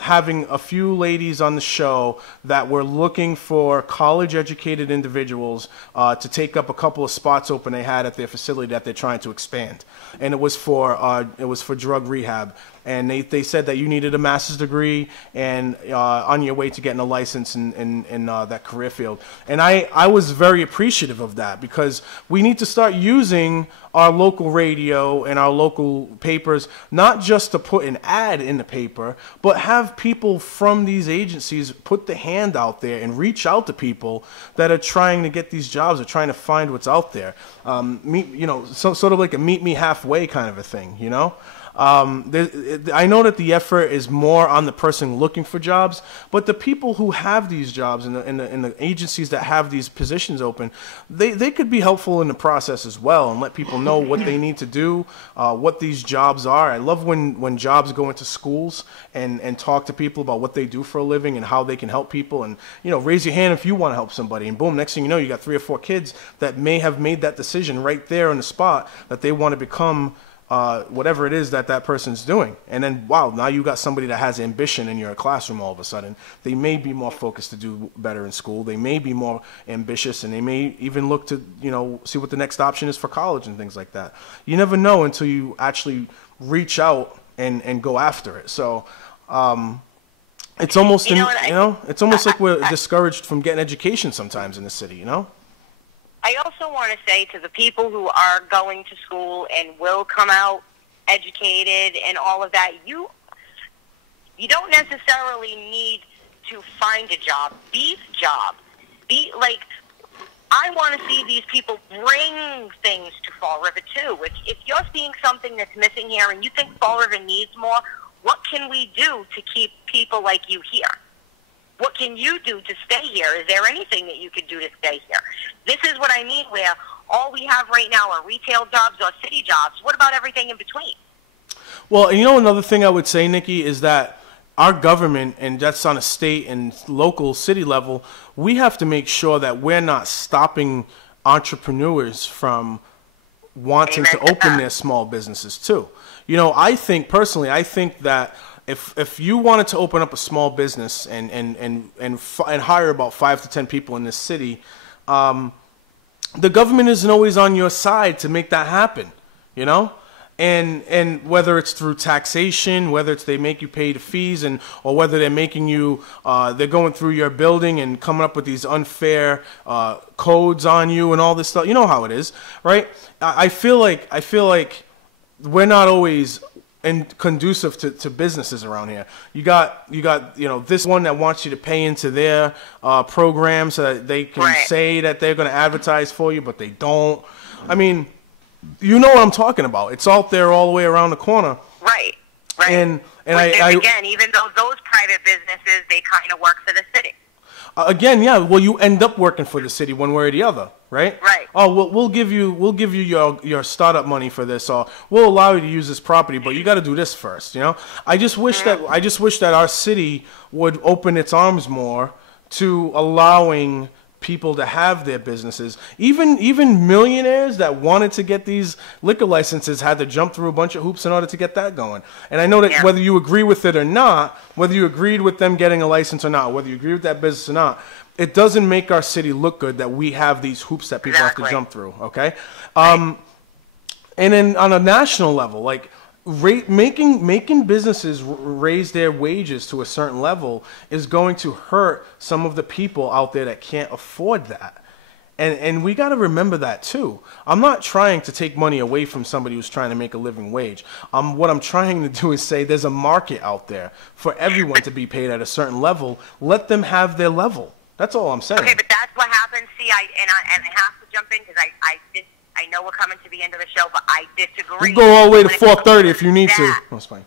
having a few ladies on the show that were looking for college-educated individuals to take up a couple of spots open they had at their facility that they're trying to expand, and it was for drug rehab. And they said that you needed a master's degree and on your way to getting a license in that career field. And I was very appreciative of that, because we need to start using our local radio and our local papers, not just to put an ad in the paper, but have people from these agencies put the hand out there and reach out to people that are trying to get these jobs or trying to find what's out there. Sort of like a meet me halfway kind of a thing, you know? I know that the effort is more on the person looking for jobs, but the people who have these jobs in the agencies that have these positions open, they could be helpful in the process as well, and let people know what they need to do, what these jobs are. I love when jobs go into schools and talk to people about what they do for a living and how they can help people, and raise your hand if you want to help somebody, and boom, next thing you know, you got 3 or 4 kids that may have made that decision right there on the spot that they want to become whatever it is that person's doing. And then, wow, now you got somebody that has ambition in your classroom all of a sudden. They may be more focused to do better in school. They may be more ambitious, and they may even look to, see what the next option is for college and things like that. You never know until you actually reach out and go after it. So, it's almost, it's almost like we're discouraged from getting education sometimes in the city, I also want to say to the people who are going to school and will come out educated and all of that, you don't necessarily need to find a job. Be the job. I want to see these people bring things to Fall River too. If you're seeing something that's missing here and you think Fall River needs more, what can we do to keep people like you here? What can you do to stay here? Is there anything that you could do to stay here? This is what I mean, where all we have right now are retail jobs or city jobs. What about everything in between? Well, another thing I would say, Nikki, is that our government, and that's on a state and local city level, we have to make sure that we're not stopping entrepreneurs from wanting to open their small businesses too. I think that if you wanted to open up a small business and hire about 5 to 10 people in this city, the government isn't always on your side to make that happen, and whether it's through taxation, whether it's they make you pay the fees, or whether they're making you they're going through your building and coming up with these unfair codes on you and all this stuff. You know how it is, right? I feel like we're not always and conducive to businesses around here. You got this one that wants you to pay into their program so that they can say that they're going to advertise for you, but they don't. I mean, you know what I'm talking about. It's out there all the way around the corner. Right. And again, even though those private businesses, they kind of work for the city. Again, yeah. Well, you end up working for the city one way or the other, right? Right. Oh, we'll give you your startup money for this, or we'll allow you to use this property, but you got to do this first. I just wish that our city would open its arms more to allowing people to have their businesses. Even millionaires that wanted to get these liquor licenses had to jump through a bunch of hoops in order to get that going. And I know that whether you agree with it or not, whether you agreed with them getting a license or not, whether you agree with that business or not, it doesn't make our city look good that we have these hoops that people have to jump through. Okay. And then on a national level, like making businesses raise their wages to a certain level is going to hurt some of the people out there that can't afford that. And we got to remember that too. I'm not trying to take money away from somebody who's trying to make a living wage. What I'm trying to do is say there's a market out there for everyone to be paid at a certain level. Let them have their level. That's all I'm saying. Okay, but that's what happens. See, I have to jump in because I know we're coming to the end of the show, but I disagree. We'll go all the way to 4:30 if you need to. No, it's fine.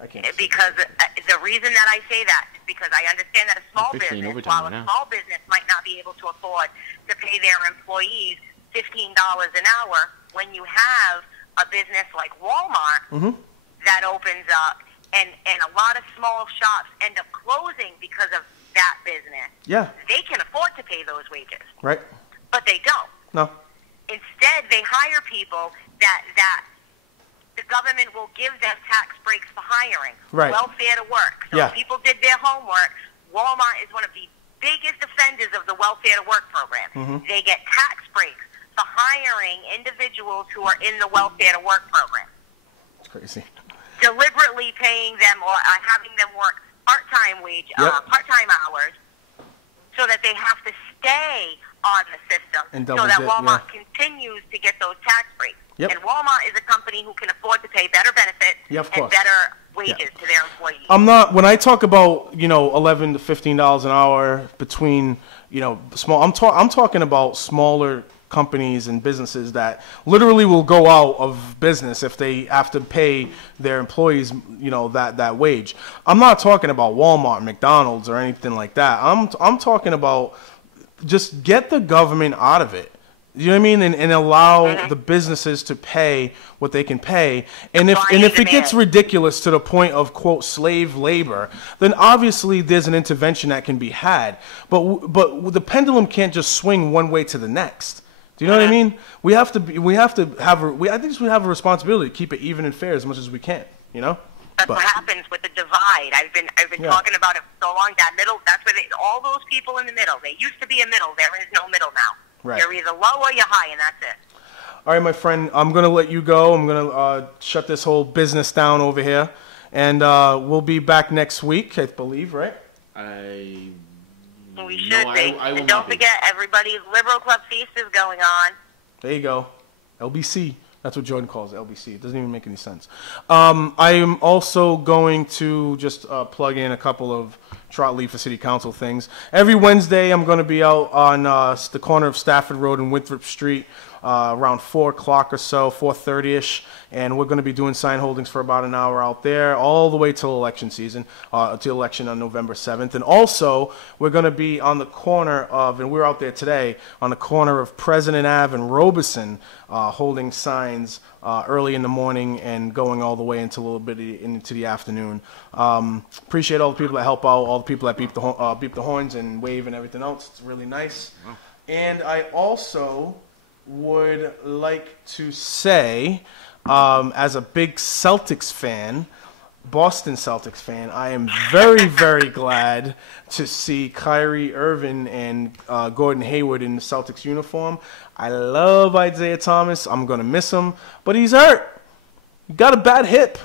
I can't. Because the reason that I say that is because I understand that a small business, while a small business might not be able to afford to pay their employees $15 an hour, when you have a business like Walmart that opens up, and a lot of small shops end up closing because of that business. Yeah. They can afford to pay those wages. Right. But they don't. No. Instead, they hire people that the government will give them tax breaks for hiring. Right. Welfare to work. So if people did their homework, Walmart is one of the biggest offenders of the welfare to work program. They get tax breaks for hiring individuals who are in the welfare to work program. It's crazy. Deliberately paying them or having them work part-time part-time hours, so that they have to stay on the system, so that Walmart continues to get those tax breaks. And Walmart is a company who can afford to pay better benefits and better wages to their employees. When I talk about, $11 to $15 an hour between, small, I'm talking about smaller companies and businesses that literally will go out of business if they have to pay their employees, that wage. I'm not talking about Walmart, McDonald's, or anything like that. I'm talking about just get the government out of it. You know what I mean? And allow the businesses to pay what they can pay. And if it gets ridiculous to the point of, quote, slave labor, then obviously there's an intervention that can be had. But the pendulum can't just swing one way to the next. Do you know what I mean? We have to have a responsibility to keep it even and fair as much as we can, That's what happens with the divide. I've been talking about it for so long. That middle, that's where all those people in the middle. There used to be a middle. There is no middle now. Right. You're either low or you're high, and that's it. All right, my friend, I'm going to let you go. I'm going to shut this whole business down over here. And we'll be back next week, I believe, right? We should be. And don't forget, everybody's Liberal Club Feast is going on. There you go. LBC. That's what Jordan calls it, LBC. It doesn't even make any sense. I am also going to just plug in a couple of Trot Lead for City Council things. Every Wednesday, I'm going to be out on the corner of Stafford Road and Winthrop Street around 4 o'clock or so, 4:30ish, and we're going to be doing sign holdings for about an hour out there, all the way till election season, till election on November 7th. And also, we're going to be on the corner of, and we're out there today, on the corner of President Ave and Robeson, holding signs early in the morning and going all the way into a little bit into the afternoon. Appreciate all the people that help out, all the people that beep the horns and wave and everything else. It's really nice. Wow. And I also would like to say, as a big Celtics fan, Boston Celtics fan, I am very, very glad to see Kyrie Irving and Gordon Hayward in the Celtics uniform. I love Isaiah Thomas. I'm going to miss him, but he's hurt. You got a bad hip.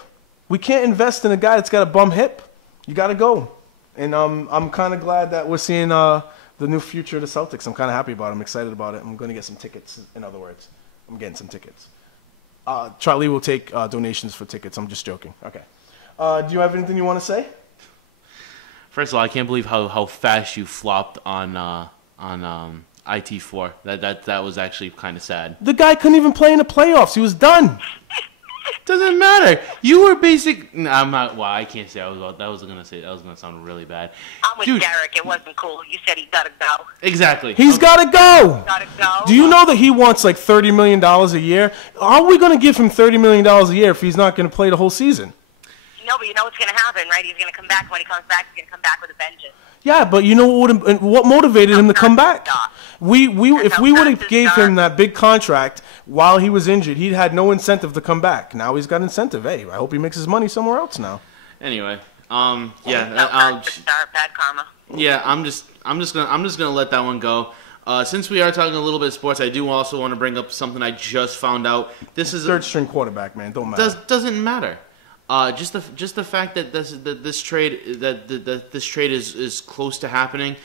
We can't invest in a guy that's got a bum hip. You got to go. And I'm kind of glad that we're seeing the new future of the Celtics. I'm kind of happy about it. I'm excited about it. I'm going to get some tickets, in other words. I'm getting some tickets. Charlie will take donations for tickets. I'm just joking. Okay. Do you have anything you want to say? First of all, I can't believe how fast you flopped on IT4. That was actually kind of sad. The guy couldn't even play in the playoffs. He was done. Doesn't matter. You were basic. No, I'm not. Well, I can't say I was. That was gonna sound really bad. I'm with Derek. It wasn't cool. You said he gotta go. Exactly. He's gotta go. Gotta go. Do you know that he wants like $30 million a year? How are we gonna give him $30 million a year if he's not gonna play the whole season? No, but you know what's gonna happen, right? He's gonna come back. When he comes back, he's gonna come back with a vengeance. Yeah, but you know what motivated him to come back? If we would have gave him that big contract while he was injured, he had no incentive to come back. Now he's got incentive. Hey, I hope he makes his money somewhere else now. Anyway, Bad karma. Yeah, I'm just gonna let that one go. Since we are talking a little bit of sports, I do also want to bring up something I just found out. This is third string quarterback, man. Don't matter. Doesn't matter. Just the fact that this trade is close to happening.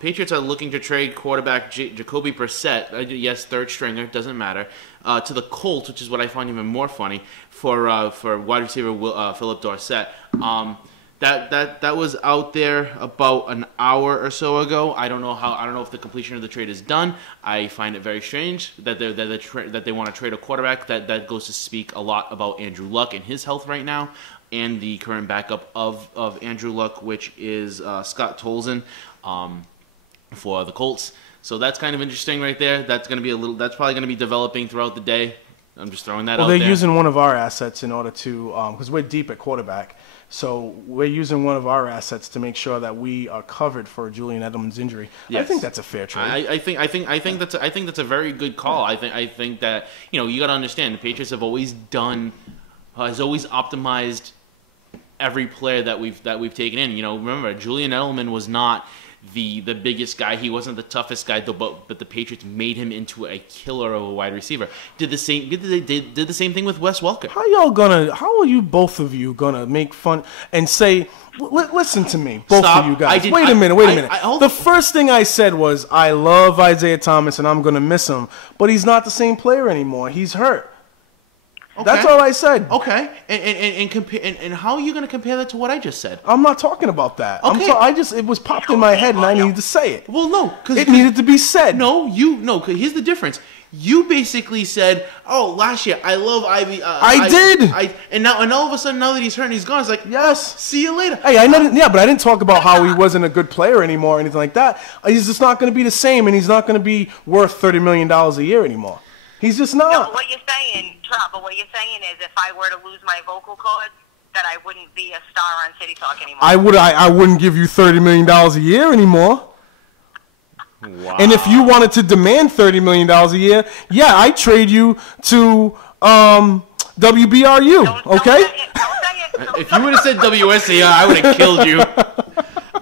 Patriots are looking to trade quarterback Jacoby Brissett, yes, third stringer, doesn't matter, to the Colts, which is what I find even more funny, for wide receiver Philip Dorsett. That was out there about an hour or so ago. I don't know if the completion of the trade is done. I find it very strange that they want to trade a quarterback. That goes to speak a lot about Andrew Luck and his health right now, and the current backup of Andrew Luck, which is Scott Tolzien for the Colts. So that's kind of interesting right there. That's probably going to be developing throughout the day. I'm just throwing that out there. Well, they're using one of our assets in order to, because we're deep at quarterback. So we're using one of our assets to make sure that we are covered for Julian Edelman's injury. Yes. I think that's a fair trade. I think that's a very good call. I think that, you got to understand, the Patriots have always optimized every player that we've taken in. Remember, Julian Edelman was not the biggest guy. He wasn't the toughest guy, but the Patriots made him into a killer of a wide receiver. Did the same thing with Wes Welker. How are you both of you gonna make fun and say, listen to me, both of you guys. Wait a minute. The first thing I said was, I love Isaiah Thomas and I'm gonna miss him, but he's not the same player anymore. He's hurt. Okay. That's all I said. Okay, and how are you going to compare that to what I just said? I'm not talking about that. Okay. It was popped in my head and I needed to say it. Well, no, because it needed to be said. No, cause here's the difference. You basically said, "Oh, last year I love Ivy." I did. And all of a sudden, now that he's hurt and he's gone, it's like, yes, see you later. Hey, but I didn't talk about how he wasn't a good player anymore or anything like that. He's just not going to be the same, and he's not going to be worth $30 million a year anymore. He's just not. No, what you're saying, Trump, but what you're saying is if I were to lose my vocal cords, that I wouldn't be a star on City Talk anymore. I wouldn't give you $30 million a year anymore. Wow. And if you wanted to demand $30 million a year, yeah, I'd trade you to WBRU, okay? Don't say it. If you would have said WSAR, I would have killed you.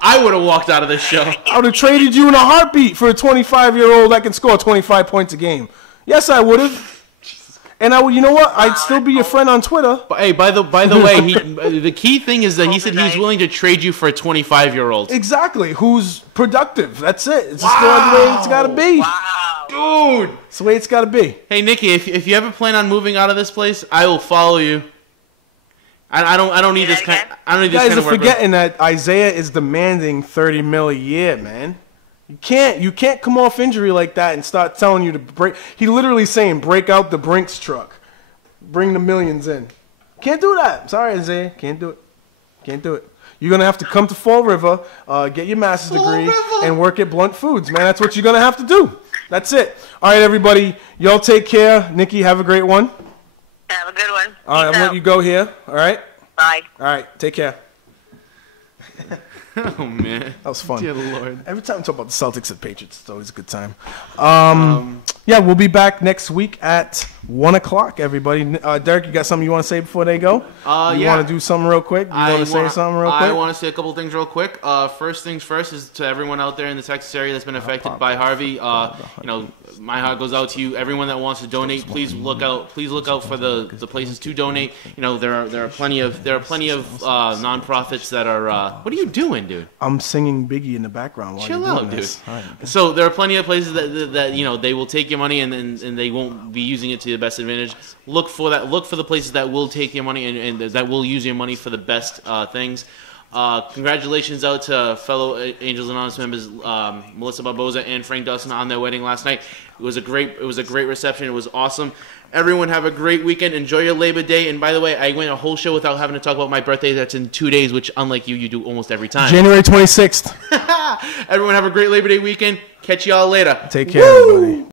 I would have walked out of this show. I would have traded you in a heartbeat for a 25-year-old that can score 25 points a game. Yes, I would have. And you know what? I'd still be your friend on Twitter. But hey, by the way, the key thing is that he said he was willing to trade you for a 25-year-old. Exactly. Who's productive? That's it. It's just the way it's got to be. Wow. Dude. It's the way it's got to be. Hey, Nikki, if you ever plan on moving out of this place, I will follow you. I don't need this kind. I don't need this kind of work. You guys are forgetting that Isaiah is demanding $30 million a year, man. You can't come off injury like that and start telling you to break. He literally saying, break out the Brinks truck. Bring the millions in. Can't do that. Sorry, Isaiah. Can't do it. You're going to have to come to Fall River, get your master's degree, and work at Blunt Foods, man. That's what you're going to have to do. That's it. All right, everybody. Y'all take care. Nikki, have a great one. Have a good one. All right, I'm going to let you go here. All right? Bye. All right. Take care. Oh, man. That was fun. Dear Lord. Every time we talk about the Celtics and Patriots, it's always a good time. Yeah, we'll be back next week at 1 o'clock, everybody. Derek, you got something you want to say before they go? You want to do something real quick? I want to say a couple things real quick. First things first is to everyone out there in the Texas area that's been affected by Harvey. My heart goes out to you. Everyone that wants to donate, please look out for the places to donate. There are plenty of nonprofits that are. What are you doing, dude? I'm singing Biggie in the background while Chill you're doing out, this. Dude. Right. So there are plenty of places that they will take your money and they won't be using it to the best advantage. Look for the places that will take your money and that will use your money for the best things. Congratulations out to fellow Angels Anonymous members Melissa Barboza and Frank Dawson on their wedding last night. It was a great reception. It was awesome. Everyone have a great weekend. Enjoy your Labor Day. And by the way, I went a whole show without having to talk about my birthday. That's in 2 days, which unlike you do almost every time. January 26th. Everyone have a great Labor Day weekend. Catch y'all later. Take care, everybody.